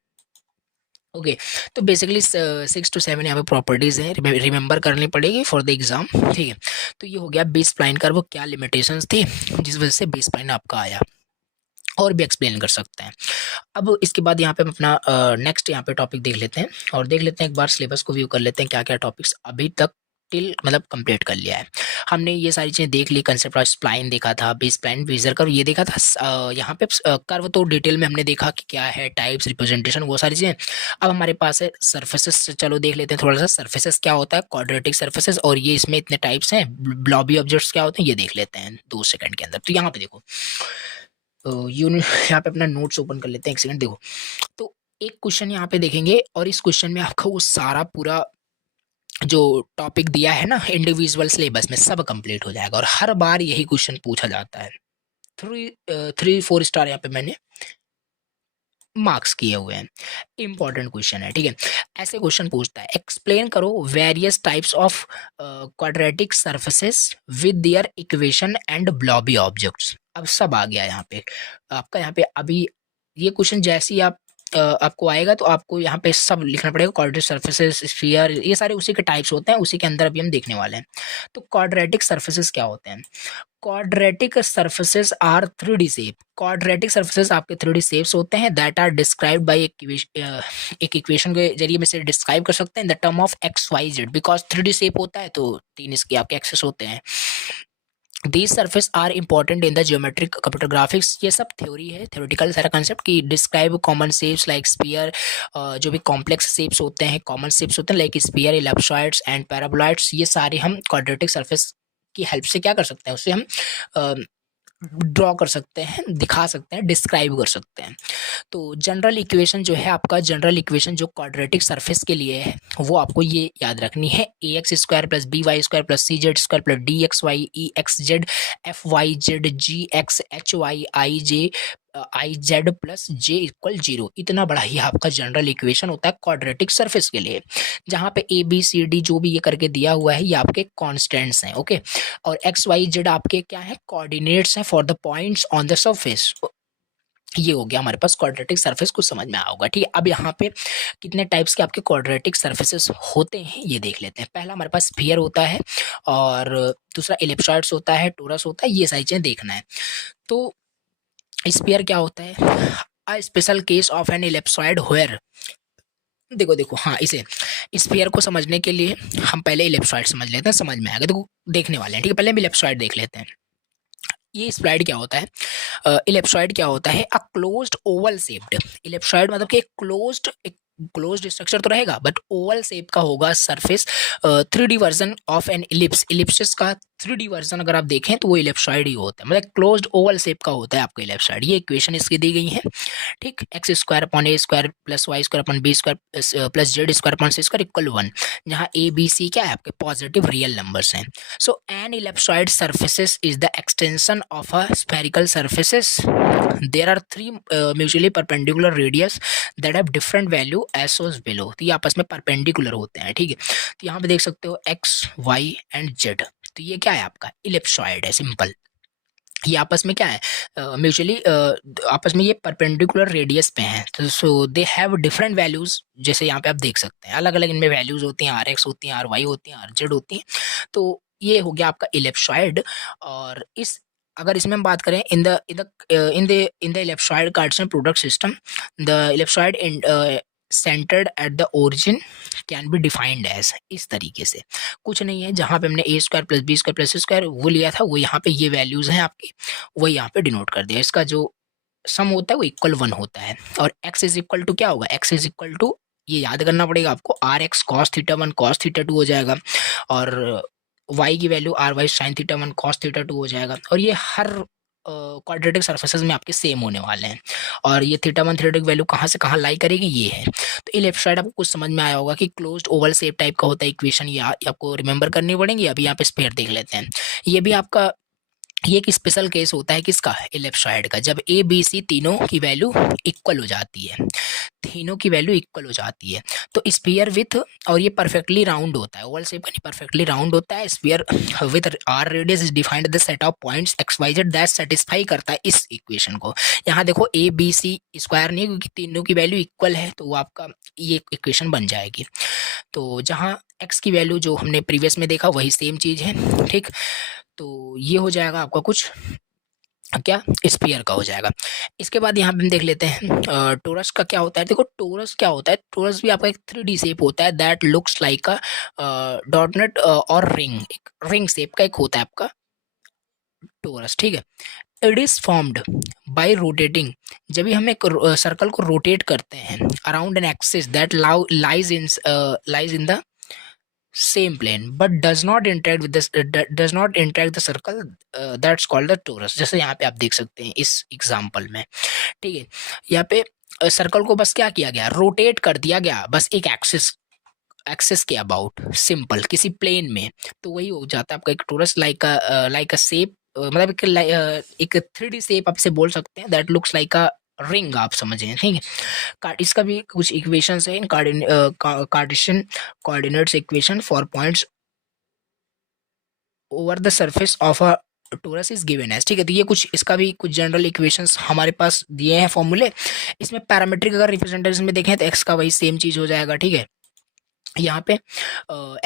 Okay, तो बेसिकली 6 to 7 यहाँ पे प्रॉपर्टीज हैं, रिमेंबर करनी पड़ेगी फॉर द एग्जाम, ठीक है। तो ये हो गया बी स्प्लाइन कर्व क्या लिमिटेशंस थी जिस वजह से बी स्प्लाइन आपका आया। और भी एक्सप्लेन कर सकते हैं। अब इसके बाद यहाँ पे हम अपना नेक्स्ट यहाँ पे टॉपिक देख लेते हैं और देख लेते हैं एक बार सिलेबस को व्यू कर लेते हैं क्या क्या टॉपिक्स अभी तक टिल मतलब कंप्लीट कर लिया है हमने। ये सारी चीज़ें देख ली, कंसेप्ट ऑफ स्प्लाइन देखा था, बेस स्प्लाइन बेजर कर्व ये देखा था। यहाँ पे कर्व तो डिटेल में हमने देखा कि क्या है, टाइप्स, रिप्रेजेंटेशन, वो सारी चीज़ें। अब हमारे पास है सर्फेसेस, चलो देख लेते हैं थोड़ा सा सर्फेसेस क्या होता है, क्वाड्रेटिक सर्फेसेस, और ये इसमें इतने टाइप्स हैं। ब्लॉबी ऑब्जेक्ट्स क्या होते हैं ये देख लेते हैं 2 सेकंड के अंदर। तो यहाँ पे देखो यहाँ पे अपना नोट्स ओपन कर लेते हैं, एक सेकंड देखो। तो एक क्वेश्चन यहाँ पे देखेंगे और इस क्वेश्चन में आपका वो सारा पूरा जो टॉपिक दिया है ना इंडिविजुअल सिलेबस में सब कंप्लीट हो जाएगा और हर बार यही क्वेश्चन पूछा जाता है। 3-4 स्टार यहाँ पे मैंने मार्क्स किए हुए हैं, इंपॉर्टेंट क्वेश्चन है, ठीक है। ऐसे क्वेश्चन पूछता है, एक्सप्लेन करो various types of quadratic surfaces with their equation and blobby objects. अब सब आ गया यहाँ पे आपका। यहाँ पे अभी ये क्वेश्चन जैसे ही आपको आएगा तो आपको यहाँ पे सब लिखना पड़ेगा, क्वाड्रेटिक सर्फेसेस, स्फीयर, ये सारे उसी के टाइप्स होते हैं, उसी के अंदर अभी हम देखने वाले हैं। तो क्वाड्रेटिक सर्फेसेस क्या होते हैं? Quadratic surfaces are 3D shape. Quadratic surfaces आपके 3D शेप्स होते हैं दैट आर डिस्क्राइब्ड बाय एक इक्वेशन के जरिए में से डिस्क्राइब कर सकते हैं the term of x y z, because 3D shape होता है तो 3 इसके आपके एक्सेस होते हैं। These surface are important in the geometric computer graphics। ये सब थ्योरी है, थ्योरेटिकल सारा कंसेप्ट की describe common shapes like sphere, जो भी कॉम्प्लेक्स शेप्स होते हैं, कॉमन शेप्स होते हैं लाइक स्फीयर, इलिप्सॉइड्स एंड पैराबोलॉइड्स, ये सारे हम क्वाड्रेटिक सरफेस की हेल्प से क्या कर सकते हैं, उससे हम ड्रॉ कर सकते हैं, दिखा सकते हैं, डिस्क्राइब कर सकते हैं। तो जनरल इक्वेशन जो है आपका, जनरल इक्वेशन जो क्वाड्रेटिक सरफेस के लिए है वो आपको ये याद रखनी है, ax² + by² + cz² + dxy exz fyz gx hy iz + j = 0। इतना बड़ा ही आपका जनरल इक्वेशन होता है क्वाड्रेटिक सरफेस के लिए, जहाँ पे a b c d जो भी ये करके दिया हुआ है ये आपके कॉन्स्टेंट्स हैं, ओके। और x y z आपके क्या है, कोऑर्डिनेट्स हैं for the points on the surface. ये हो गया हमारे पास क्वाड्रेटिक सरफेस, को समझ में आया होगा, ठीक है। अब यहाँ पे कितने टाइप्स के आपके क्वाड्रेटिक सरफेसेस होते हैं ये देख लेते हैं। पहला हमारे पास स्फीयर होता है और दूसरा इलिप्सॉइड्स होता है, टोरस होता है, ये सारी चीजें देखना है। तो स्फीयर क्या होता है, a special case of an ellipsoid where, देखो हाँ, इसे स्फीयर को समझने के लिए हम पहले इलिप्सॉइड समझ लेते हैं, समझ में आएगा, देखो देखने वाले हैं, ठीक है। पहले हम इलिप्सॉइड देख लेते हैं। ये स्लाइड क्या होता है, इलिप्सॉइड क्या होता है, a closed Oval shaped. Ellipsoid मतलब कि एक क्लोज्ड स्ट्रक्चर तो रहेगा बट ओवल शेप का होगा surface, 3D version of N ellipse. Ellipsis का 3D वर्जन अगर आप देखें तो वो इलिप्सॉइड ही होता है, मतलब क्लोज्ड ओवल शेप का होता है आपका इलिप्सॉइड। ये इक्वेशन इसकी दी गई है, ठीक। x² / a² + y² / b² + z² / c² = 1, जहाँ a b c क्या है आपके पॉजिटिव रियल नंबर्स हैं। So an ellipsoid surfaces is the extension of a spherical surfaces. There are 3 mutually perpendicular radius that have different value as shows below. तो ये आपस में perpendicular होते हैं, ठीक है। तो यहाँ पे देख सकते हो x y एंड z, तो ये क्या है आपका इलिप्सॉइड है, सिंपल। ये आपस में क्या है, म्यूचुअली आपस में ये परपेंडिकुलर रेडियस पे हैं, तो सो दे हैव डिफरेंट वैल्यूज। जैसे यहाँ पे आप देख सकते हैं अलग अलग इनमें वैल्यूज होती हैं, RX होती हैं, RY होती हैं, RZ होती हैं। तो ये हो गया आपका इलिप्सॉइड। और इस अगर इसमें हम बात करें in the ellipsoid Cartesian product system, the ellipsoid centred at the origin can be defined as, इस तरीके से कुछ नहीं है। जहाँ पे हमने a² + b² + c² वो लिया था, वो यहाँ पे ये वैल्यूज हैं आपकी, वो यहाँ पे डिनोट कर दिया। इसका जो सम होता है वो इक्वल 1 होता है। और x = क्या होगा, x = ये याद करना पड़ेगा आपको, rx cos θ1 cos θ2 हो जाएगा, और y की वैल्यू ry sin θ1 cos θ2 हो जाएगा। और ये हर क्वाड्रेटिक सर्फेसेस में आपके सेम होने वाले हैं। और ये θ1 θ2 की वैल्यू कहाँ से कहाँ लाई करेगी, ये है। तो इलिप्सॉइड आपको कुछ समझ में आया होगा कि क्लोज्ड ओवल शेप टाइप का होता है इक्वेशन, ये आपको रिमेंबर करनी पड़ेगी। अभी यहाँ पे स्फीयर देख लेते हैं। ये भी आपका ये एक स्पेशल केस होता है किसका, इलिप्सॉइड का, जब a b c तीनों की वैल्यू इक्वल हो जाती है, तीनों की वैल्यू इक्वल हो जाती है। तो स्फीयर विथ, और ये परफेक्टली राउंड होता है, ओवल शेप का नहीं, परफेक्टली राउंड होता है। Sphere with r radius is defined the set of points x y z that satisfy करता है इस इक्वेशन को। यहाँ देखो a b c स्क्वायर नहीं, क्योंकि तीनों की वैल्यू इक्वल है, तो वो आपका ये इक्वेशन बन जाएगी। तो जहाँ x की वैल्यू जो हमने प्रीवियस में देखा वही सेम चीज़ है, ठीक। तो ये हो जाएगा आपका कुछ क्या स्फीयर का हो जाएगा। इसके बाद यहाँ पे हम देख लेते हैं टोरस का क्या होता है। देखो टोरस क्या होता है, टोरस भी आपका एक 3D शेप होता है that looks like a dot net और रिंग, एक रिंग शेप का एक होता है आपका टोरस, ठीक है। It is formed by rotating, जब भी हम एक सर्कल को रोटेट करते हैं around an axis that lies in the same plane but does not interact with this does not interact the circle, that's called the torus। जैसे यहाँ पे आप देख सकते हैं इस एग्जांपल में, ठीक है। यहाँ पे सर्कल को बस क्या किया गया, रोटेट कर दिया गया बस एक एक्सिस एक्सिस के अबाउट, सिंपल किसी प्लेन में, तो वही हो जाता है आपका एक टोरस लाइक अ शेप, मतलब एक 3D शेप आपसे बोल सकते हैं that looks like a ring, आप समझें, ठीक है। इसका भी कुछ इक्वेशंस है in Cartesian coordinates equation for points over the surface of a torus is given as, ठीक है। तो ये कुछ इसका भी कुछ जनरल इक्वेशंस हमारे पास दिए हैं फॉर्मूले। इसमें पैरामीट्रिक अगर रिप्रेजेंटेशन में देखें तो एक्स का वही सेम चीज हो जाएगा, ठीक है। यहाँ पे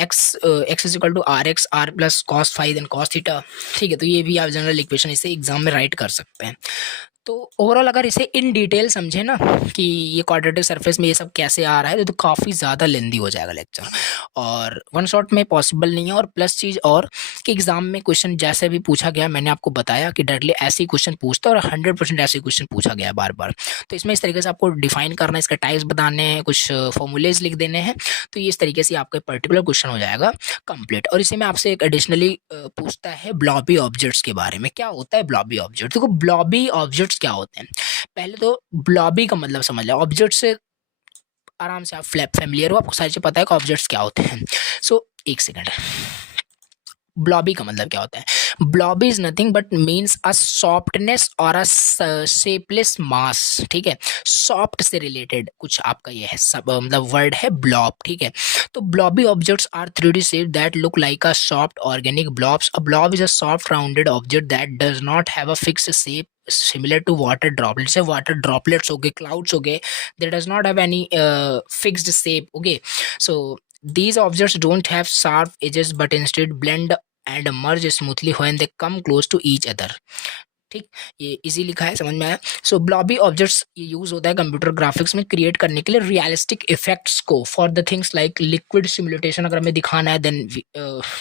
x is equal to r x r plus cos five then cos theta, ठीक है। तो ये भी आप जनरल इक्वेशन इसे एग्जाम में राइट कर सकते हैं। तो ओवरऑल अगर इसे इन डिटेल समझे ना कि ये क्वाड्रेटिक सरफेस में ये सब कैसे आ रहा है, तो काफ़ी ज़्यादा लेंदी हो जाएगा लेक्चर, और वन शॉट में पॉसिबल नहीं है। और प्लस चीज़ और कि एग्जाम में क्वेश्चन जैसे भी पूछा गया, मैंने आपको बताया कि डायरेक्टली ऐसे ही क्वेश्चन पूछता है और 100% ऐसे क्वेश्चन पूछा गया है बार बार। तो इसमें इस तरीके से आपको डिफाइन करना है, इसका टाइप्स बताने हैं, कुछ फॉर्मूलेज लिख देने हैं, तो ये इस तरीके से आपका पर्टिकुलर क्वेश्चन हो जाएगा कंप्लीट। और इसी में आपसे एक एडिशनली पूछता है ब्लॉबी ऑब्जेक्ट्स के बारे में। क्या होता है ब्लॉबी ऑब्जेक्ट? देखो ब्लॉबी ऑब्जेक्ट्स क्या होते हैं, पहले तो ब्लॉबी का मतलब समझ लो। ऑब्जेक्ट से आराम से आप फ्लैप फैमिलियर हो, आपको सारी चीज पता है कि ऑब्जेक्ट्स क्या होते हैं। सो एक सेकंड, ब्लॉबी का मतलब क्या होता है? Blobby is nothing but means a softness और अ शेपलेस मास, ठीक है। सॉफ्ट से रिलेटेड कुछ आपका ये है सब, मतलब वर्ड है ब्लॉब, ठीक है। तो blobby objects are 3D shape that look like a soft organic blobs. A blob is a soft rounded object that does not have a fixed shape similar to water droplets. Say water droplets हो गए, clouds हो गए, they does not have any fixed shape, okay. So these objects don't have sharp edges but instead blend and merge smoothly when they come close to each other, ठीक। ये easy लिखा है, समझ में आया। सो ब्लॉबी ऑब्जेक्ट्स ये यूज होता है कंप्यूटर ग्राफिक्स में क्रिएट करने के लिए रियलिस्टिक इफेक्ट्स को for the things like liquid simulation. अगर हमें दिखाना है देन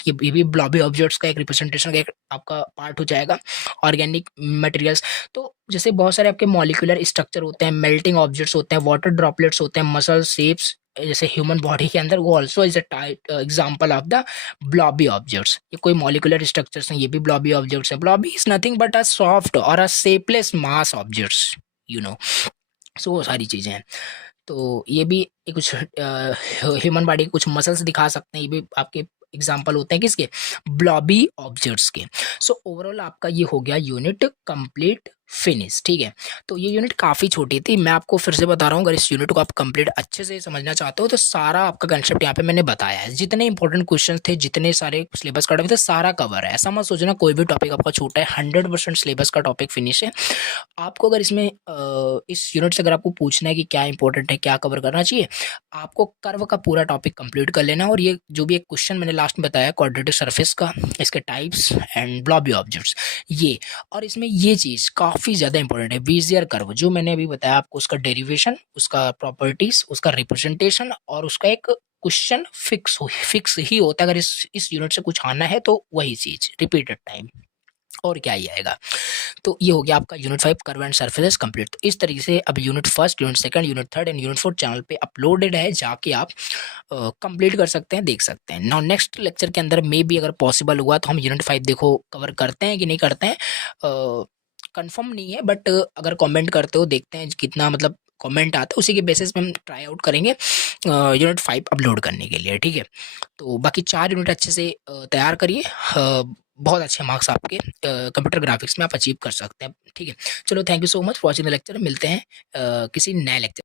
ये भी ब्लॉबी ऑब्जेक्ट्स का एक रिप्रेजेंटेशन का एक आपका पार्ट हो जाएगा। ऑर्गेनिक मटेरियल्स, तो जैसे बहुत सारे आपके मॉलिक्यूलर स्ट्रक्चर होते हैं, मेल्टिंग ऑब्जेक्ट्स होते हैं, वाटर ड्रॉपलेट्स होते हैं, मसल शेप्स जैसे ह्यूमन बॉडी के अंदर, वो also is a type example of the blobby objects. ये कोई मॉलिक्यूलर स्ट्रक्चर्स हैं, ये भी ब्लॉबी ऑब्जेक्ट्स हैं। Blobby is nothing but a soft और a shapeless mass objects, you know. So वो सारी चीजें हैं। तो ये भी कुछ ह्यूमन बॉडी के कुछ मसल्स दिखा सकते हैं, ये भी आपके एग्जाम्पल होते हैं किसके? ब्लॉबी ऑब्जेक्ट्स के। सो ओवरऑल आपका ये हो गया यूनिट कंप्लीट फिनिश, ठीक है। तो ये यूनिट काफ़ी छोटी थी, मैं आपको फिर से बता रहा हूँ, अगर इस यूनिट को आप कंप्लीट अच्छे से समझना चाहते हो तो सारा आपका कंसेप्ट यहाँ पे मैंने बताया है। जितने इंपॉर्टेंट क्वेश्चन थे, जितने सारे सिलेबस का टॉपिक थे, सारा कवर है। ऐसा मत सोचना कोई भी टॉपिक आपका छोटा है, 100% सिलेबस का टॉपिक फिनिश है। आपको अगर इसमें इस यूनिट से अगर आपको पूछना है कि क्या इंपॉर्टेंट है, क्या कवर करना चाहिए, आपको कर्व का पूरा टॉपिक कंप्लीट कर लेना। और ये जो भी एक क्वेश्चन मैंने लास्ट में बताया क्वाड्रेटिक सरफेस का, इसके टाइप्स एंड ब्लॉबी ऑब्जेक्ट्स, ये और इसमें ये चीज़ काफ़ी ज़्यादा इंपॉर्टेंट है, बेजियर कर्व, जो मैंने अभी बताया आपको, उसका डेरिवेशन, उसका प्रॉपर्टीज, उसका रिप्रेजेंटेशन, और उसका एक क्वेश्चन फिक्स ही होता है। अगर इस यूनिट से कुछ आना है तो वही चीज़ रिपीटेड टाइम, और क्या ही आएगा। तो ये हो गया आपका unit 5 curve and surfaces complete. तो इस तरीके से अब unit first, unit second, unit third and unit fourth channel पे अपलोडेड है, जाके आप कंप्लीट कर सकते हैं, देख सकते हैं। नाउ नेक्स्ट लेक्चर के अंदर मे भी अगर पॉसिबल हुआ तो हम यूनिट 5 देखो कवर करते हैं कि नहीं करते हैं, कंफर्म नहीं है, बट अगर कमेंट करते हो, देखते हैं कितना मतलब कमेंट आता है, उसी के बेसिस पे हम ट्राई आउट करेंगे यूनिट 5 अपलोड करने के लिए, ठीक है। तो बाकी 4 यूनिट अच्छे से तैयार करिए, बहुत अच्छे मार्क्स आपके कंप्यूटर ग्राफिक्स में आप अचीव कर सकते हैं, ठीक है। चलो, thank you so much for watching the lecture. मिलते हैं किसी नए लेक्चर।